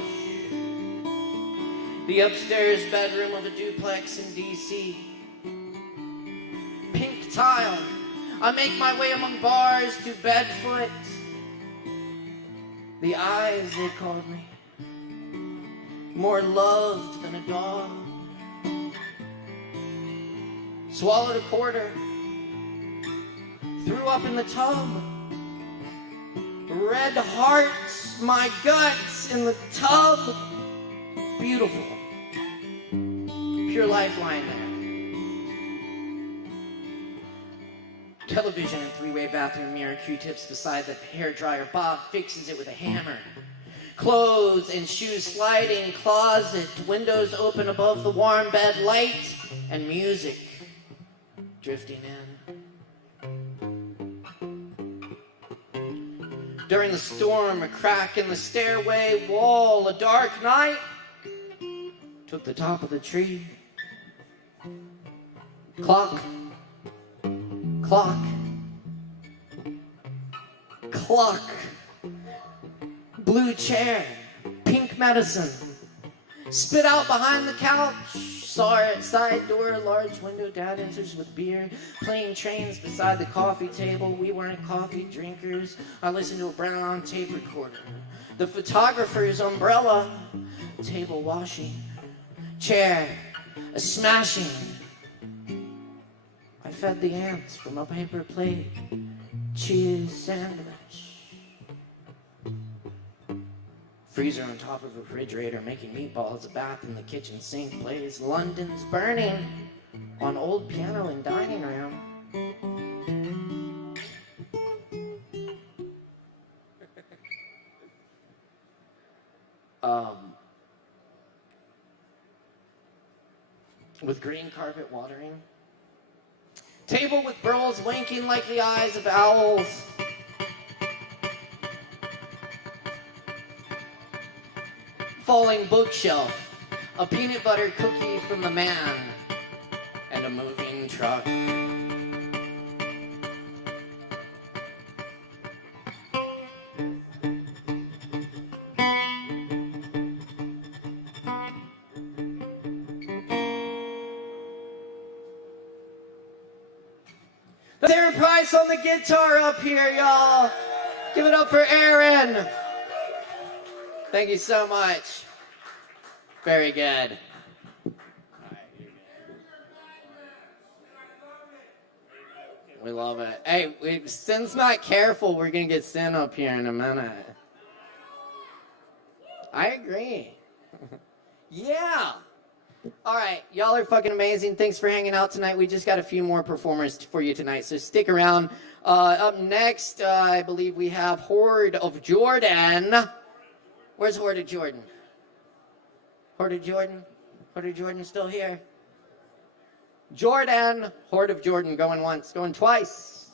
The upstairs bedroom of a duplex in D.C. Pink tile. I make my way among bars to Bedfoot. The eyes, they called me. More loved than a dog. Swallowed a quarter. Threw up in the tub. Red hearts, my guts in the tub. Beautiful. Pure lifeline there. Television and three-way bathroom mirror, Q-tips beside the hairdryer. Bob fixes it with a hammer. Clothes and shoes sliding, closet, windows open above the warm bed, light and music drifting in. During the storm, a crack in the stairway wall, a dark night took the top of the tree. Clock, clock, clock. Blue chair, pink medicine. Spit out behind the couch. Saw her at side door, large window. Dad enters with beer. Playing trains beside the coffee table. We weren't coffee drinkers. I listened to a brown tape recorder. The photographer's umbrella. Table washing. Chair, a smashing. I fed the ants from a paper plate. Cheese sandwich. Freezer on top of a refrigerator, making meatballs. A bath in the kitchen sink plays London's Burning on old piano in dining room. With green carpet watering. Table with burls winking like the eyes of owls. Falling bookshelf, a peanut butter cookie from the man, and a moving truck. Let's hear a price on the guitar up here, y'all. Give it up for Aaron. Thank you so much. Very good. We love it. Hey, Sin's not careful, we're going to get Sin up here in a minute. I agree. Yeah. All right, y'all are fucking amazing. Thanks for hanging out tonight. We just got a few more performers for you tonight, so stick around. Up next, I believe we have Horde of Jordan. Where's Horde of Jordan? Horde of Jordan? Horde of Jordan still here? Jordan! Horde of Jordan going once, going twice.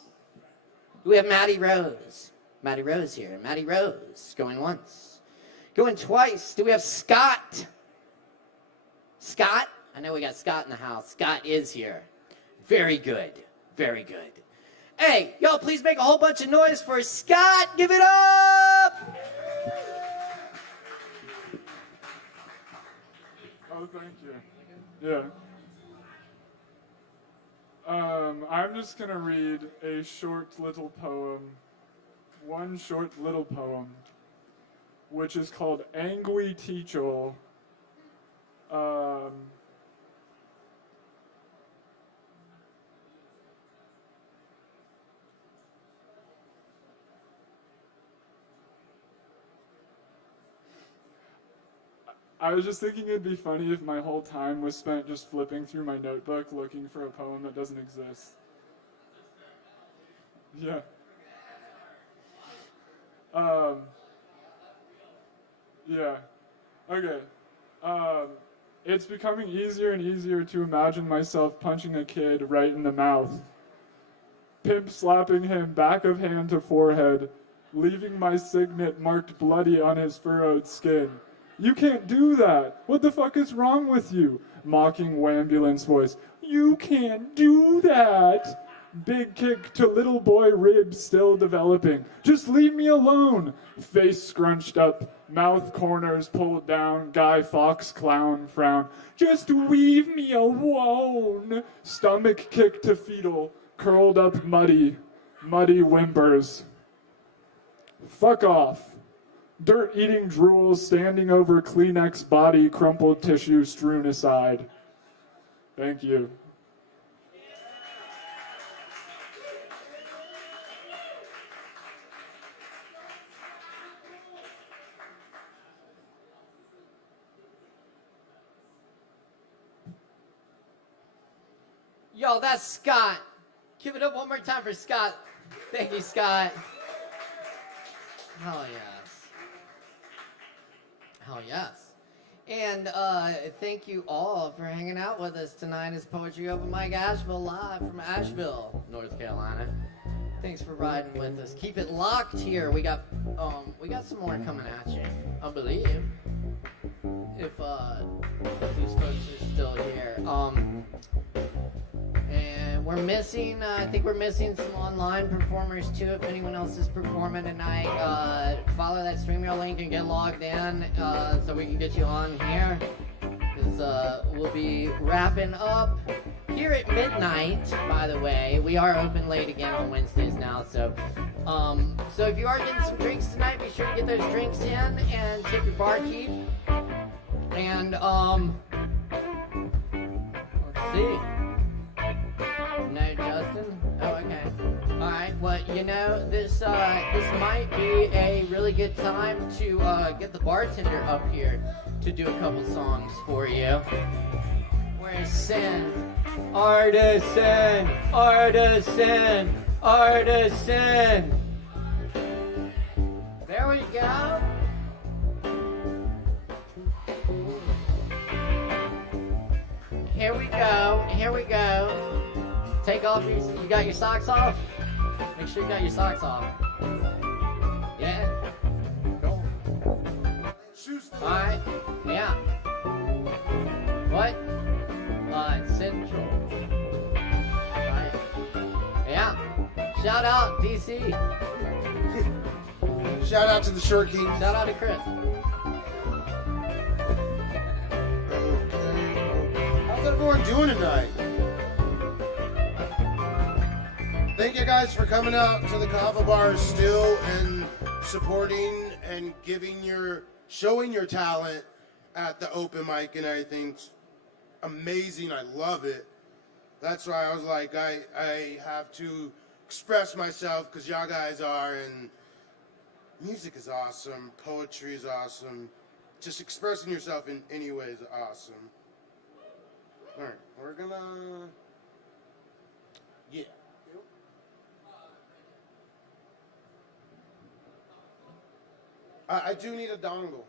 We have Maddie Rose. Maddie Rose here. Maddie Rose going once. Going twice. Do we have Scott? Scott? I know we got Scott in the house. Scott is here. Very good. Very good. Hey, y'all please make a whole bunch of noise for Scott. Give it up! Oh, thank you. Yeah. I'm just gonna read a short little poem. One short little poem, which is called Angwy Teachel. I was just thinking it'd be funny if my whole time was spent just flipping through my notebook looking for a poem that doesn't exist. Yeah. Yeah. Okay. It's becoming easier and easier to imagine myself punching a kid right in the mouth. Pimp slapping him back of hand to forehead, leaving my signet marked bloody on his furrowed skin. You can't do that. What the fuck is wrong with you? Mocking wambulance voice. You can't do that. Big kick to little boy ribs still developing. Just leave me alone. Face scrunched up, mouth corners pulled down, Guy Fawkes clown frown. Just leave me alone. Stomach kick to fetal, curled up muddy whimpers. Fuck off. Dirt-eating drool standing over Kleenex body, crumpled tissue strewn aside. Thank you. Yo, that's Scott. Give it up one more time for Scott. Thank you, Scott. Hell yes. Hell yes. And thank you all for hanging out with us tonight as Poetry Open Mic Asheville live from Asheville, North Carolina. Thanks for riding with us. Keep it locked here. We got some more coming at you, I believe. If these folks are still here. And we're missing, I think we're missing some online performers too. If anyone else is performing tonight, follow that StreamYard link and get logged in so we can get you on here. Because we'll be wrapping up here at midnight, by the way. We are open late again on Wednesdays now, so if you are getting some drinks tonight, be sure to get those drinks in and tip your barkeep. And let's see. No, Justin? Oh, okay. Alright, well, you know, this might be a really good time to get the bartender up here to do a couple songs for you. Where's Sin? Artisan! Artisan! Artisan! There we go. Here we go. Here we go. Take off you got your socks off? Make sure you got your socks off. Yeah? Cool. Alright. Yeah. What? Central. Right. Yeah. Shout out DC. Shout out to the Short King. Shout out to Chris. How's everyone doing tonight? Thank you guys for coming out to the Kava bar still and supporting and showing your talent at the open mic and everything. It's amazing. I love it. That's why I was like, I have to express myself because y'all guys are, and music is awesome. Poetry is awesome. Just expressing yourself in any way is awesome. All right, we're gonna, yeah. I do need a dongle.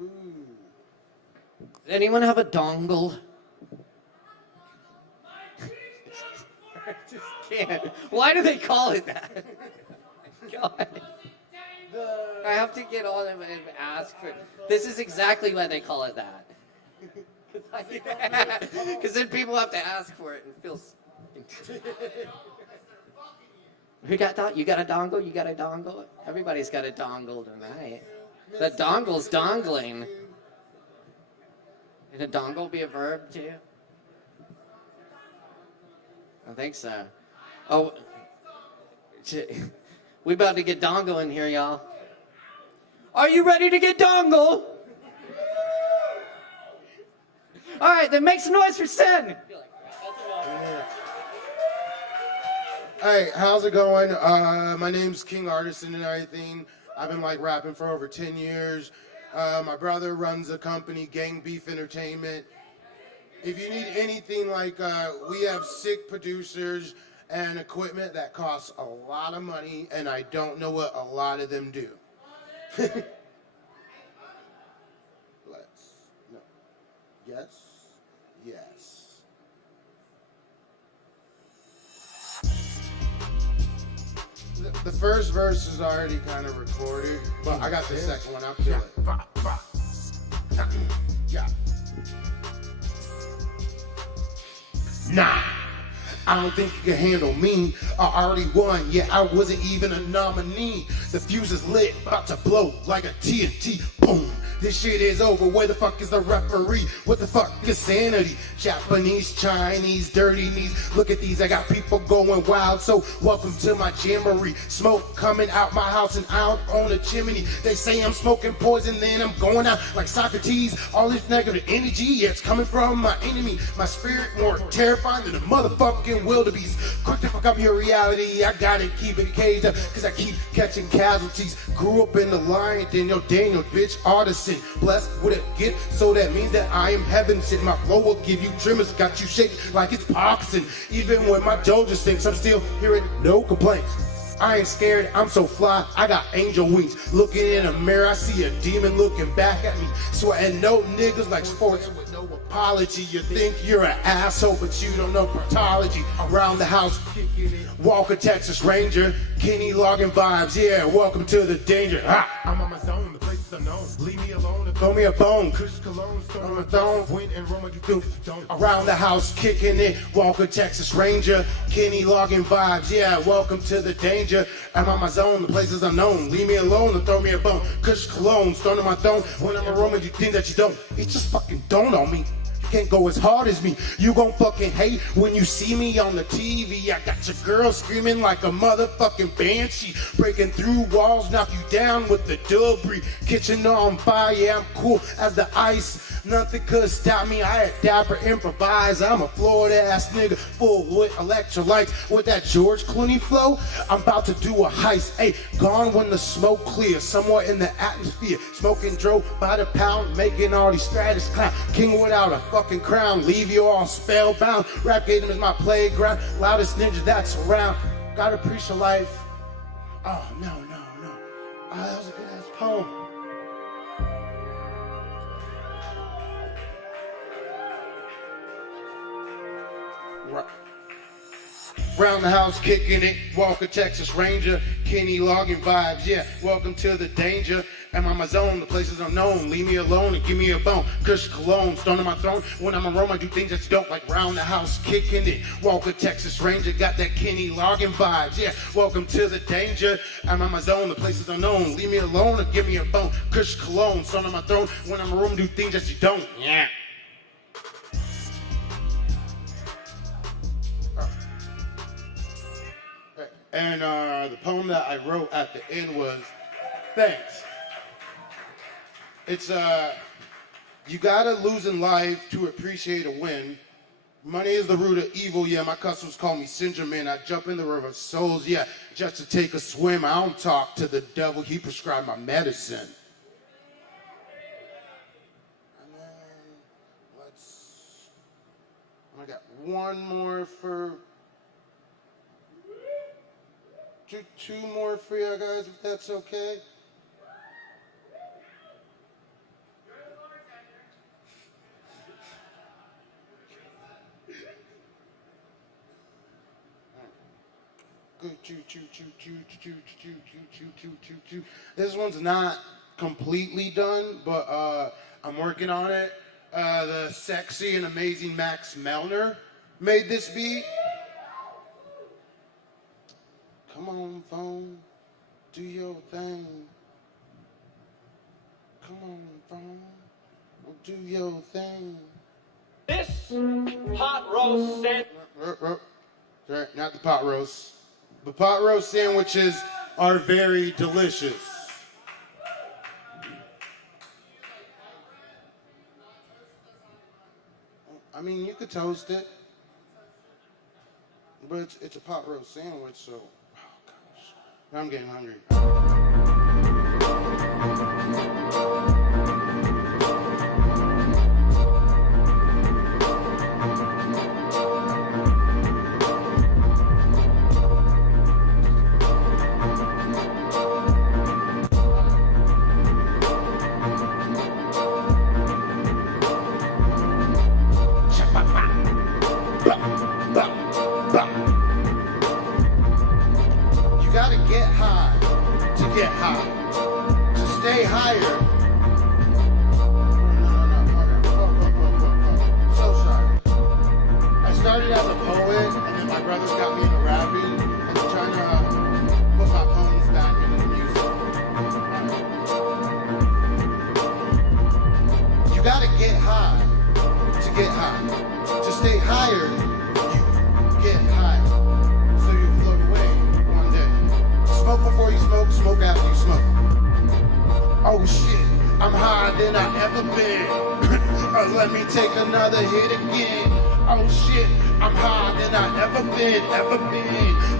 Ooh. Does anyone have a dongle? I just can't. Why do they call it that? God. I have to get on them and ask for. This is exactly why they call it that. Because then people have to ask for it and it feels. Who got that? You got a dongle? You got a dongle? Everybody's got a dongle tonight. The dongle's dongling. Could a dongle be a verb too? I think so. Oh, we about to get dongle in here, y'all. Are you ready to get dongle? All right, then make some noise for Sin. Hey, how's it going? My name's King Artisan and everything. I've been like rapping for over 10 years. My brother runs a company, Gang Beef Entertainment. If you need anything like, we have sick producers and equipment that costs a lot of money, and I don't know what a lot of them do. Yes, yes. The first verse is already kind of recorded, but I got the second one. I'll kill it. Yeah. Nah, I don't think you can handle me. I already won, yeah, I wasn't even a nominee. The fuse is lit, about to blow like a TNT. Boom. This shit is over, where the fuck is the referee? What the fuck is sanity? Japanese, Chinese, dirty knees. Look at these, I got people going wild, so welcome to my jamboree. Smoke coming out my house and out on a chimney. They say I'm smoking poison, then I'm going out like Socrates. All this negative energy, yeah, it's coming from my enemy. My spirit more terrifying than a motherfucking wildebeest. Quick to fuck up your reality, I gotta keep it caged up, cause I keep catching casualties. Grew up in the lion, Daniel, bitch, artisan. Blessed with a gift, so that means that I am heaven sent. My flow will give you tremors, got you shaking like it's Parkinson. Even when my Doja stinks, I'm still hearing no complaints. I ain't scared, I'm so fly, I got angel wings. Looking in a mirror, I see a demon looking back at me. Sweating no niggas like sports with no apology. You think you're an asshole, but you don't know pathology. Around the house, Walker, Texas Ranger, Kenny logging vibes, yeah, welcome to the danger. I'm on my zone, the place is unknown. Leave me alone. Throw me a bone, on my throne. Around the house, kicking it. Walker, Texas Ranger, Kenny logging vibes. Yeah, welcome to the danger. I'm on my zone, the places unknown. Leave me alone and throw me a bone. Kush cologne, stone on my throne. When I'm a Roman, you think that you don't. It just fucking don't on me. Can't go as hard as me. You gon' fucking hate when you see me on the TV. I got your girl screaming like a motherfucking banshee. Breaking through walls, knock you down with the debris. Kitchen on fire, yeah, I'm cool as the ice. Nothing could stop me, I had dapper improvise. I'm a Florida ass nigga full with electrolytes. With that George Clooney flow, I'm about to do a heist. Hey, gone when the smoke clears, somewhere in the atmosphere. Smoking drove by the pound, making all these stratus clown. King without a fucking crown, leave you all spellbound. Rap game is my playground, loudest ninja that's around. Gotta preach the life. Oh, no. Oh, that was a good ass poem. Round the house, kicking it. Walker, Texas Ranger, Kenny logging vibes. Yeah, welcome to the danger. I'm on my zone, the places unknown. Leave me alone and give me a bone. Kush cologne, stone on my throne. When I'm a Rome, I do things that you don't, like round the house, kicking it. Walker, Texas Ranger, got that Kenny logging vibes. Yeah, welcome to the danger. I'm on my zone, the places unknown. Leave me alone and give me a bone. Kush cologne, stone on my throne. When I'm a Rome, I do things that you don't. Yeah. And the poem that I wrote at the end was, thanks. It's, you gotta lose in life to appreciate a win. Money is the root of evil, yeah, my customers call me Singerman. I jump in the river of souls, yeah, just to take a swim. I don't talk to the devil, he prescribed my medicine. And then, I got one more for, two more for you guys, if that's okay. This one's not completely done, but I'm working on it. The sexy and amazing Max Melner made this beat. Come on, phone, do your thing. Come on, phone, Do your thing. This pot roast sandwich. Sorry, not the pot roast. The pot roast sandwiches are very delicious. I mean, you could toast it, but it's a pot roast sandwich, so, oh gosh, I'm getting hungry. You gotta get high to get high, to stay higher. So sorry. I started as a poet, and then my brothers got me into rapping, and I'm trying to put my poems back into music. You gotta get high to get high. To stay higher, you get high. So you float away one day. Smoke before you smoke, smoke after you smoke. Oh shit, I'm higher than I ever been. Let me take another hit again. Oh shit, I'm higher than I ever been.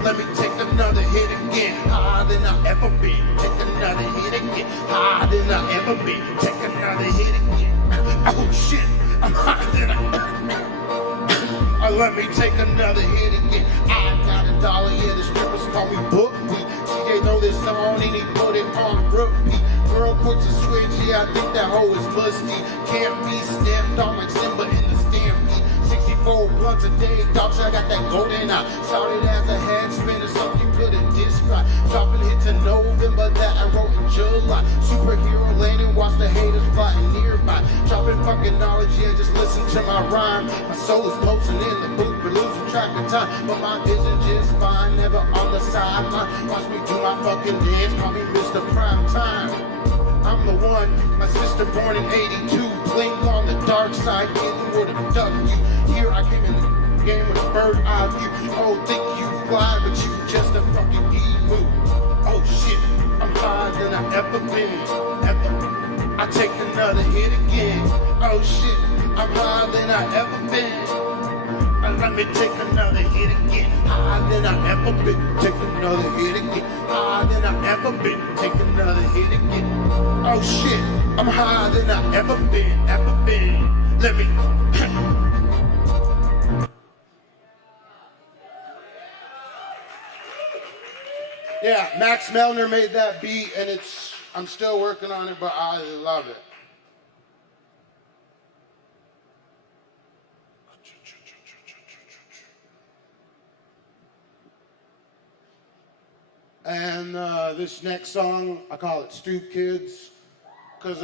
Let me take another hit again. Higher than I ever been. Take another hit again. Higher than I ever been. Take another hit again. Oh shit, I'm higher than I ever been. Let me take another hit again. I got $1, yeah, the strippers call me Book Week. CJ know this song and he put it on repeat. Girl quick to switch, yeah, I think that hoe is musty. Can't be stamped on like Simba in the Stampede. 64 blunts a day, dog shit, I got that golden eye. Started as a head spinner, something you couldn't describe. Dropping hits in November that I wrote in July. Superhero landing, watch the haters flying nearby. Dropping fucking knowledge, yeah, just listen to my rhyme. My soul is pulsing in the booth, but losing track of time. But my vision just fine, never on the sideline. Watch me do my fucking dance, call me Mr. Prime Time. I'm the one, my sister born in 82. Blink on the dark side, getting would have ducked you. Here I came in the game with a bird eye view. Oh, think you fly, but you just a fucking emu. Oh shit, I'm higher than I ever been. I take another hit again. Oh shit, I'm higher than I ever been. Let me take another hit again. Higher than I ever been. Take another hit again. Higher than I ever been. Take another hit again. Oh shit, I'm higher than I ever been. Let me. Yeah, Max Melner made that beat, and I'm still working on it, but I love it. And this next song, I call it Stoop Kids, because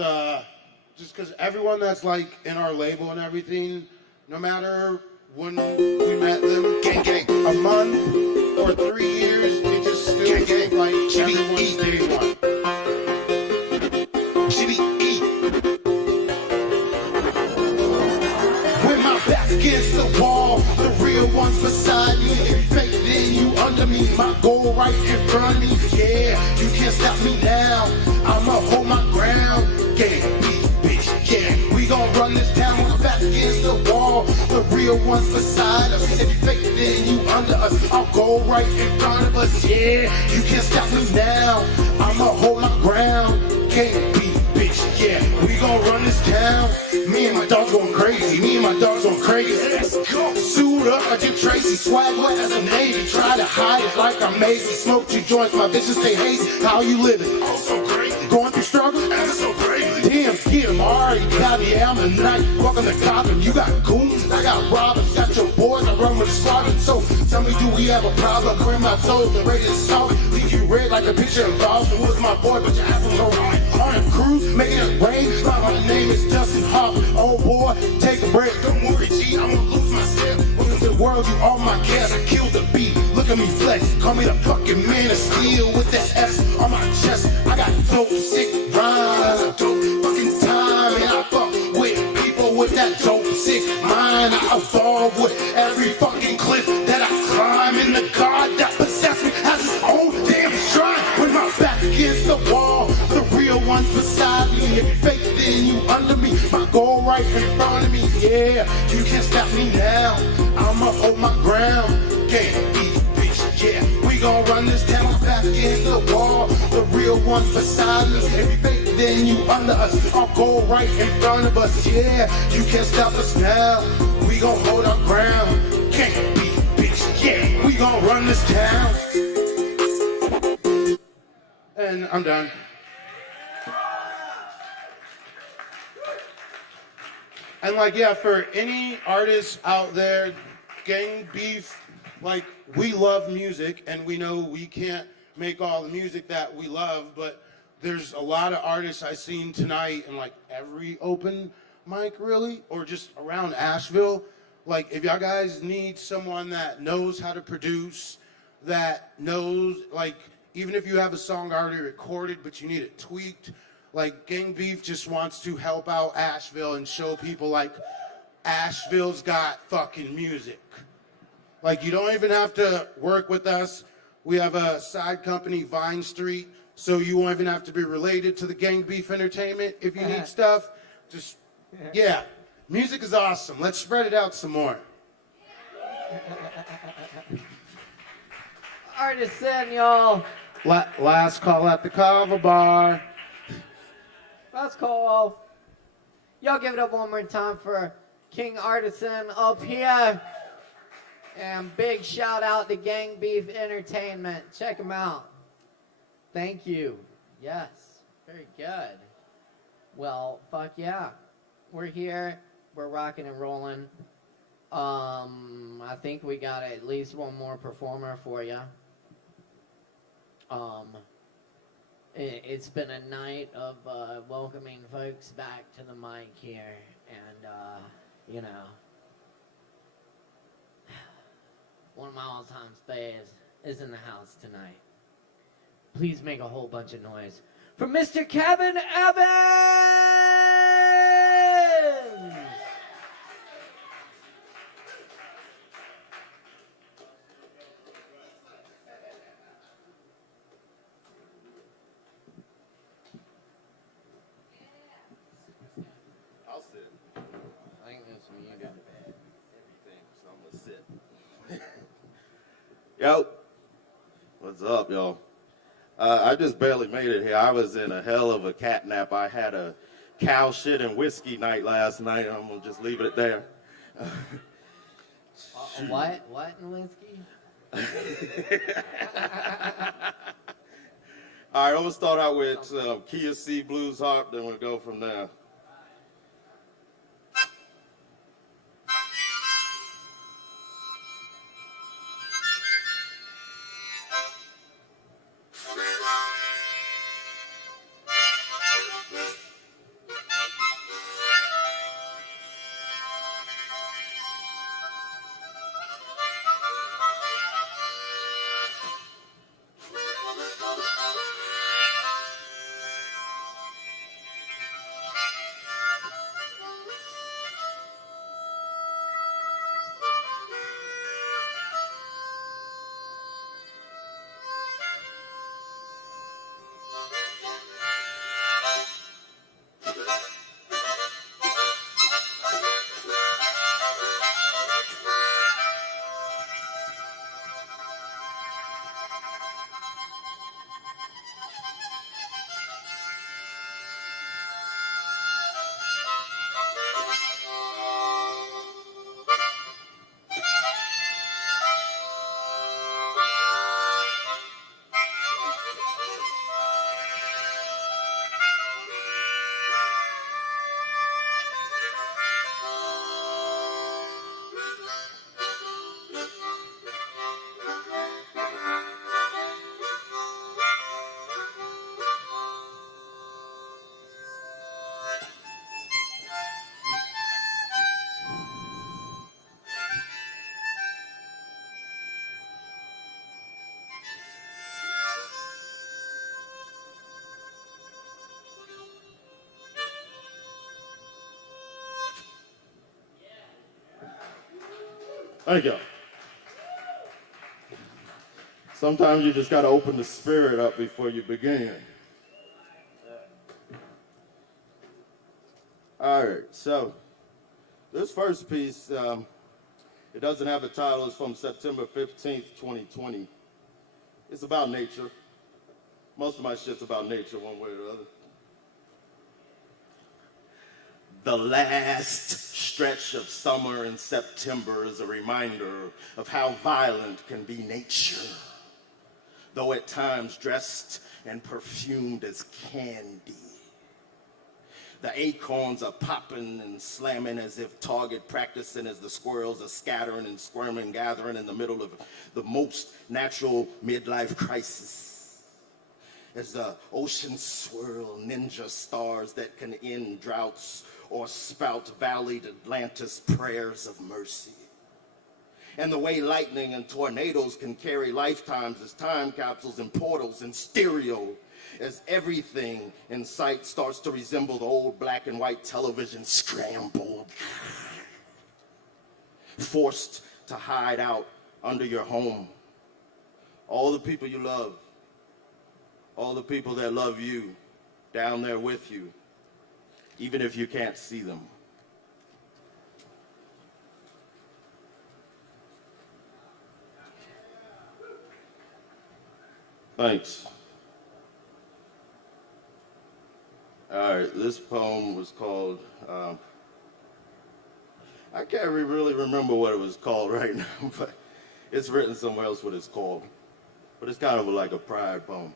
everyone that's like in our label and everything, no matter when we met them, a month or 3 years, they just still get like everyone's day one. When my back against the wall, the real ones beside me, if fake then you under me, my goal right in front of me. Yeah, you can't stop me now. I'ma hold my ground. Yeah, bitch, yeah, we gon' run this town. When my back against the wall, the real ones beside us. If you fake then you under us, I'll go right in front of us. Yeah, you can't stop me now. I'ma hold my ground. Can't be, bitch, yeah, we gon' run this town. Me and my dog's going crazy. Let's go. Suit up like Jim Tracy, swag wet as a Navy. Try to hide it like I'm Macy. Smoke 2 joints, my vision stay hazy. How you living? Oh, so crazy. Going through struggle? And it's so crazy. Damn, get him, already got me, I'm the night. Welcome to Gotham, you got goons, I got robbers. Got your boys, I run with the squadron. So, tell me, do we have a problem? Clear my toes, the ready to start. Leave you red like a picture of Boston. Was my boy, but your ass was alright. On a cruise, making it rain. My name is Dustin Hoffman. Oh boy, take a break. Don't worry, G, I'm gonna lose myself. Welcome to the world, you all my gas. I killed the beat. Look at me flex. Call me the fucking man of steel with that S on my chest. I got dope, sick rhymes. Dope fucking time, and I fuck with sick mind. I evolve with every fucking cliff that I climb. And the God that possessed me has his own damn shrine. When my back against the wall, the real one's beside me. If you fake, then you under me. My goal right in front of me. Yeah, you can't stop me now. I'ma hold my ground. Can't be bitch, yeah. We gon' run this town back against the wall. The real one's beside us. If you fake, then you under us. Our goal right in front of us. Yeah, you can't stop us now. We gon' hold our ground. Can't be bitch, yeah. We gon' run this town. And I'm done. And like, yeah, for any artists out there, Gang Beef, like, we love music, and we know we can't make all the music that we love, but there's a lot of artists I seen tonight in like every open mic, really, or just around Asheville. Like, if y'all guys need someone that knows how to produce, that knows, like, even if you have a song already recorded, but you need it tweaked, like, Gang Beef just wants to help out Asheville and show people, like, Asheville's got fucking music. Like, you don't even have to work with us. We have a side company, Vine Street, so you won't even have to be related to the Gang Beef Entertainment if you need stuff. Just, yeah, music is awesome. Let's spread it out some more. Artisan, y'all. Last call at the Kava bar. That's cool. Y'all give it up one more time for King Artisan up here. And big shout out to Gang Beef Entertainment. Check them out. Thank you. Yes. Very good. Well, fuck yeah. We're here. We're rocking and rolling. I think we got at least one more performer for you. It's been a night of welcoming folks back to the mic here, and you know, one of my all-time faves is in the house tonight. Please make a whole bunch of noise for Mr. Kevin Evans! I'll sit. I think that's what you got. Everything, so I'm gonna sit. Yo, what's up, y'all? I just barely made it here. I was in a hell of a cat nap. I had a cow shit and whiskey night last night. I'm gonna just leave it there. What? What in whiskey? All right, I'm gonna start out with some Kia C blues harp, then we'll go from there. Thank you. Sometimes you just got to open the spirit up before you begin. All right, so this first piece, it doesn't have a title. It's from September 15th, 2020. It's about nature. Most of my shit's about nature one way or the other. The last stretch of summer in September is a reminder of how violent can be nature, though at times dressed and perfumed as candy. The acorns are popping and slamming as if target practicing as the squirrels are scattering and squirming, gathering in the middle of the most natural midlife crisis. As the oceans swirl ninja stars that can end droughts or spout valleyed Atlantis prayers of mercy. And the way lightning and tornadoes can carry lifetimes as time capsules and portals and stereo, as everything in sight starts to resemble the old black and white television scrambled, forced to hide out under your home. All the people you love, all the people that love you, down there with you, even if you can't see them. Thanks. All right, this poem was called, I can't really remember what it was called right now, but it's written somewhere else what it's called. But it's kind of like a pride poem.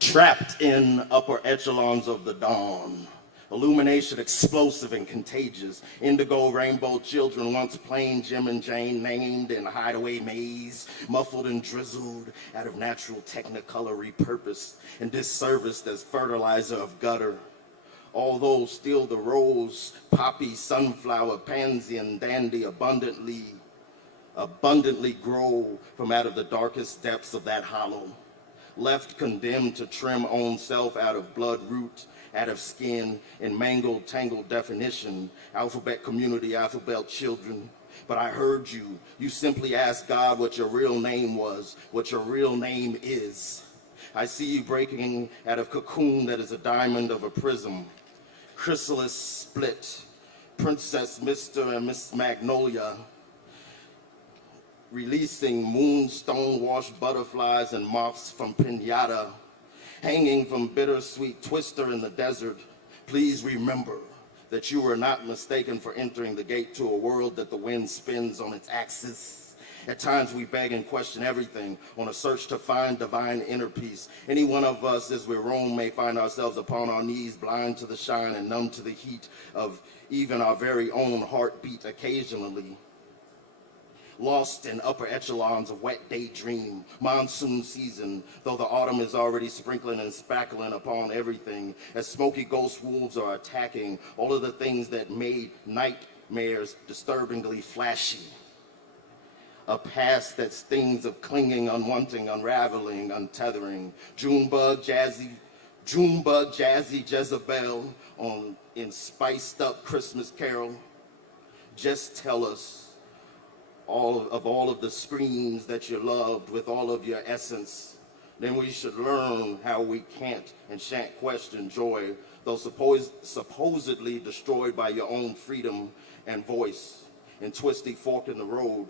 Trapped in upper echelons of the dawn, illumination explosive and contagious, indigo rainbow children once plain Jim and Jane, named in hideaway maze, muffled and drizzled out of natural technicolor repurposed and disserviced as fertilizer of gutter. Although still the rose, poppy, sunflower, pansy, and dandy abundantly grow from out of the darkest depths of that hollow, left condemned to trim own self out of blood root, out of skin, in mangled, tangled definition, alphabet community, alphabet children. But I heard you. You simply asked God what your real name was, what your real name is. I see you breaking out of cocoon that is a diamond of a prism. Chrysalis split, Princess Mr. and Miss Magnolia, releasing moonstone-washed butterflies and moths from pinata, hanging from bittersweet twister in the desert. Please remember that you were not mistaken for entering the gate to a world that the wind spins on its axis. At times we beg and question everything on a search to find divine inner peace. Any one of us as we roam may find ourselves upon our knees, blind to the shine and numb to the heat of even our very own heartbeat occasionally. Lost in upper echelons of wet daydream, monsoon season, though the autumn is already sprinkling and spackling upon everything, as smoky ghost wolves are attacking all of the things that made nightmares disturbingly flashy. A past that stings of clinging, unwanting, unraveling, untethering. Junebug, jazzy Jezebel in spiced up Christmas Carol. Just tell us all of the screams that you loved with all of your essence. Then we should learn how we can't and shan't question joy, though supposedly destroyed by your own freedom and voice, and twisty fork in the road,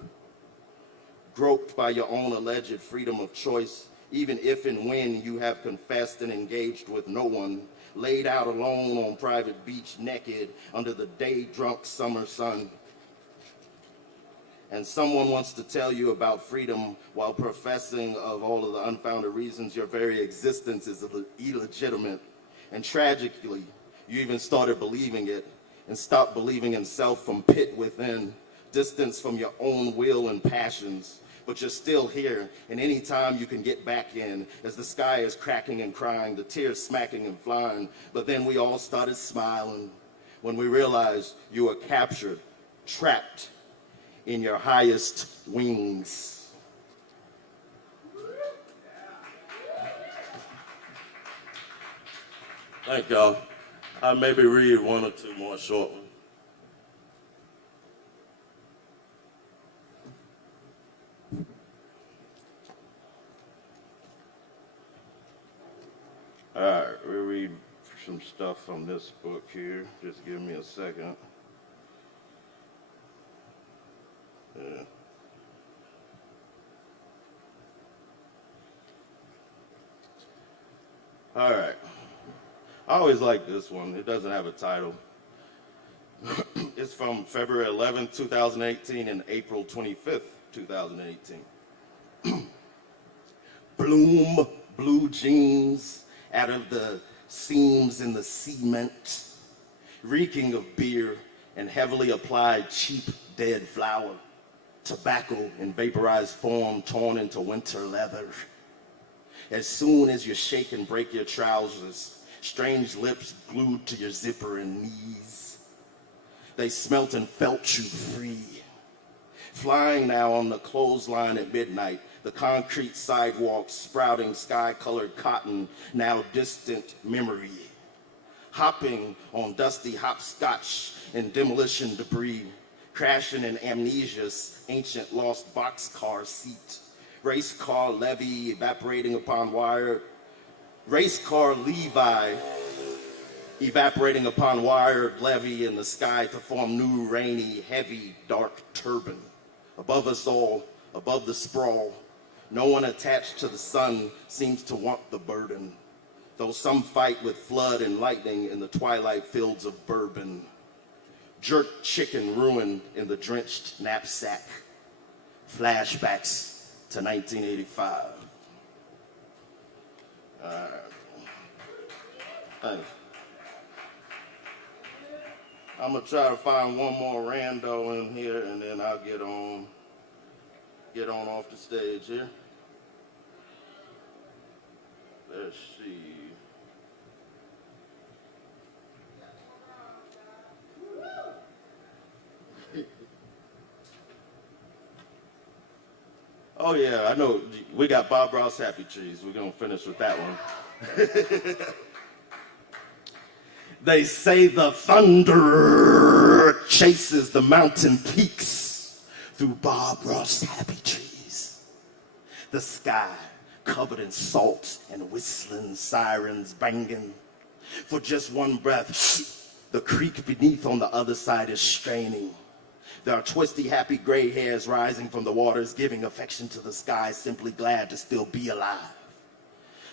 groped by your own alleged freedom of choice, even if and when you have confessed and engaged with no one, laid out alone on private beach naked under the day-drunk summer sun. And someone wants to tell you about freedom while professing of all of the unfounded reasons your very existence is illegitimate. And tragically, you even started believing it and stopped believing in self from pit within, distance from your own will and passions. But you're still here, and any time you can get back in, as the sky is cracking and crying, the tears smacking and flying. But then we all started smiling when we realized you were captured, trapped in your highest wings. Thank y'all. I maybe read one or two more short ones. some stuff from this book here. Just give me a second. Yeah. All right. I always like this one. It doesn't have a title. It's from February 11th, 2018 and April 25th, 2018. Bloom blue jeans out of the seams in the cement, reeking of beer and heavily applied cheap dead flour, tobacco in vaporized form torn into winter leather. As soon as you shake and break your trousers, strange lips glued to your zipper and knees. They smelt and felt you free. Flying now on the clothesline at midnight, the concrete sidewalks sprouting sky-colored cotton, now distant memory. Hopping on dusty hopscotch and demolition debris, crashing in amnesia's ancient lost boxcar seat. Race car levee evaporating upon wire. Race car Levi evaporating upon wired levee in the sky to form new rainy, heavy, dark turban. Above us all, above the sprawl, no one attached to the sun seems to want the burden, though some fight with flood and lightning in the twilight fields of bourbon. Jerk chicken ruined in the drenched knapsack. Flashbacks to 1985. I'm gonna try to find one more rando in here, and then I'll get on off the stage here. Let's see. Oh yeah, I know. We got Bob Ross Happy Trees. We're gonna finish with that one. They say the thunder chases the mountain peaks through Bob Ross Happy Trees. The sky covered in salt and whistling sirens banging. For just one breath, the creek beneath on the other side is straining. There are twisty, happy gray hairs rising from the waters, giving affection to the sky, simply glad to still be alive.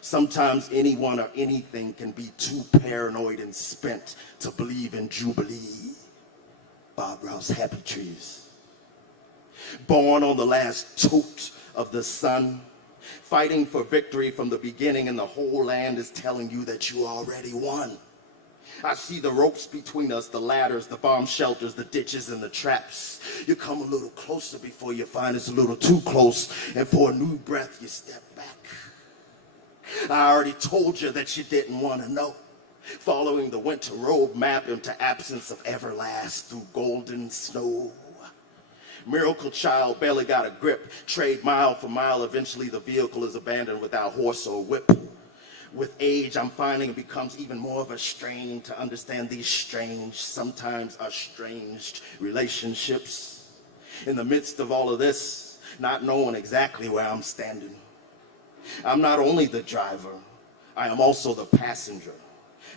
Sometimes anyone or anything can be too paranoid and spent to believe in Jubilee. Bob Ross Happy Trees. Born on the last toot of the sun, fighting for victory from the beginning, and the whole land is telling you that you already won. I see the ropes between us, the ladders, the bomb shelters, the ditches, and the traps. You come a little closer before you find it's a little too close, and for a new breath, you step back. I already told you that you didn't want to know. Following the winter road map into absence of everlast through golden snow. Miracle child barely got a grip. Trade mile for mile. Eventually the vehicle is abandoned without horse or whip. With age, I'm finding it becomes even more of a strain to understand these strange, sometimes estranged relationships. In the midst of all of this, not knowing exactly where I'm standing. I'm not only the driver, I am also the passenger.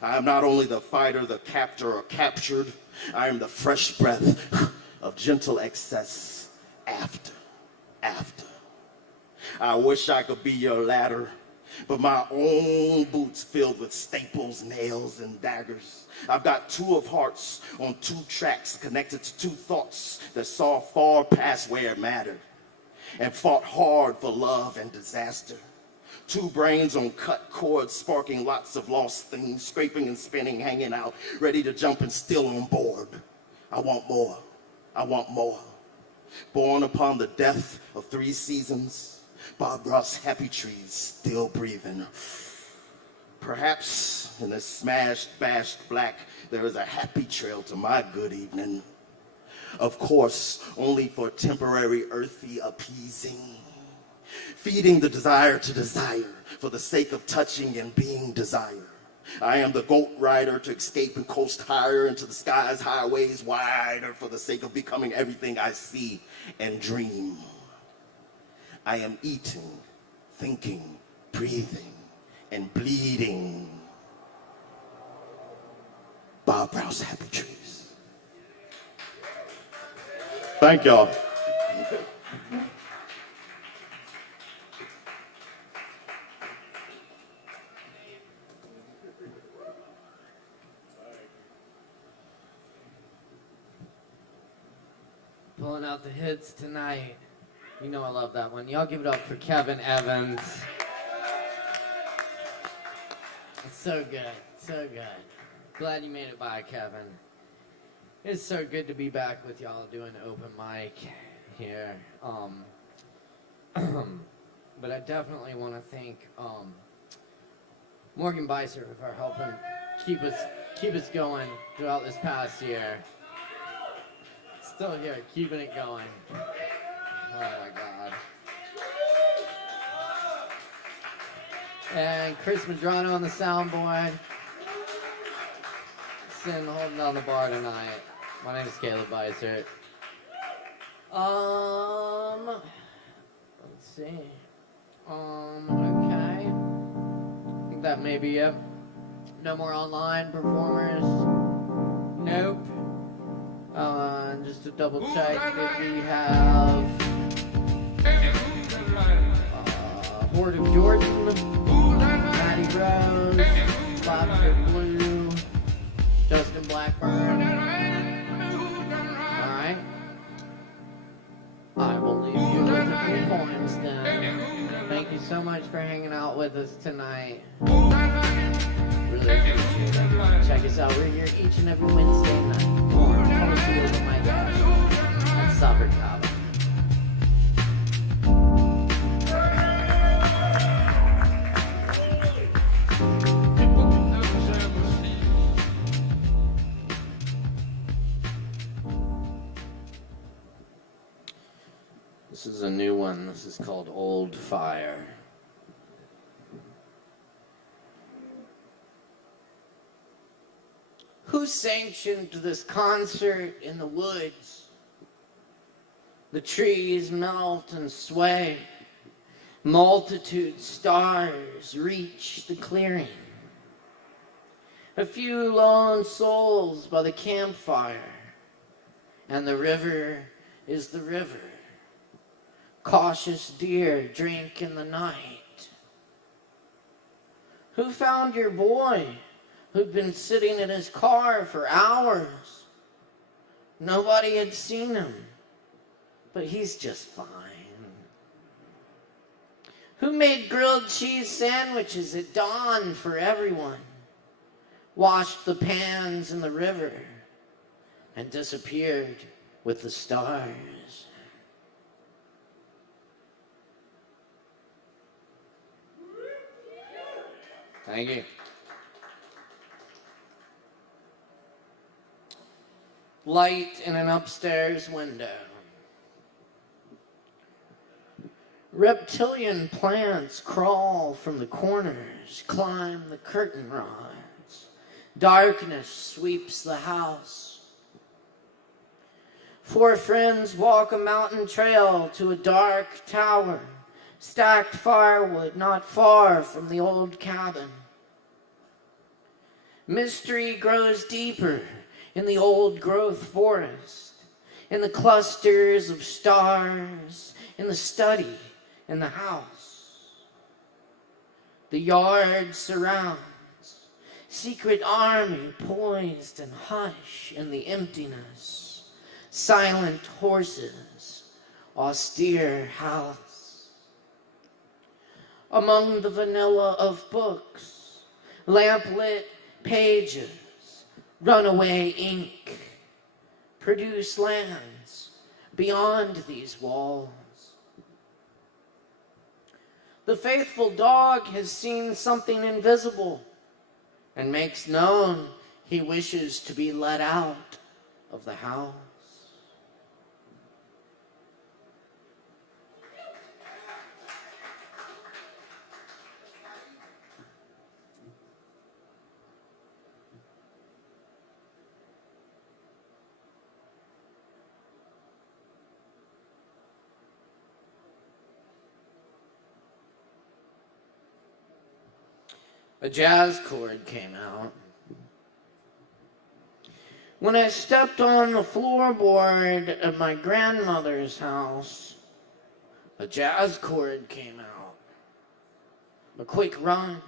I am not only the fighter, the captor, or captured. I am the fresh breath of gentle excess after. I wish I could be your ladder, but my own boots filled with staples, nails, and daggers. I've got two of hearts on two tracks connected to two thoughts that saw far past where it mattered and fought hard for love and disaster. Two brains on cut cords, sparking lots of lost things, scraping and spinning, hanging out, ready to jump and still on board. I want more. I want more. Born upon the death of 3 seasons, Bob Ross Happy Trees still breathing. Perhaps in this smashed, bashed black, there is a happy trail to my good evening. Of course, only for temporary earthy appeasing. Feeding the desire to desire for the sake of touching and being desire. I am the goat rider to escape and coast higher into the sky's highways wider for the sake of becoming everything I see and dream. I am eating, thinking, breathing, and bleeding. Clubhouse happy trees. Thank y'all. Pulling out the hits tonight. You know I love that one. Y'all give it up for Kevin Evans. It's so good, so good. Glad you made it by, Kevin. It's so good to be back with y'all doing open mic here. But I definitely want to thank Morgan Beissert for helping keep us going throughout this past year. Still here, keeping it going. Oh my God. And Chris Madrano on the soundboard. Sitting holding down the bar tonight. My name is Caleb Beissert. Let's see. Okay. I think that may be it. No more online performers. Nope. Just to double check that we have Horde of Jordan, Maddie Rose, Vodka Blue, Justin Blackburn. Alright. I will leave you with a few points then. Thank you so much for hanging out with us tonight. Really appreciate it. Check us out. We're here each and every Wednesday night. Poetry over my gosh. That's Sovereign Kava. This is a new one. This is called Old Fire. Who sanctioned this concert in the woods? The trees melt and sway. Multitude stars reach the clearing. A few lone souls by the campfire. And the river is the river. Cautious deer drink in the night. Who found your boy who'd been sitting in his car for hours? Nobody had seen him, but he's just fine. Who made grilled cheese sandwiches at dawn for everyone? Washed the pans in the river and disappeared with the stars. Thank you. Light in an upstairs window. Reptilian plants crawl from the corners, climb the curtain rods. Darkness sweeps the house. Four friends walk a mountain trail to a dark tower. Stacked firewood not far from the old cabin. Mystery grows deeper in the old growth forest, in the clusters of stars, in the study, in the house. The yard surrounds, secret army poised and hush in the emptiness, silent horses, austere house. Among the vanilla of books, lamplit pages, runaway ink, produce lands beyond these walls. The faithful dog has seen something invisible and makes known he wishes to be let out of the house. A jazz chord came out. When I stepped on the floorboard at my grandmother's house, a jazz chord came out. A quick run,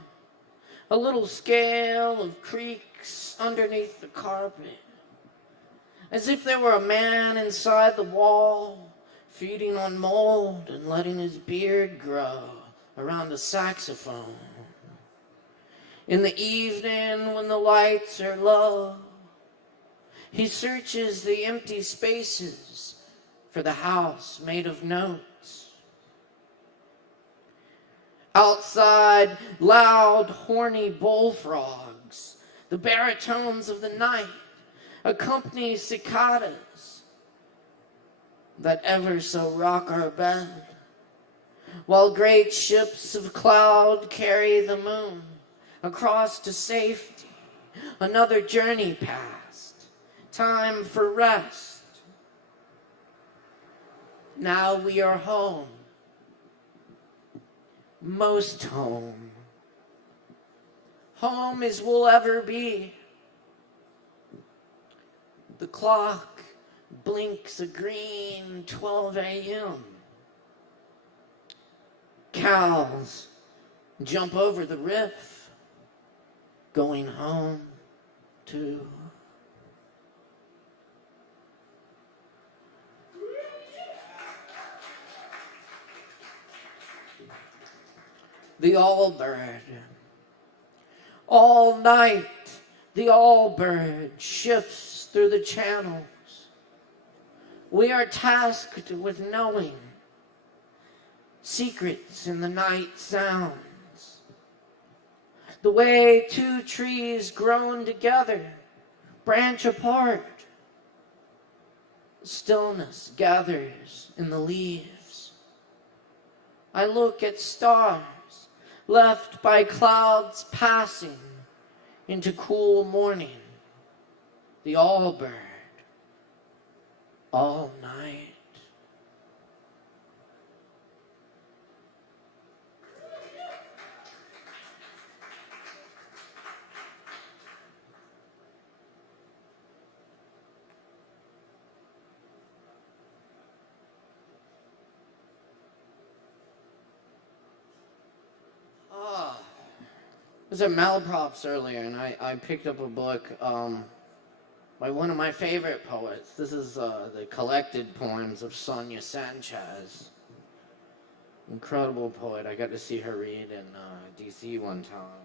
a little scale of creaks underneath the carpet, as if there were a man inside the wall, feeding on mold and letting his beard grow around a saxophone. In the evening when the lights are low, he searches the empty spaces for the house made of notes. Outside, loud, horny bullfrogs, the baritones of the night, accompany cicadas that ever so rock our bed, while great ships of cloud carry the moon across to safety. Another journey past, time for rest. Now we are home, most home. Home as we'll ever be. The clock blinks a green 12 a.m. Cows jump over the riff, going home too. The Allbird. All night, the Allbird shifts through the channels. We are tasked with knowing secrets in the night sounds. The way two trees grown together branch apart. Stillness gathers in the leaves. I look at stars left by clouds passing into cool morning. The Allbird, all night. I was at Malaprops earlier, and I picked up a book by one of my favorite poets. This is the collected poems of Sonia Sanchez. Incredible poet. I got to see her read in D.C. one time.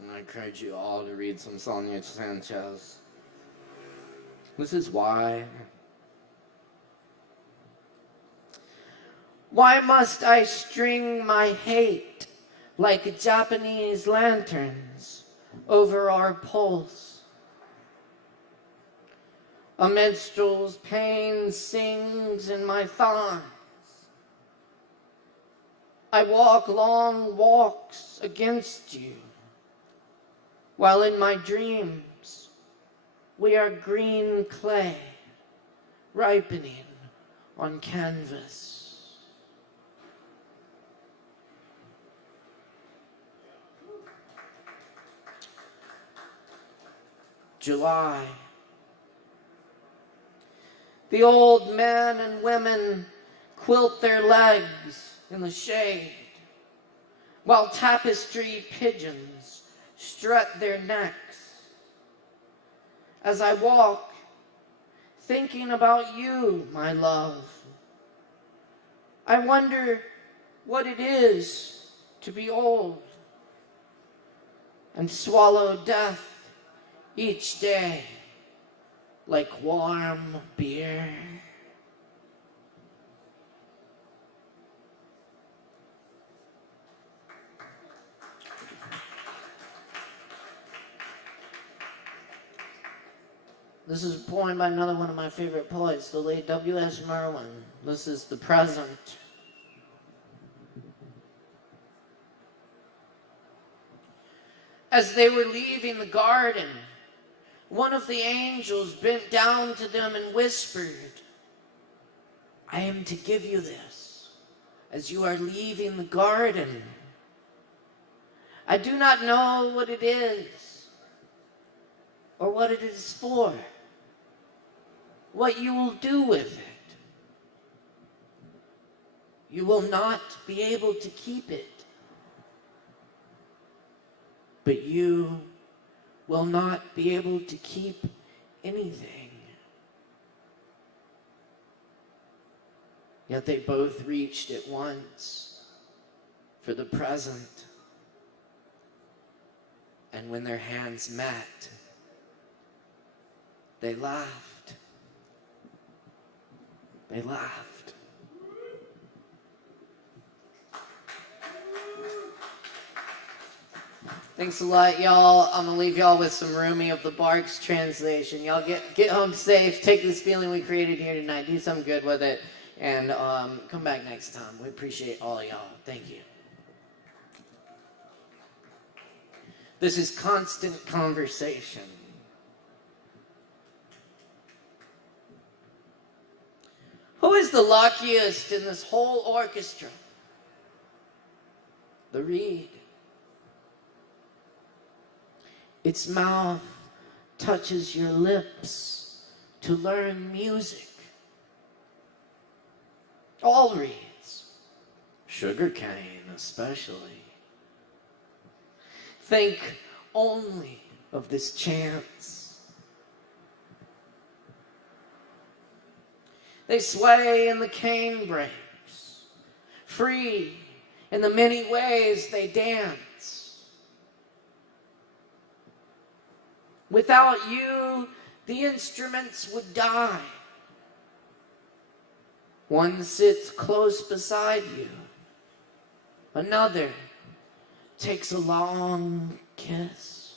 And I encourage you all to read some Sonia Sanchez. This is why. Why must I string my hate like Japanese lanterns over our pulse? A minstrel's pain sings in my thighs. I walk long walks against you, while in my dreams we are green clay ripening on canvas. July. The old men and women quilt their legs in the shade, while tapestry pigeons strut their necks. As I walk, thinking about you, my love, I wonder what it is to be old and swallow death each day like warm beer. This is a poem by another one of my favorite poets, the late W.S. Merwin. This is The Present. As they were leaving the garden, one of the angels bent down to them and whispered, I am to give you this as you are leaving the garden. I do not know what it is. or what it is for, what you will do with it. You will not be able to keep it, but you will not be able to keep anything. Yet they both reached at once for the present. And when their hands met, they laughed. They laughed. Thanks a lot, y'all. I'm gonna leave y'all with some Rumi of the Barks translation. Y'all get home safe. Take this feeling we created here tonight. Do something good with it. And come back next time. We appreciate all of y'all. Thank you. This is constant conversation. Who is the luckiest in this whole orchestra? The reed. Its mouth touches your lips to learn music. All reeds, sugarcane especially. Think only of this chance. They sway in the cane breaks, free in the many ways they dance. Without you, the instruments would die. One sits close beside you. Another takes a long kiss.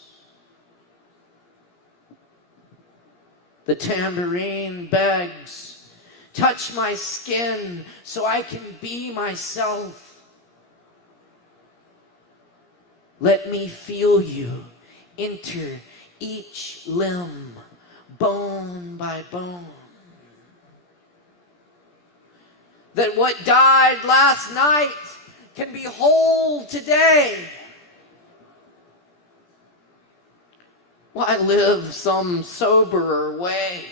The tambourine begs, touch my skin so I can be myself. Let me feel you enter each limb, bone by bone. That what died last night can be whole today. Why live some soberer way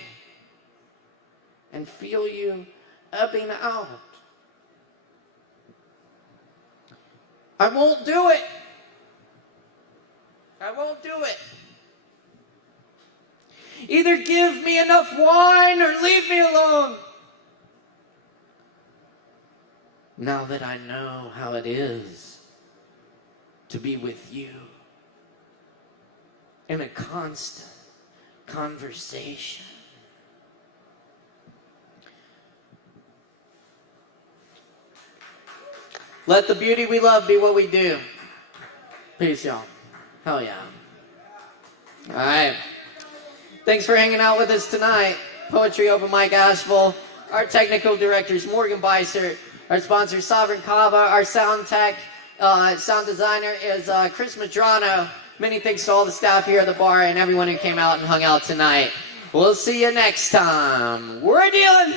and feel you ebbing out? I won't do it. I won't do it. Either give me enough wine or leave me alone. Now that I know how it is to be with you in a constant conversation. Let the beauty we love be what we do. Peace, y'all. Hell yeah. All right. Thanks for hanging out with us tonight. Poetry Open Mic Asheville. Our technical director is Morgan Beissert. Our sponsor is Sovereign Kava. Our sound tech, sound designer is Chris Madrano. Many thanks to all the staff here at the bar and everyone who came out and hung out tonight. We'll see you next time. We're dealing.